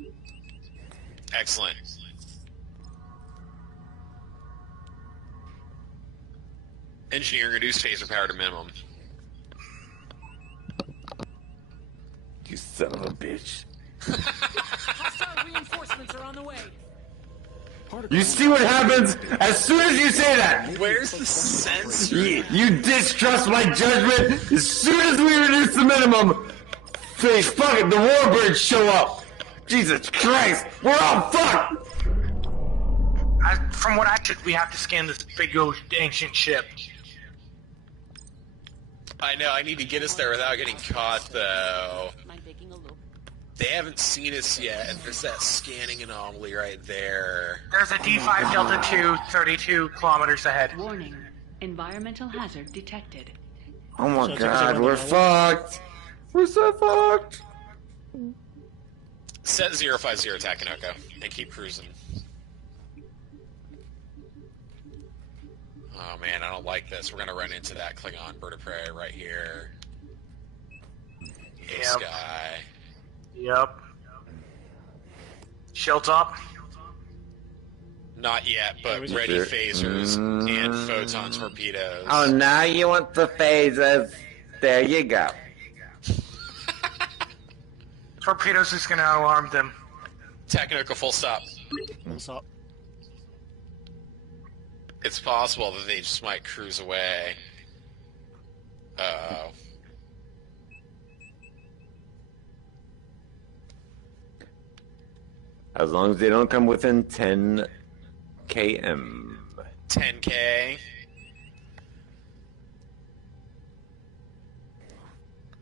Excellent. Engineering, reduce phaser power to minimum. You son of a bitch! Hostile reinforcements are on the way. You see what happens as soon as you say that? Where's the sense? You distrust my judgment. As soon as we reduce the minimum, fuck it, the warbirds show up. Jesus Christ, we're all fucked. From what I took, we have to scan this big old ancient ship. I know, I need to get us there without getting caught, though. They haven't seen us yet, and there's that scanning anomaly right there. There's a D5 Delta 2, 32 kilometers ahead. Warning. Environmental hazard detected. Oh my god, we're fucked. We're so fucked. Set 050 Takkynoko, and keep cruising. Oh man, I don't like this. We're gonna run into that Klingon bird of prey right here. This guy. Yep. Shields up. Not yet, but ready phasers and photon torpedoes. Oh, now you want the phasers. There you go. Torpedoes is gonna alarm them. Takkynoko, full stop. Full stop. It's possible that they just might cruise away. Uh-oh. As long as they don't come within 10 km. 10K?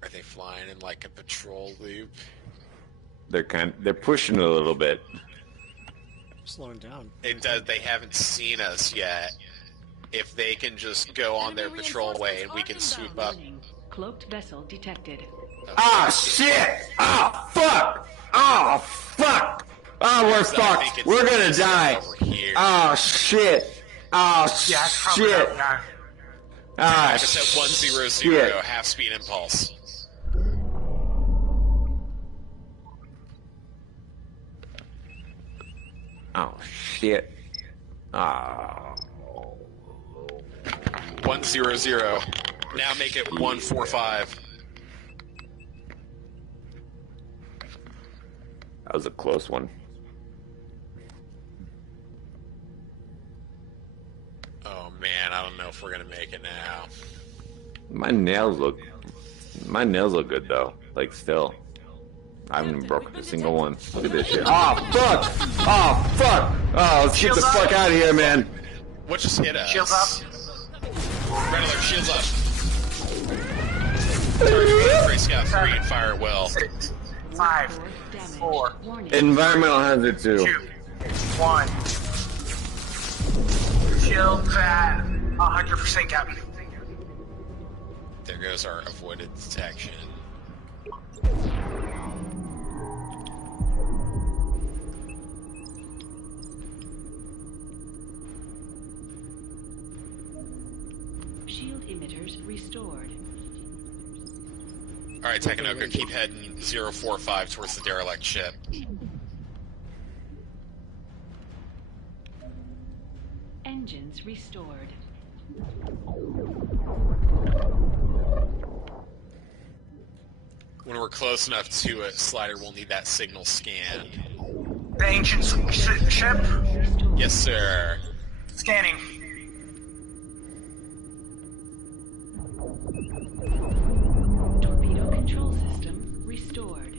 Are they flying in like a patrol loop? They're pushing a little bit. Slowing down. It does. They haven't seen us yet. If they can just go on their patrol way and we can swoop up. Cloaked vessel detected. Ah, shit! Oh, fuck! Oh, fuck! Oh, we're fucked. We're gonna die. Oh, shit. Oh, shit. Ah, shit. 100, half speed impulse. Oh, shit. Oh. 100. Now make it 145. That was a close one. Oh man, I don't know if we're gonna make it now. My nails look good though. Like still. I haven't even broken a single one. Look at this shit. Oh fuck! Oh fuck! Oh, let's get the fuck out of here, man. What just hit us? Shields up. Red alert, shields up. Target Gray Scout 3 and fire at will. 6, 5, 4. Environmental hazard 2. 2, 1. Shields at 100%, Captain. There goes our avoided detection. Shield emitters restored. Alright, Takkynoko, keep heading 045 towards the derelict ship. Engines restored. When we're close enough to it, Slider will need that signal scanned. The ancient ship? Yes, sir. Scanning. Torpedo control system restored.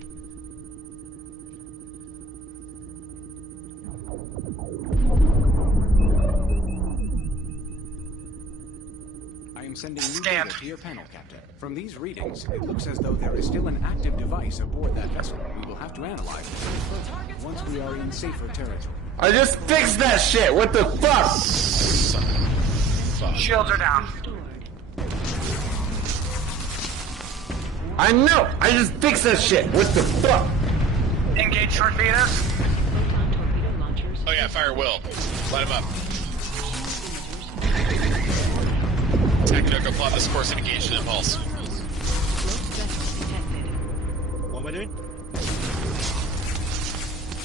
I am sending new data to your panel, Captain. From these readings, it looks as though there is still an active device aboard that vessel. We will have to analyze it further once we are in safer territory. I just fixed that shit! What the fuck? Shields are down. I know! I just fixed that shit! What the fuck? Engage torpedoes. Oh yeah, fire will. Light him up. Takkynoko, plot this course and engage an impulse. What am I doing?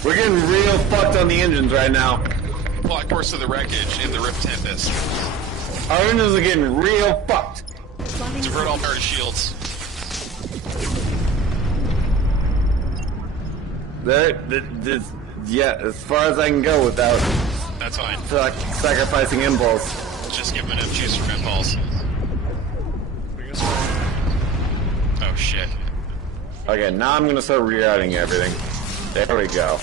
We're getting real fucked on the engines right now. Plot course to the wreckage in the Rift Tempest. Our engines are getting real fucked. Divert all power to shields. Yeah, as far as I can go without That's fine. Sacrificing impulse. Just give him enough juice from impulse. Oh shit. Okay, now I'm gonna start rerouting everything. There we go.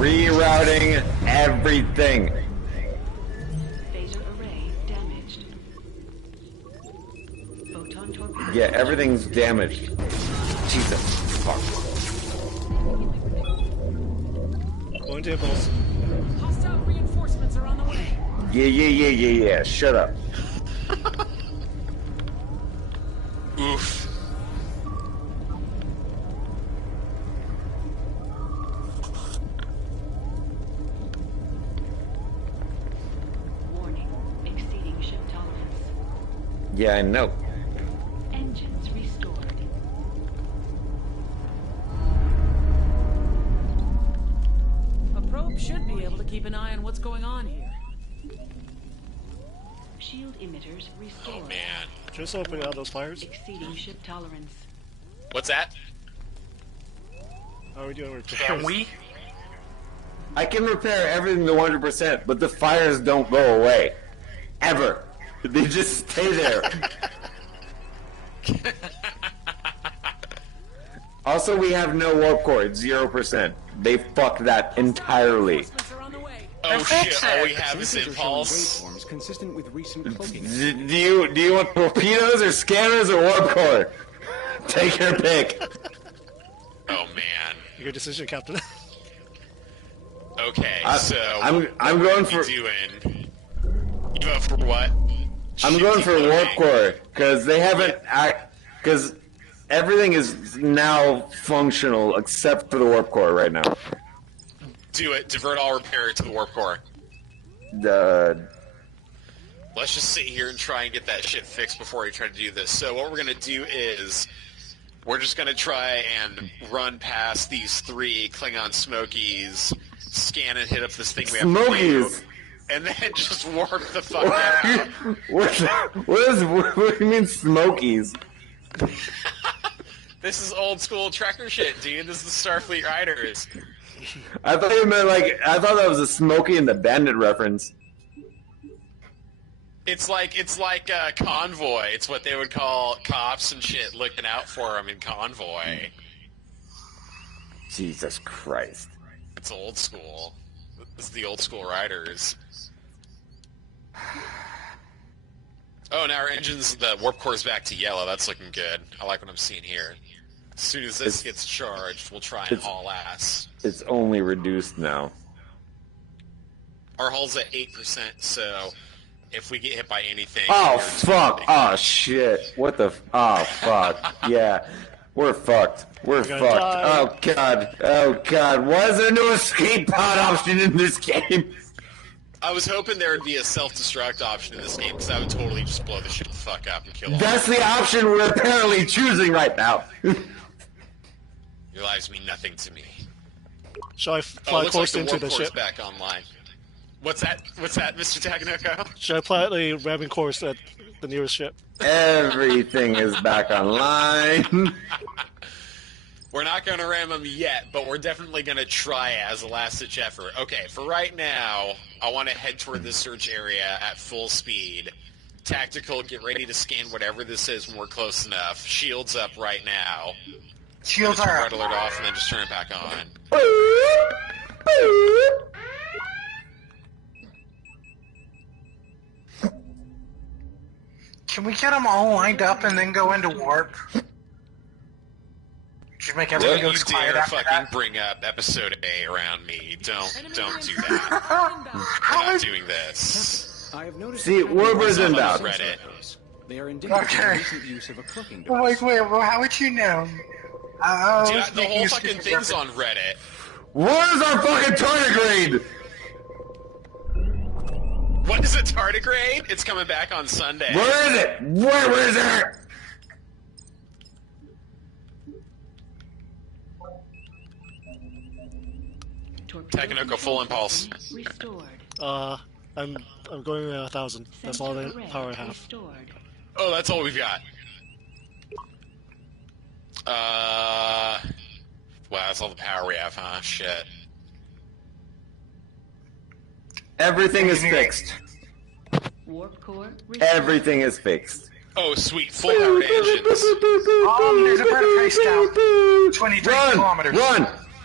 Rerouting everything. Phaser array damaged. Photon torpedo. Yeah, everything's damaged. Jesus fuck. Going to impulse. Hostile reinforcements are on the way. Yeah. Shut up. Oof. Warning. Exceeding ship tolerance. Yeah, I know. Engines restored. A probe should be able to keep an eye on what's going on here. Shield emitters restored. Oh man. Just opening out those fires. Exceeding ship tolerance. What's that? How are we doing repairs? Can we? I can repair everything to 100%, but the fires don't go away. Ever. They just stay there. Also, we have no warp core. It's 0%. They fucked that entirely. Oh shit, all we have is impulse. Consistent with recent cloaking. Do you want torpedoes or scanners or warp core? Take your pick. Oh man. Your decision, Captain. Okay, so I'm going for. Doing? You vote for what? I'm going for warp core because they haven't. Because everything is now functional except for the warp core right now. Do it. Divert all repair to the warp core. Let's just sit here and try and get that shit fixed before we try to do this. So what we're gonna do is we're just gonna try and run past these 3 Klingon Smokies, scan and hit up this thing we have to do, and then just warp the fuck out. What do you mean Smokies? This is old school Trekker shit, dude. This is the Starfleet Riders. I thought you meant I thought that was a Smokey and the Bandit reference. It's like Convoy. It's what they would call cops and shit looking out for them in Convoy. Jesus Christ. It's old school. This is the old school Riders. Oh, now our engines, the warp core's back to yellow. That's looking good. I like what I'm seeing here. As soon as this gets charged, we'll try and haul ass. It's only reduced now. Our hull's at 8%, so if we get hit by anything... Oh, fuck. Oh, shit. What the... Oh, fuck. Yeah. We're fucked. We're fucked. Oh, God. Oh, God. Why is there no escape pod option in this game? I was hoping there would be a self-destruct option in this game, because that would totally just blow the shit the fuck up and kill all. That's the option we're apparently choosing right now. Your lives mean nothing to me. Shall I fly close into the ship? Back online. What's that? What's that, Mr. Takkynoko? Should I politely ramming course at the nearest ship? Everything is back online. We're not going to ram them yet, but we're definitely going to try as a last-ditch effort. Okay, for right now, I want to head toward this search area at full speed. Tactical, get ready to scan whatever this is when we're close enough. Shields up right now. Shields are up. Red alert off, and then just turn it back on. Can we get them all lined up and then go into warp? Should make everything go quiet after fucking that. Bring up episode A around me. Don't do that. We're not doing this. I have noticed. See, Warber's inbound. Reddit. They are indicative of recent use of a cloaking device. Wait, well, how would you know? Dude, the whole fucking thing's on Reddit. Where's our fucking tardigrade? What is a tardigrade? It's coming back on Sunday. Where is it? Where is it? Takkynoko full impulse. Restored. I'm going 1,000. That's all the power I have. Restored. Oh, that's all we've got. Wow, that's all the power we have, huh? Shit. Everything is fixed. Warp core Everything is fixed. Oh, sweet. Full powered engines. There's a bird face down. 23 kilometers.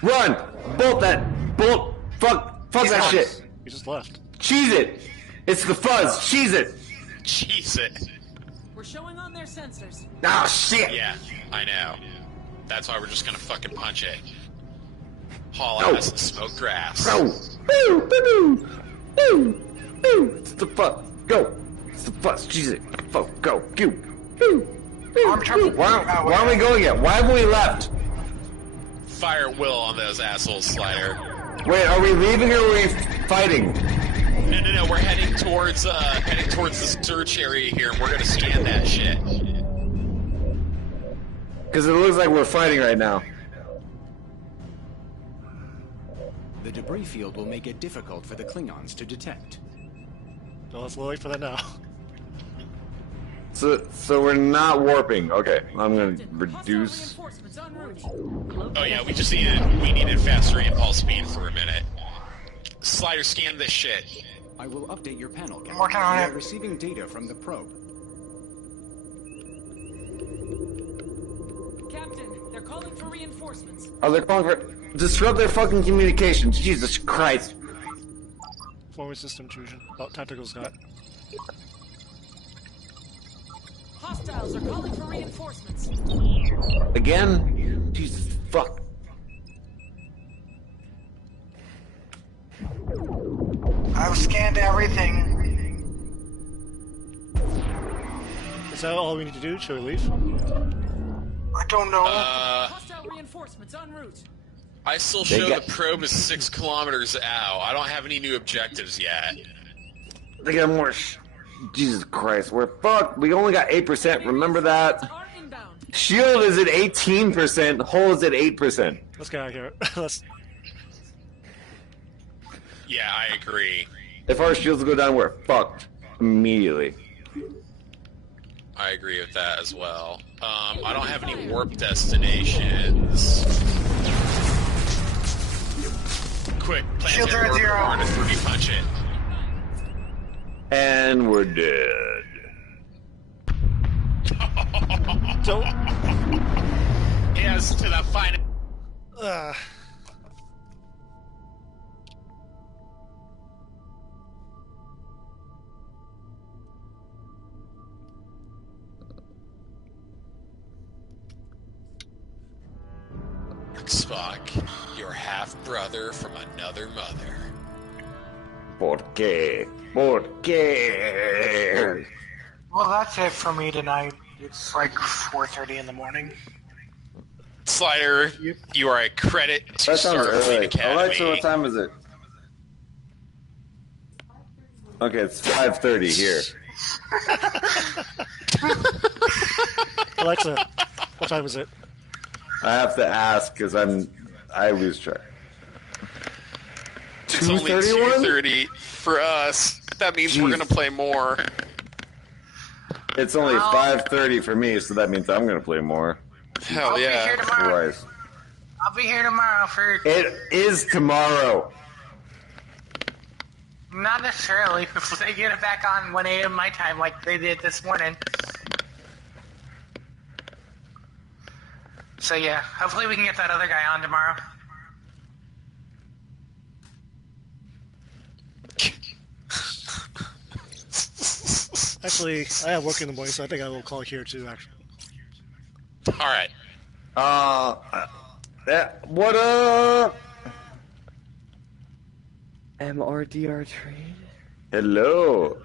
Run! Bolt that! Bolt! Fuck that shit! He just left. Cheese it! It's the fuzz! Cheese it! Cheese it. We're showing on their sensors. Oh, shit! Yeah, I know. That's why we're just gonna fucking punch it. Haul Go. ass and smoke grass. Go! It's the fuzz! Go! It's the fuzz! Cheese it! Go! Why aren't we going yet? Why haven't we left? Fire at will on those assholes, Slider. Wait, are we leaving or are we fighting? No, we're heading towards the search area here, and we're gonna scan that shit. Because it looks like we're fighting right now. The debris field will make it difficult for the Klingons to detect. So let's wait for that now. So we're not warping. Okay, I'm gonna reduce. Oh yeah, we needed faster impulse speed for a minute. Slider, scan this shit. I will update your panel, Captain. Working on We it. are receiving data from the probe. Captain, they're calling for reinforcements. Oh, they're calling for disrupt their fucking communications. Jesus Christ! Forward system intrusion. Oh, tactical's got. Hostiles are calling for reinforcements. Again? Jesus fuck! I've scanned everything. Is that all we need to do? Should we leave? I don't know. Hostile reinforcements en route. I still show the probe is 6 kilometers out. I don't have any new objectives yet. They got more. Jesus Christ, we're fucked. We only got 8%. Remember that? Shield is at 18%. Hull is at 8%. Let's get out of here. Let's. Yeah, I agree. If our shields go down, we're fucked immediately. I agree with that as well. I don't have any warp destinations. Quick, planetary orbit warrant to 3D punch it. And we're dead. Don't. Yes, to the final. Spock, your half-brother from another mother. ¿Por qué? ¿Por qué? Well, that's it for me tonight. It's like 4:30 in the morning. Slider, you are a credit to That sounds Starfleet early. Academy. Alexa, what time is it? Okay, it's 5:30 here. Alexa, what time is it? I have to ask because I lose track. It's only 2:30 for us. That means we're gonna play more. It's only 5:30 for me, so that means I'm gonna play more. Hell yeah! Christ. I'll be here tomorrow for... It is tomorrow. Not necessarily. If they get it back on 1 a.m. my time like they did this morning. So yeah, hopefully we can get that other guy on tomorrow. Actually, I have work in the morning, so I think I will call here too, actually. Alright. What up? MRDR trade? Hello.